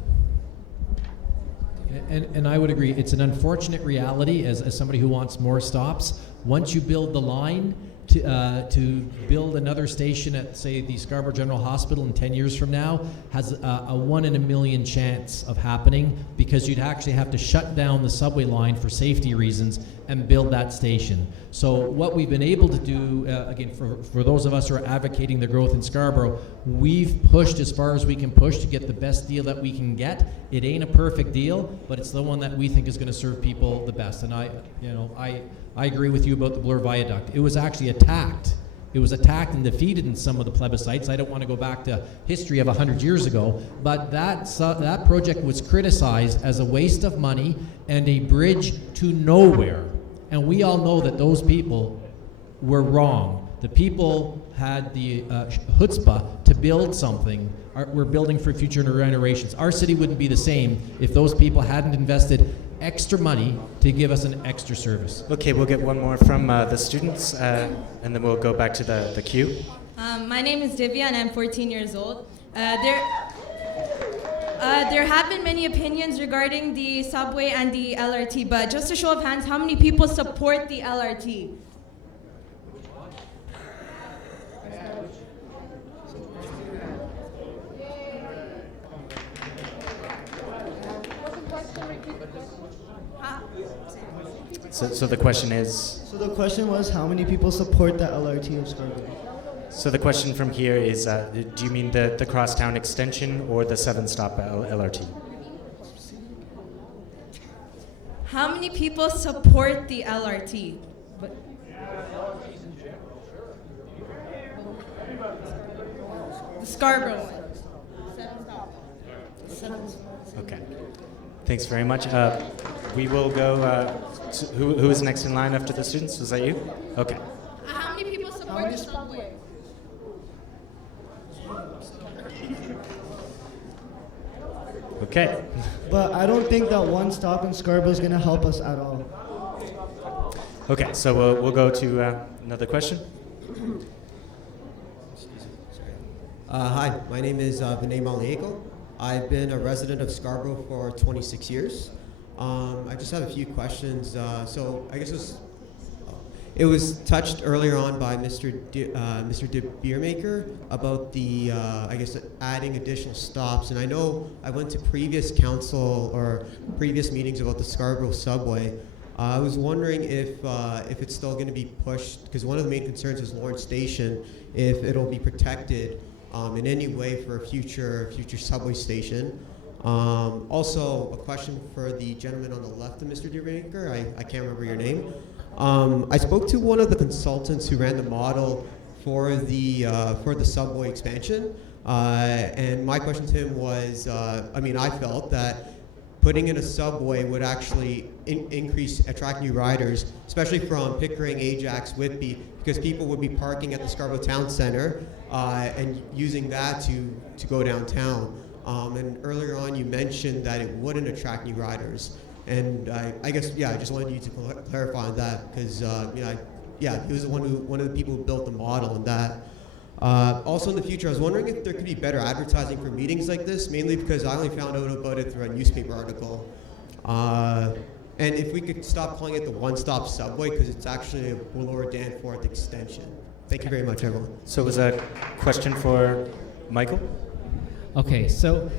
And I would agree. It's an unfortunate reality as somebody who wants more stops. Once you build the line, to build another station at, say, the Scarborough General Hospital in 10 years from now has a 1 in a million chance of happening, because you'd actually have to shut down the subway line for safety reasons and build that station. So what we've been able to do, again, for those of us who are advocating the growth in Scarborough, we've pushed as far as we can push to get the best deal that we can get. It ain't a perfect deal, but it's the one that we think is going to serve people the best. And I agree with you about the Bloor Viaduct. It was actually attacked. It was attacked and defeated in some of the plebiscites. I don't want to go back to history of 100 years ago, but that project was criticized as a waste of money and a bridge to nowhere. And we all know that those people were wrong. The people had the chutzpah to build something. We're building for future generations. Our city wouldn't be the same if those people hadn't invested extra money to give us an extra service. Okay, we'll get one more from the students, and then we'll go back to the queue. My name is Divya, and I'm 14 years old. There have been many opinions regarding the subway and the LRT, but just a show of hands, how many people support the LRT? So the question is? So the question was, how many people support the LRT of Scarborough? So the question from here is, do you mean the crosstown extension or the 7-stop LRT? How many people support the LRT? The Scarborough one. Okay. Thanks very much. We will go. Who is next in line after the students? Was that you? Okay. How many people support the subway? Okay. But I don't think that one stop in Scarborough is going to help us at all. Okay, so we'll go to another question. Hi, my name is Baeremaeker. I've been a resident of Scarborough for 26 years. I just have a few questions. So I guess it was touched earlier on by Mr. Baeremaeker about the, I guess, adding additional stops. And I know I went to previous council or previous meetings about the Scarborough subway. I was wondering if it's still going to be pushed, because one of the main concerns is Lawrence Station, if it'll be protected in any way for a future subway station. Also, a question for the gentleman on the left of Mr. Baeremaeker. I can't remember your name. I spoke to one of the consultants who ran the model for the subway expansion, and my question to him was, I felt that putting in a subway would actually attract new riders, especially from Pickering, Ajax, Whitby, because people would be parking at the Scarborough Town Centre and using that to go downtown. And earlier on, you mentioned that it wouldn't attract new riders, and I guess I just wanted you to clarify on that, because he was one of the people who built the model on that. Also in the future, I was wondering if there could be better advertising for meetings like this, mainly because I only found out about it through a newspaper article. And if we could stop calling it the one-stop subway, because it's actually a Lower Danforth extension. Thank you very much, everyone. So was that question for Michael? Okay, so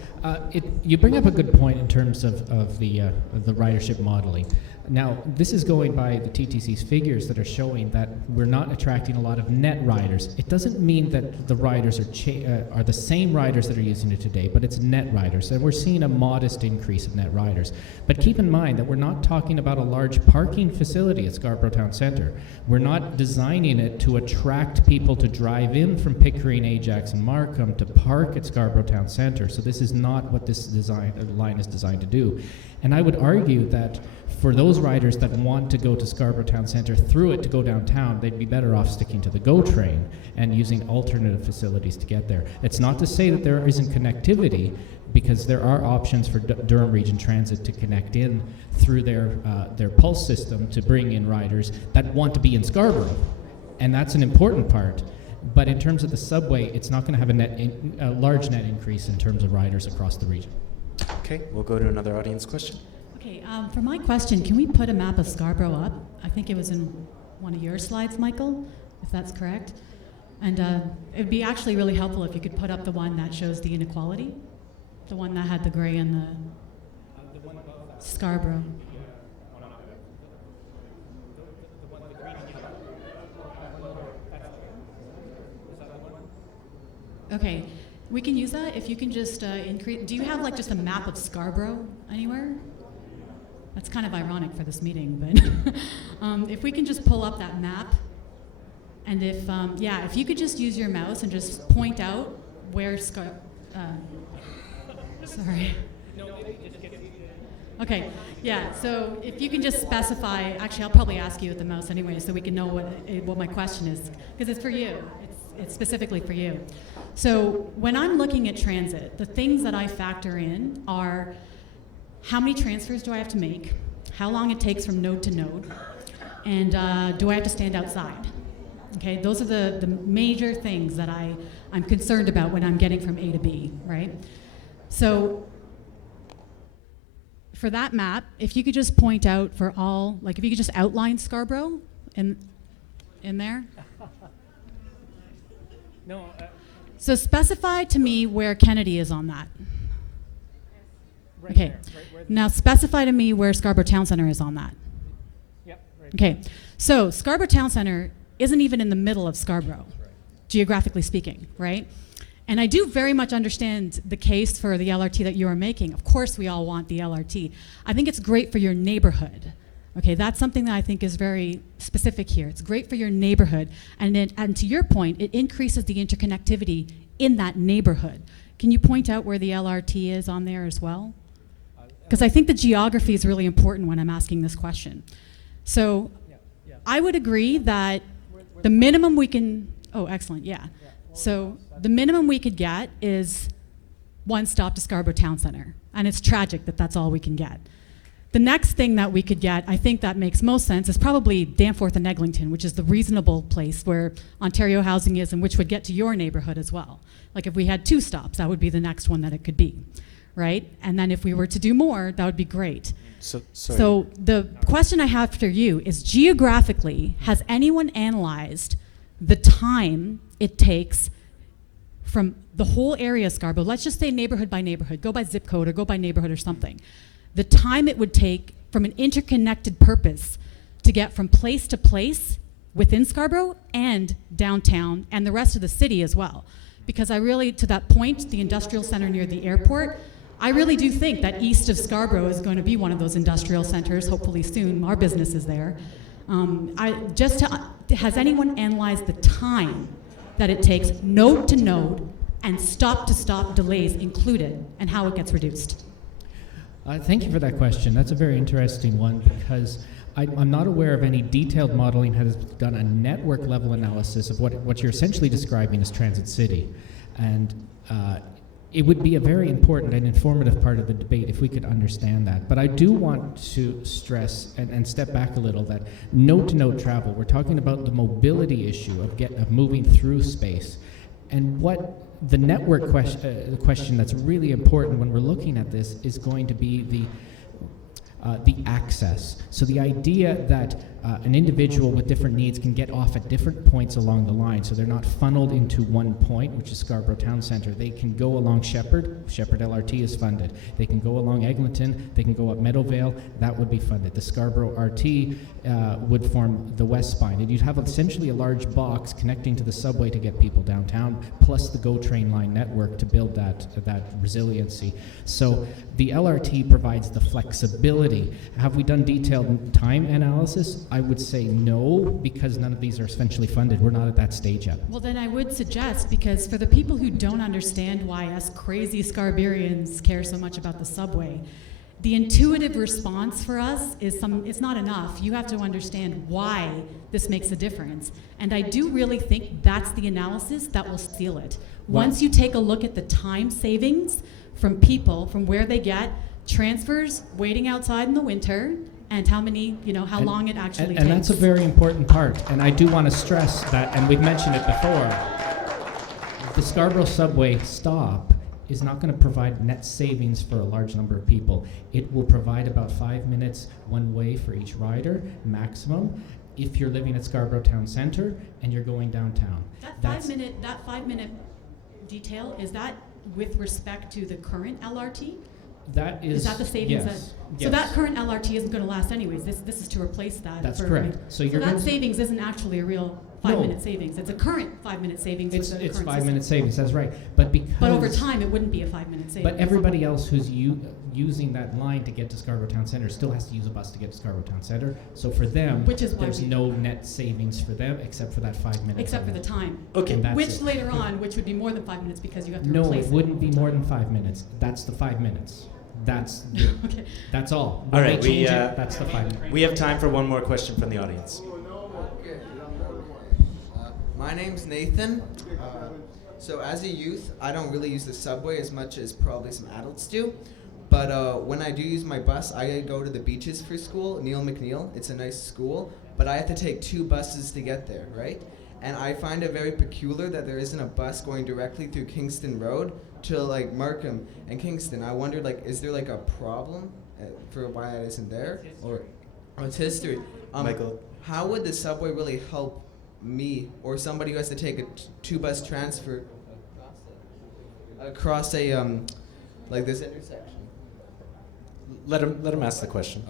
you bring up a good point in terms of the ridership modeling. Now, this is going by the TTC's figures that are showing that we're not attracting a lot of net riders. It doesn't mean that the riders are the same riders that are using it today, but it's net riders. And we're seeing a modest increase of net riders. But keep in mind that we're not talking about a large parking facility at Scarborough Town Centre. We're not designing it to attract people to drive in from Pickering, Ajax, and Markham to park at Scarborough Town Centre. So this is not what this line is designed to do. And I would argue that for those riders that want to go to Scarborough Town Centre through it to go downtown, they'd be better off sticking to the GO train and using alternative facilities to get there. It's not to say that there isn't connectivity, because there are options for Durham Region Transit to connect in through their Pulse system to bring in riders that want to be in Scarborough. And that's an important part. But in terms of the subway, it's not going to have a large net increase in terms of riders across the region. Okay, we'll go to another audience question. Okay, for my question, can we put a map of Scarborough up? I think it was in one of your slides, Michael, if that's correct. And it would be actually really helpful if you could put up the one that shows the inequality, the one that had the gray and the Scarborough. Okay, we can use that. If you can just increase. Do you have like just a map of Scarborough anywhere? That's kind of ironic for this meeting, but if we can just pull up that map, and if if you could just use your mouse and just point out where sorry. Okay, yeah. So if you can just specify. Actually, I'll probably ask you with the mouse anyway, so we can know what my question is, because it's for you. It's specifically for you. So when I'm looking at transit, the things that I factor in are how many transfers do I have to make, how long it takes from node to node, and do I have to stand outside? Okay, those are the major things that I'm concerned about when I'm getting from A to B, right? So for that map, if you could just point out for all, like if you could just outline Scarborough in there. No. So specify to me where Kennedy is on that. Right Okay. there, right Now specify to me where Scarborough Town Centre is on that. Yep. Right Okay. So Scarborough Town Centre isn't even in the middle of Scarborough, geographically speaking, right? And I do very much understand the case for the LRT that you are making. Of course, we all want the LRT. I think it's great for your neighborhood. Okay, that's something that I think is very specific here. It's great for your neighborhood, and to your point, it increases the interconnectivity in that neighborhood. Can you point out where the LRT is on there as well? Because I think the geography is really important when I'm asking this question. So I would agree that the minimum we can, oh, excellent, yeah. So the minimum we could get is one stop to Scarborough Town Centre, and it's tragic that that's all we can get. The next thing that we could get, I think that makes most sense, is probably Danforth and Eglinton, which is the reasonable place where Ontario Housing is and which would get to your neighborhood as well. Like if we had 2 stops, that would be the next one that it could be, right? And then if we were to do more, that would be great. So the question I have for you is, geographically, has anyone analyzed the time it takes from the whole area of Scarborough, let's just say neighborhood by neighborhood, go by zip code or go by neighborhood or something, the time it would take from an interconnected purpose to get from place to place within Scarborough and downtown and the rest of the city as well. Because I really, to that point, the industrial center near the airport, I really do think that east of Scarborough is going to be one of those industrial centers, hopefully soon. Our business is there. Has anyone analyzed the time that it takes node to node and stop to stop delays included and how it gets reduced? Thank you for that question. That's a very interesting one, because I'm not aware of any detailed modeling that has done a network level analysis of what you're essentially describing as Transit City. And it would be a very important and informative part of the debate if we could understand that. But I do want to stress and step back a little that node-to-node travel, we're talking about the mobility issue of moving through space. And what the network the question that's really important when we're looking at this is going to be the access. So the idea that an individual with different needs can get off at different points along the line, so they're not funneled into one point, which is Scarborough Town Centre. They can go along Sheppard. Sheppard LRT is funded. They can go along Eglinton. They can go up Meadowvale. That would be funded. The Scarborough RT would form the west spine. And you'd have essentially a large box connecting to the subway to get people downtown, plus the GO train line network to build that resiliency. So the LRT provides the flexibility. Have we done detailed time analysis? I would say no, because none of these are essentially funded. We're not at that stage yet. Well, then I would suggest, because for the people who don't understand why us crazy Scarbarians care so much about the subway, the intuitive response for us is it's not enough. You have to understand why this makes a difference. And I do really think that's the analysis that will seal it. Once you take a look at the time savings from people, from where they get transfers, waiting outside in the winter, and how long it actually takes. And that's a very important part. And I do want to stress that, and we've mentioned it before, the Scarborough subway stop is not going to provide net savings for a large number of people. It will provide about 5 minutes one way for each rider, maximum, if you're living at Scarborough Town Centre and you're going downtown. That 5 minute detail, is that with respect to the current LRT? That is that the savings? Yes. So that current LRT isn't going to last anyways. This is to replace that. That's correct. So that savings isn't actually a real 5 minute savings. It's a current 5 minute savings. It's 5 minute savings. That's right. But over time, it wouldn't be a 5 minute savings. But everybody else who's using that line to get to Scarborough Town Centre still has to use a bus to get to Scarborough Town Centre. So for them, there's no net savings for them except for that 5 minutes. Except for the time. Okay. Which later on, which would be more than 5 minutes because you have to replace it. No, it wouldn't be more than 5 minutes. That's the 5 minutes. That's okay. That's all. All right, that's the 5 minutes. We have time for one more question from the audience. My name's Nathan. So as a youth, I don't really use the subway as much as probably some adults do. But when I do use my bus, I go to the beaches for school, Neil McNeil. It's a nice school, but I have to take 2 buses to get there, right? And I find it very peculiar that there isn't a bus going directly through Kingston Road to like Markham and Kingston. I wondered, is there a problem for why that isn't there? Or it's history. Michael. How would the subway really help me or somebody who has to take a 2 bus transfer across a this intersection? Let him ask the question.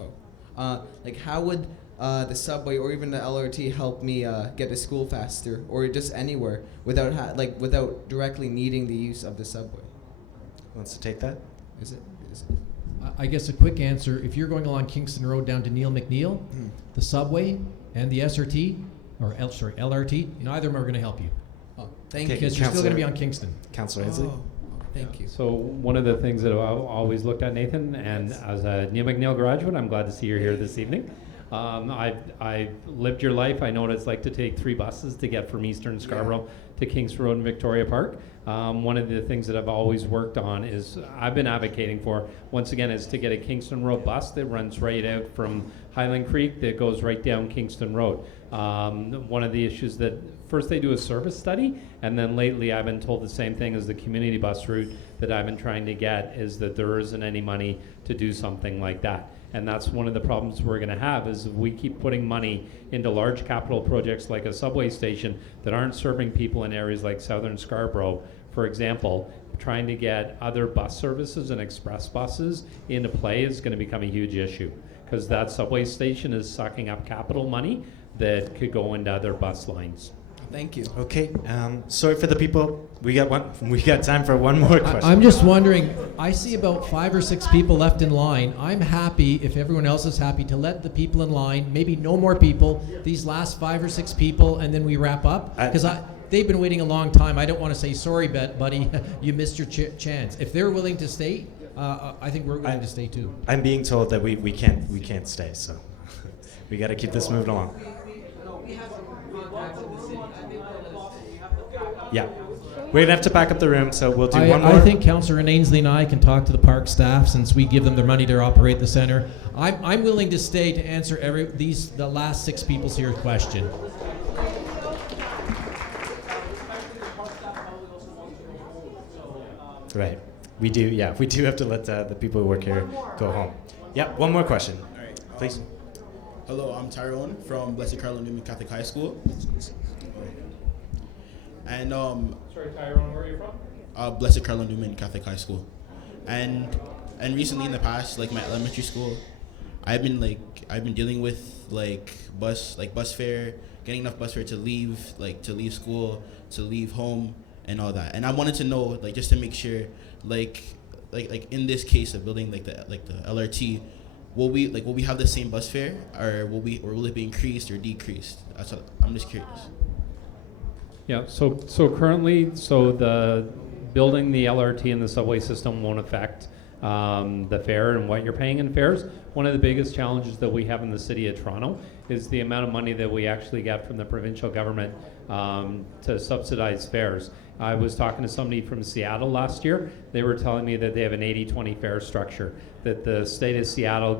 How would the subway or even the LRT help me get to school faster, or just anywhere without directly needing the use of the subway? Wants to take that? Is it? I guess a quick answer: if you're going along Kingston Road down to Neil McNeil, the subway and the SRT LRT, neither of them are going to help you. Oh, thank you. Because you're still going to be on Kingston. Councillor Ainslie. Oh, thank you. So one of the things that I've always looked at, Nathan, and as a Neil McNeil graduate, I'm glad to see you're here this evening. I've lived your life. I know what it's like to take 3 buses to get from Eastern Scarborough to Kingston Road and Victoria Park. One of the things that I've always worked on is I've been advocating for, once again, is to get a Kingston Road bus that runs right out from Highland Creek that goes right down Kingston Road. One of the issues that first they do a service study, and then lately I've been told the same thing as the community bus route that I've been trying to get is that there isn't any money to do something like that. And that's one of the problems we're going to have is if we keep putting money into large capital projects like a subway station that aren't serving people in areas like Southern Scarborough, for example, trying to get other bus services and express buses into play is going to become a huge issue because that subway station is sucking up capital money that could go into other bus lines. Thank you. Okay. Sorry for the people. We got time for one more question. I'm just wondering. I see about 5 or 6 people left in line. I'm happy if everyone else is happy to let the people in line. Maybe no more people. These last 5 or 6 people, and then we wrap up. Because they've been waiting a long time. I don't want to say sorry, buddy. You missed your chance. If they're willing to stay, I think we're willing to stay too. I'm being told that we can't stay. So we got to keep this moving along. Yeah, we're gonna have to pack up the room, so we'll do one more. I think Councillor Ainslie and I can talk to the park staff since we give them their money to operate the centre. I'm willing to stay to answer the last 6 people's here question. Right. We do have to let the people who work here go home. Yeah, one more question. All right. Please. Hello, I'm Tyrone from Blessed Carlo Newman Catholic High School. And Sorry, Tyrone, where are you from? Blessed Carlo Newman Catholic High School. And recently in the past, like my elementary school, I've been dealing with bus fare, getting enough bus fare to leave school, to leave home, and all that. And I wanted to know, just to make sure, in this case of building the LRT, will we have the same bus fare, or will it be increased or decreased? I'm just curious. Yeah, so currently, the building the LRT and the subway system won't affect the fare and what you're paying in fares. One of the biggest challenges that we have in the city of Toronto is the amount of money that we actually get from the provincial government to subsidize fares. I was talking to somebody from Seattle last year. They were telling me that they have an 80-20 fare structure, that the state of Seattle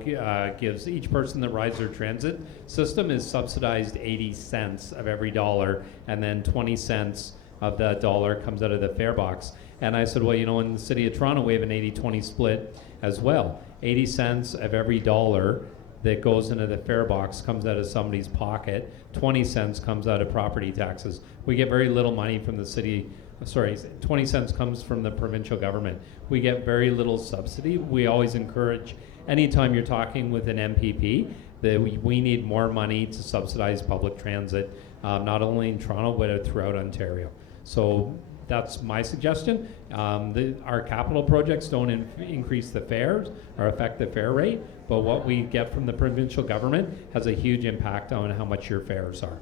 gives each person that rides their transit system is subsidized 80 cents of every dollar, and then 20 cents of that dollar comes out of the fare box. And I said, well, in the city of Toronto, we have an 80-20 split as well. 80 cents of every dollar that goes into the fare box comes out of somebody's pocket. 20 cents comes out of property taxes. We get very little money from the city. 20 cents comes from the provincial government. We get very little subsidy. We always encourage, anytime you're talking with an MPP, that we need more money to subsidize public transit, not only in Toronto, but throughout Ontario. So that's my suggestion. Our capital projects don't increase the fares or affect the fare rate, but what we get from the provincial government has a huge impact on how much your fares are. All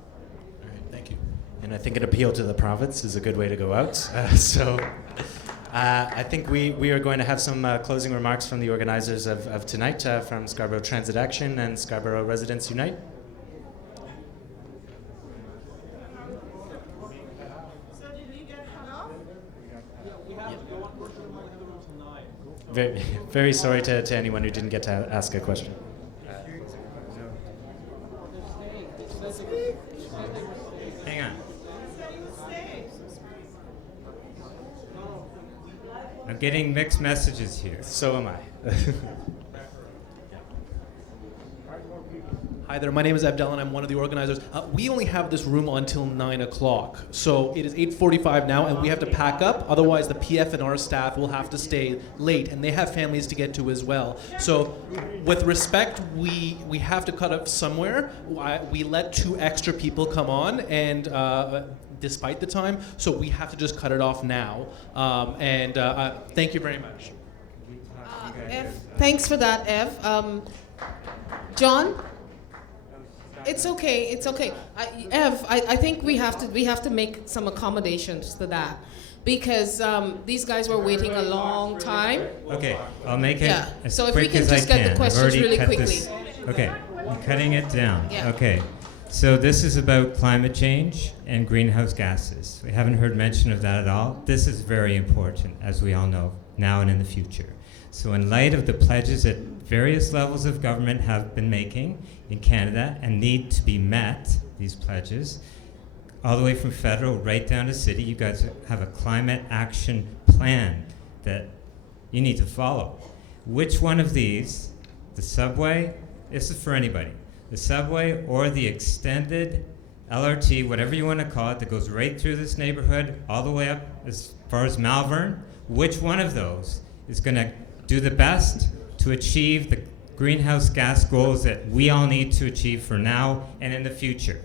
right, thank you. And I think an appeal to the province is a good way to go out. I think we are going to have some closing remarks from the organizers of tonight, from Scarborough Transit Action and Scarborough Residents Unite. Very, very sorry to anyone who didn't get to ask a question. Hang on. I'm getting mixed messages here. So am I. Hi there, my name is Abdel and I'm one of the organizers. We only have this room until 9 o'clock. So it is 8:45 now and we have to pack up, otherwise the PF and our staff will have to stay late and they have families to get to as well. So with respect, we have to cut up somewhere. We let 2 extra people come on and despite the time, so we have to just cut it off now. Thank you very much. Thanks for that, Ev. John? It's okay. Ev, I think we have to make some accommodations to that because these guys were waiting a long time. Okay, I'll make it as so if quick we can as just I get can. the questions I've already really cut quickly. this. Okay, I'm cutting it down. Yeah. Okay, so this is about climate change and greenhouse gases. We haven't heard mention of that at all. This is very important, as we all know, now and in the future. So in light of the pledges that various levels of government have been making in Canada and need to be met, these pledges, all the way from federal right down to city, you guys have a climate action plan that you need to follow. Which one of these, the subway, this is for anybody, the subway or the extended LRT, whatever you want to call it, that goes right through this neighborhood all the way up as far as Malvern, which one of those is going to do the best to achieve the greenhouse gas goals that we all need to achieve for now and in the future?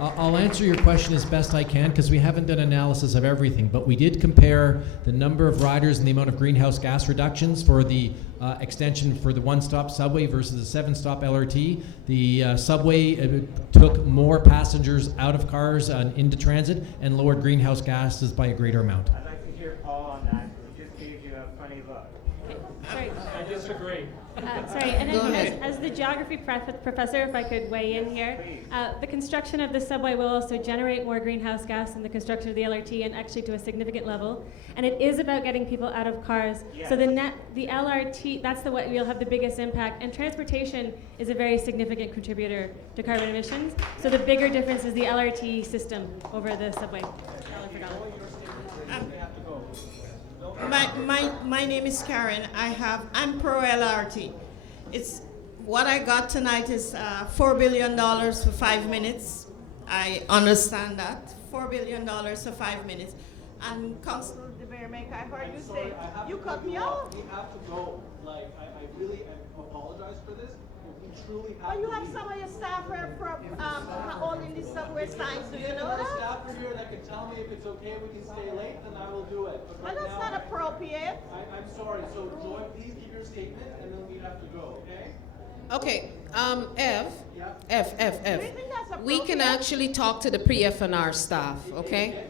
I'll answer your question as best I can because we haven't done analysis of everything, but we did compare the number of riders and the amount of greenhouse gas reductions for the extension for the one-stop subway versus the 7-stop LRT. The subway took more passengers out of cars into transit and lowered greenhouse gases by a greater amount. I'd like to hear Paul on that. He just gave you a funny look. Sorry. I disagree. Sorry, and as the geography professor, if I could weigh in here, the construction of the subway will also generate more greenhouse gas than the construction of the LRT, and actually to a significant level. And it is about getting people out of cars. So the LRT, that's the way we'll have the biggest impact. And transportation is a very significant contributor to carbon emissions. So the bigger difference is the LRT system over the subway. My name is Karen. I'm pro LRT. It's what I got tonight is $4 billion for 5 minutes. I understand that. $4 billion for 5 minutes. And Councillor Baeremaeker, I heard you say, you cut me off. We have to go. Like, I really apologize for this. We truly have you have some of your staff here from holding these subway signs. Do you know that? Staff are here that can tell me if it's okay, we can stay late, then I will do it. But Well, right that's now, not appropriate. I'm sorry. So, Joy, please give your statement, and then we have to go, okay? Okay, Ev, Do you think that's we can actually talk to the pre-FNR staff, okay?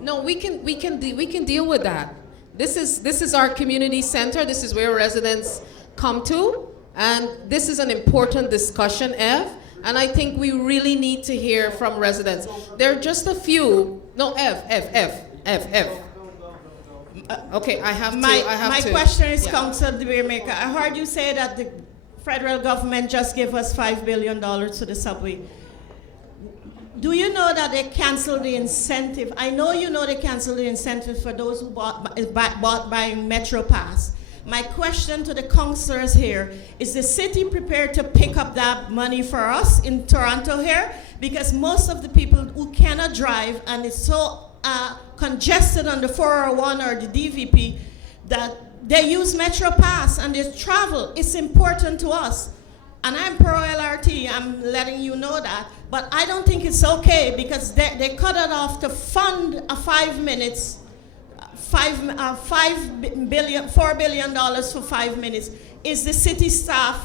No, we can deal with that. This is our community center. This is where residents come to, and this is an important discussion, Ev. And I think we really need to hear from residents. There are just a few. No, Ev. Okay, I have to. My question is, Yeah. Councillor Baeremaeker, I heard you say that the federal government just gave us $5 billion to the subway. Do you know that they canceled the incentive? I know you know they canceled the incentive for those who bought by Metro Pass. My question to the councillors here, is the city prepared to pick up that money for us in Toronto here? Because most of the people who cannot drive, and it's so congested on the 401 or the DVP, that they use Metro Pass and they travel. It's important to us. And I'm pro LRT, I'm letting you know that. But I don't think it's okay because they cut it off to fund a 5 minutes, $4 billion for 5 minutes. Is the city staff,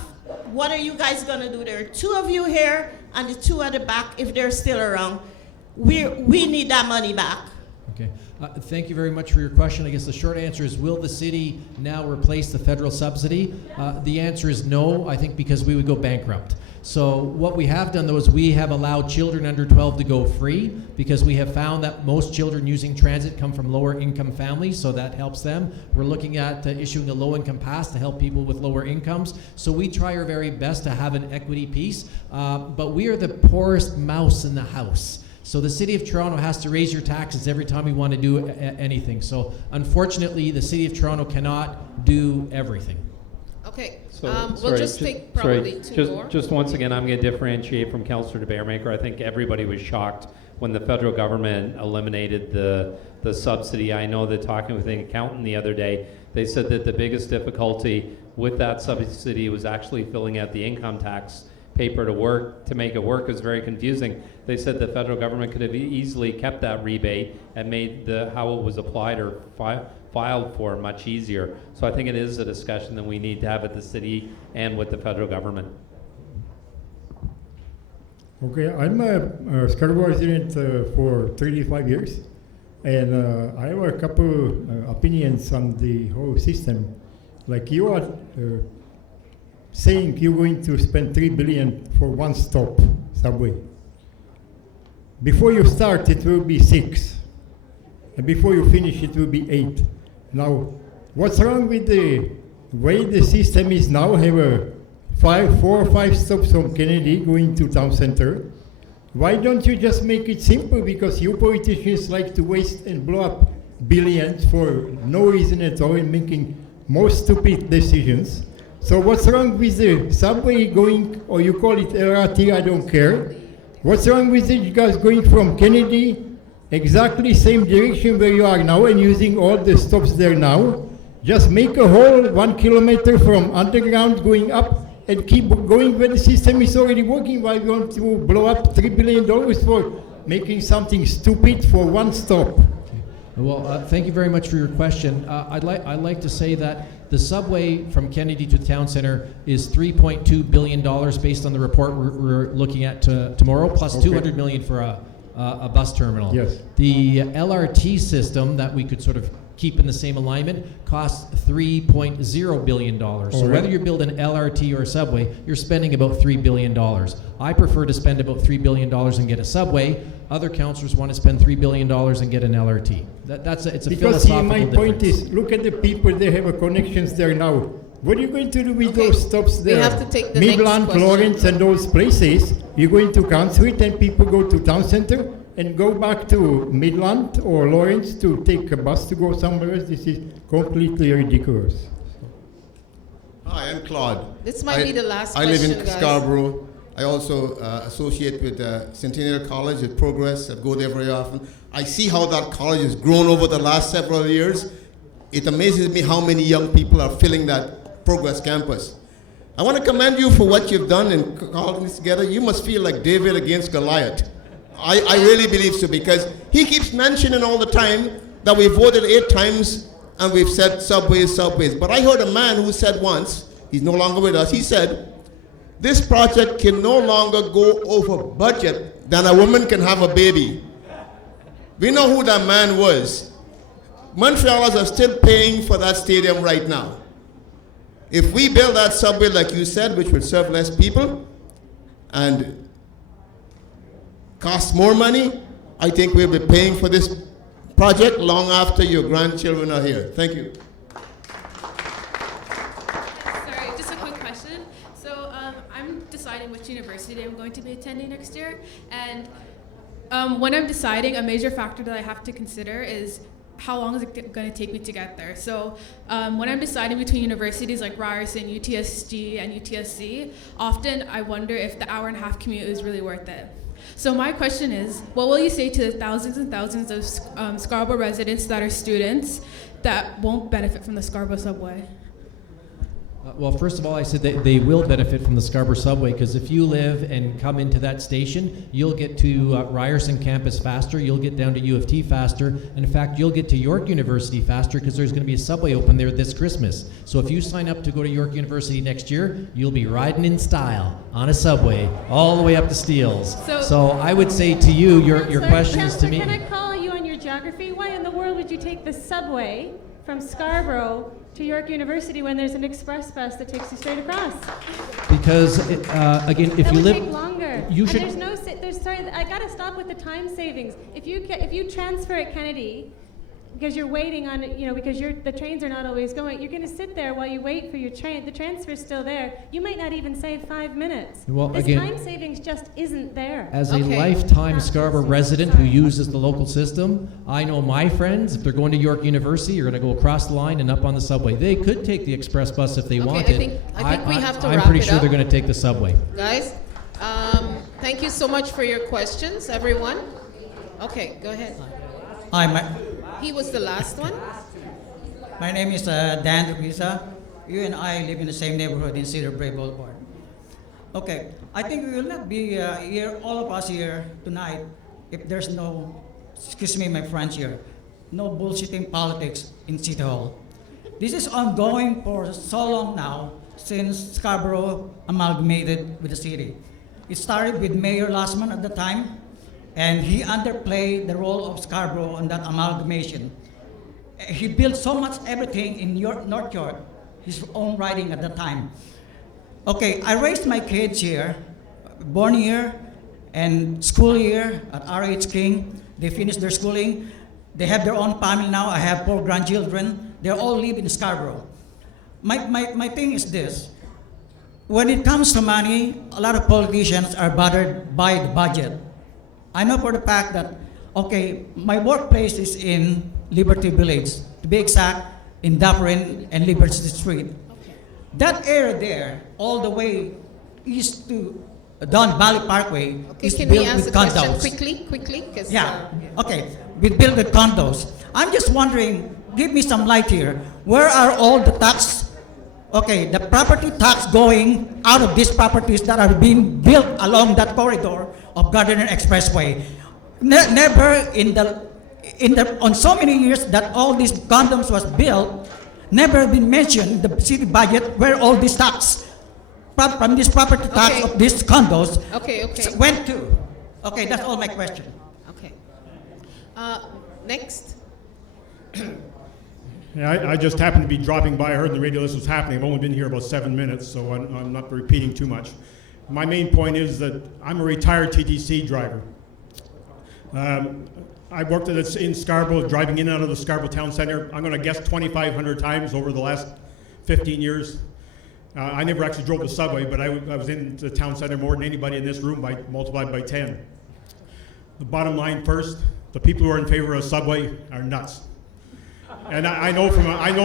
what are you guys gonna do? There are two of you here and the two at the back, if they're still around. We need that money back. Okay. Thank you very much for your question. I guess the short answer is, will the city now replace the federal subsidy? The answer is no, I think because we would go bankrupt. So what we have done, though, is we have allowed children under 12 to go free because we have found that most children using transit come from lower income families, so that helps them. We're looking at issuing a low income pass to help people with lower incomes. So we try our very best to have an equity piece, but we are the poorest mouse in the house. So the City of Toronto has to raise your taxes every time we want to do anything. So unfortunately, the City of Toronto cannot do everything. Okay, So, we'll just take probably two more. Just once again, I'm going to differentiate from Councillor Baeremaeker. I think everybody was shocked when the federal government eliminated the subsidy. I know that talking with an accountant the other day, they said that the biggest difficulty with that subsidy was actually filling out the income tax paper to make it work. It was very confusing. They said the federal government could have easily kept that rebate and made how it was applied or filed for much easier. So I think it is a discussion that we need to have at the city and with the federal government. Okay, I'm a Scarborough resident for 35 years, and I have a couple opinions on the whole system. Like you are saying you're going to spend $3 billion for one stop subway. Before you start, it will be 6, and before you finish, it will be 8. Now, what's wrong with the way the system is now? Have 4 or 5 stops from Kennedy going to Town Centre. Why don't you just make it simple? Because you politicians like to waste and blow up billions for no reason at all and making more stupid decisions. So what's wrong with the subway going, or you call it LRT, I don't care. What's wrong with it, you guys going from Kennedy, exactly same direction where you are now and using all the stops there now? Just make a whole 1 kilometer from underground going up and keep going where the system is already working. Why we want to blow up $3 billion for making something stupid for one stop? Well, thank you very much for your question. I'd like to say that the subway from Kennedy to the town center is $3.2 billion based on the report we're looking at tomorrow, plus $200 million for a bus terminal. Yes. The LRT system that we could sort of keep in the same alignment costs $3.0 billion. So whether you build an LRT or a subway, you're spending about $3 billion. I prefer to spend about $3 billion and get a subway. Other councillors want to spend $3 billion and get an LRT. It's a because philosophical my difference. point is, look at the people, they have connections there now. What are you going to do with those stops there? We have to take the Midland, next question. Florence, and those places. You're going to cancel it and people go to town center? and go back to Midland or Lawrence to take a bus to go somewhere else. This is completely ridiculous. Hi, I'm Claude. This might be the last I live question, in guys. Scarborough. I also associate with Centennial College at Progress. I go there very often. I see how that college has grown over the last several years. It amazes me how many young people are filling that Progress campus. I want to commend you for what you've done in calling this together. You must feel like David against Goliath. I really believe so, because he keeps mentioning all the time that we voted 8 times and we've said subways. But I heard a man who said once, he's no longer with us, he said, this project can no longer go over budget than a woman can have a baby. We know who that man was. Montrealers are still paying for that stadium right now. If we build that subway, like you said, which will serve less people and cost more money, I think we'll be paying for this project long after your grandchildren are here. Thank you. Sorry, just a quick question. So I'm deciding which university I'm going to be attending next year, and when I'm deciding, a major factor that I have to consider is how long is it going to take me to get there? So when I'm deciding between universities like Ryerson, UTSG, and UTSC, often I wonder if the hour-and-a-half commute is really worth it. So my question is, what will you say to the thousands and thousands of Scarborough residents that are students that won't benefit from the Scarborough subway? Well, first of all, I said that they will benefit from the Scarborough subway, because if you live and come into that station, you'll get to Ryerson Campus faster, you'll get down to U of T faster, and in fact, you'll get to York University faster, because there's going to be a subway open there this Christmas. So if you sign up to go to York University next year, you'll be riding in style on a subway all the way up to Steeles. So I would say to you, your question is to me. Can I call you on your geography? Why in the world would you take the subway from Scarborough to York University when there's an express bus that takes you straight across? Because again, if that you would live, take longer. you should. And sorry, I gotta stop with the time savings. If you transfer at Kennedy, because you're waiting on it, because the trains are not always going, you're going to sit there while you wait for your train. The transfer's still there. You might not even save 5 minutes. Well, this again, time savings just isn't there. As a lifetime Scarborough resident who uses the local system, I know my friends, if they're going to York University, you're going to go across the line and up on the subway. They could take the express bus if they wanted. I think we have to I'm wrap pretty it sure up. they're going to take the subway. Guys, thank you so much for your questions, everyone. Okay, go ahead. He was the last one. My name is Dan Rupisa. You and I live in the same neighborhood in Cedar Brae Boulevard. Okay, I think we will not be here, all of us here tonight, if there's no, excuse me, my friends here, no bullshitting politics in City Hall. This is ongoing for so long now, since Scarborough amalgamated with the city. It started with Mayor Lassman at the time, and he underplayed the role of Scarborough in that amalgamation. He built so much everything in North York, his own writing at the time. Okay, I raised my kids here, born here, and school here at R.H. King. They finished their schooling. They have their own family now. I have 4 grandchildren. They all live in Scarborough. My thing is this. When it comes to money, a lot of politicians are bothered by the budget. I know for the fact that, okay, my workplace is in Liberty Village, to be exact, in Dufferin and Liberty Street. Okay. That area there, all the way east to Don Valley Parkway, is Can we built ask with the question condos. quickly? Yeah, okay, we built with condos. I'm just wondering, give me some light here. Where are all the tax, the property tax going out of these properties that are being built along that corridor of Gardiner Expressway? Never on so many years that all these condoms was built, never been mentioned in the city budget where all these tax from this property tax of these condos went to. Okay, that's all my question. Okay. Next. Yeah, I just happened to be dropping by. I heard the radio this was happening. I've only been here about 7 minutes, so I'm not repeating too much. My main point is that I'm a retired TTC driver. I worked in Scarborough, driving in and out of the Scarborough Town Centre. I'm going to guess 2,500 times over the last 15 years. I never actually drove the subway, but I was in the town centre more than anybody in this room, multiplied by 10. the bottom line first. The people who are in favor of subway are nuts. And I know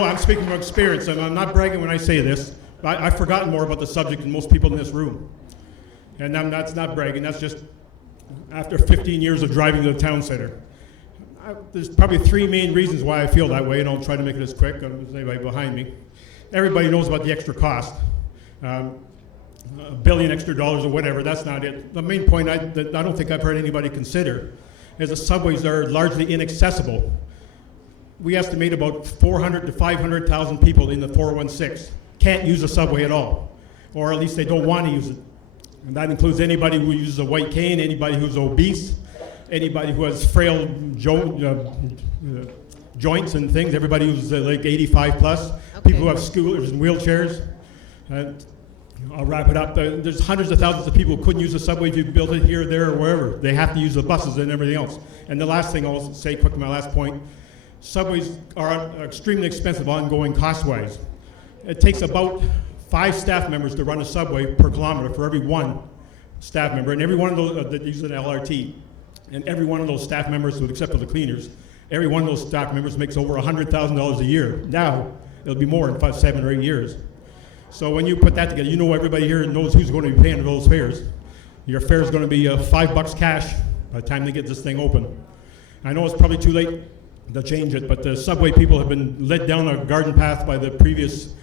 I'm speaking from experience, and I'm not bragging when I say this. I've forgotten more about the subject than most people in this room. And that's not bragging, that's just after 15 years of driving to the town center. There's probably three main reasons why I feel that way, and I'll try to make it as quick. There's anybody behind me. Everybody knows about the extra cost. $1 billion extra dollars or whatever, that's not it. The main point that I don't think I've heard anybody consider is the subways are largely inaccessible. We estimate about 400 to 500,000 people in the 416 can't use a subway at all, or at least they don't want to use it. And that includes anybody who uses a white cane, anybody who's obese, anybody who has frail joints and things, everybody who's like 85 plus, people who have scooters and wheelchairs. I'll wrap it up. There's hundreds of thousands of people who couldn't use the subway if you built it here, there, or wherever. They have to use the buses and everything else. And the last thing I'll say quickly, my last point, subways are extremely expensive ongoing cost-wise. It takes about 5 staff members to run a subway per kilometer for every one staff member, and every one of those that use an LRT, and every one of those staff members, except for the cleaners, every one of those staff members makes over $100,000 a year. Now, it'll be more in 5, 7, or 8 years. So when you put that together, you know everybody here knows who's going to be paying those fares. Your fare is going to be $5 cash by the time they get this thing open. I know it's probably too late to change it, but the subway people have been led down a garden path by the previous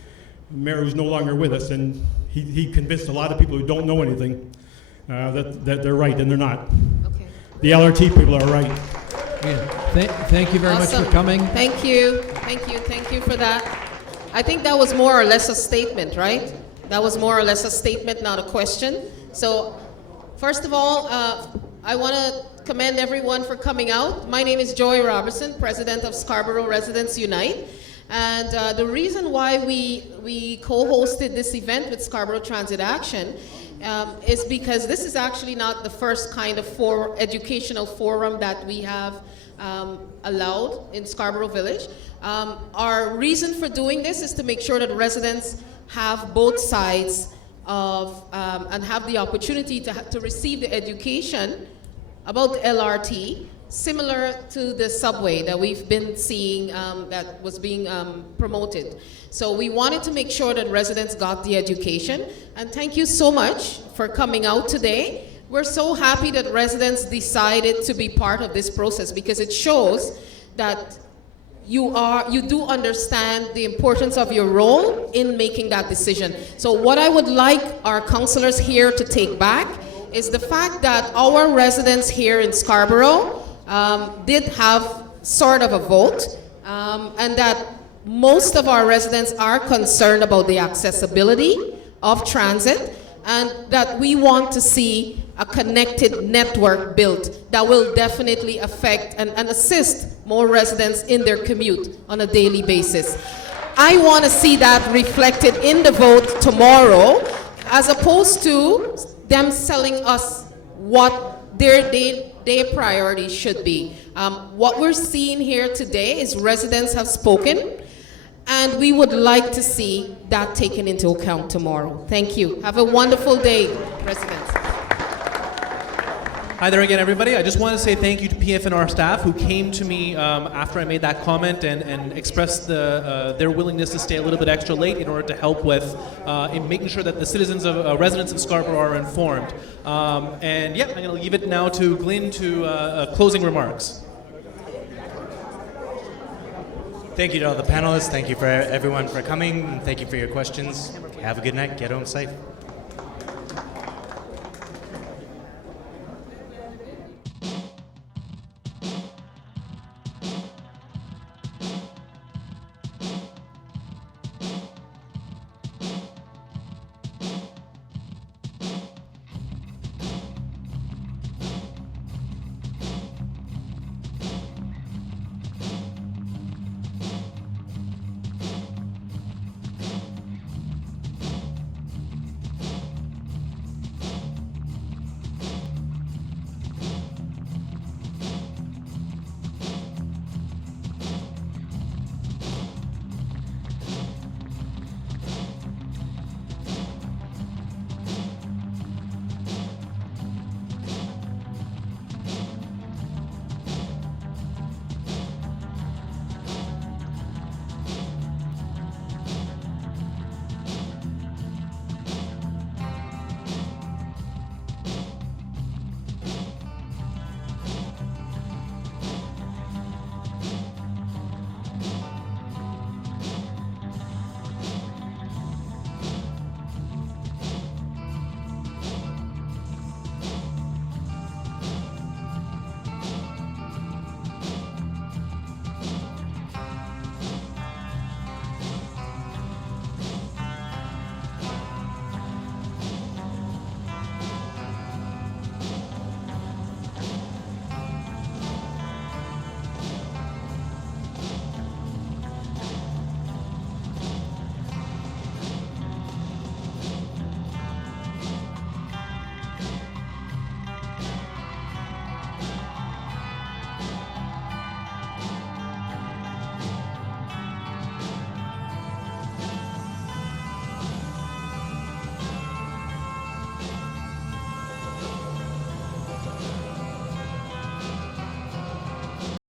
mayor who's no longer with us, and he convinced a lot of people who don't know anything that they're right, and they're not. Okay. The LRT people are right. Yeah. Thank you very much for coming. Thank you for that. I think that was more or less a statement, right? That was more or less a statement, not a question. So, first of all, I want to commend everyone for coming out. My name is Joy Robertson, president of Scarborough Residents Unite. And the reason why we co-hosted this event with Scarborough Transit Action is because this is actually not the first kind of educational forum that we have allowed in Scarborough Village. Our reason for doing this is to make sure that residents have both sides of and have the opportunity to receive the education about the LRT, similar to the subway that we've been seeing that was being promoted. So we wanted to make sure that residents got the education, and thank you so much for coming out today. We're so happy that residents decided to be part of this process, because it shows that you do understand the importance of your role in making that decision. So what I would like our councillors here to take back is the fact that our residents here in Scarborough did have sort of a vote, and that most of our residents are concerned about the accessibility of transit, and that we want to see a connected network built that will definitely affect and assist more residents in their commute on a daily basis. I want to see that reflected in the vote tomorrow, as opposed to them selling us what their priorities should be. What we're seeing here today is residents have spoken, and we would like to see that taken into account tomorrow. Thank you. Have a wonderful day, residents. Hi there again, everybody. I just want to say thank you to PFNR staff who came to me after I made that comment and expressed their willingness to stay a little bit extra late in order to help with in making sure that the citizens of residents of Scarborough are informed. And yeah, I'm going to leave it now to Glenn to closing remarks. Thank you to all the panelists. Thank you for everyone for coming. Thank you for your questions. Have a good night. Get home safe.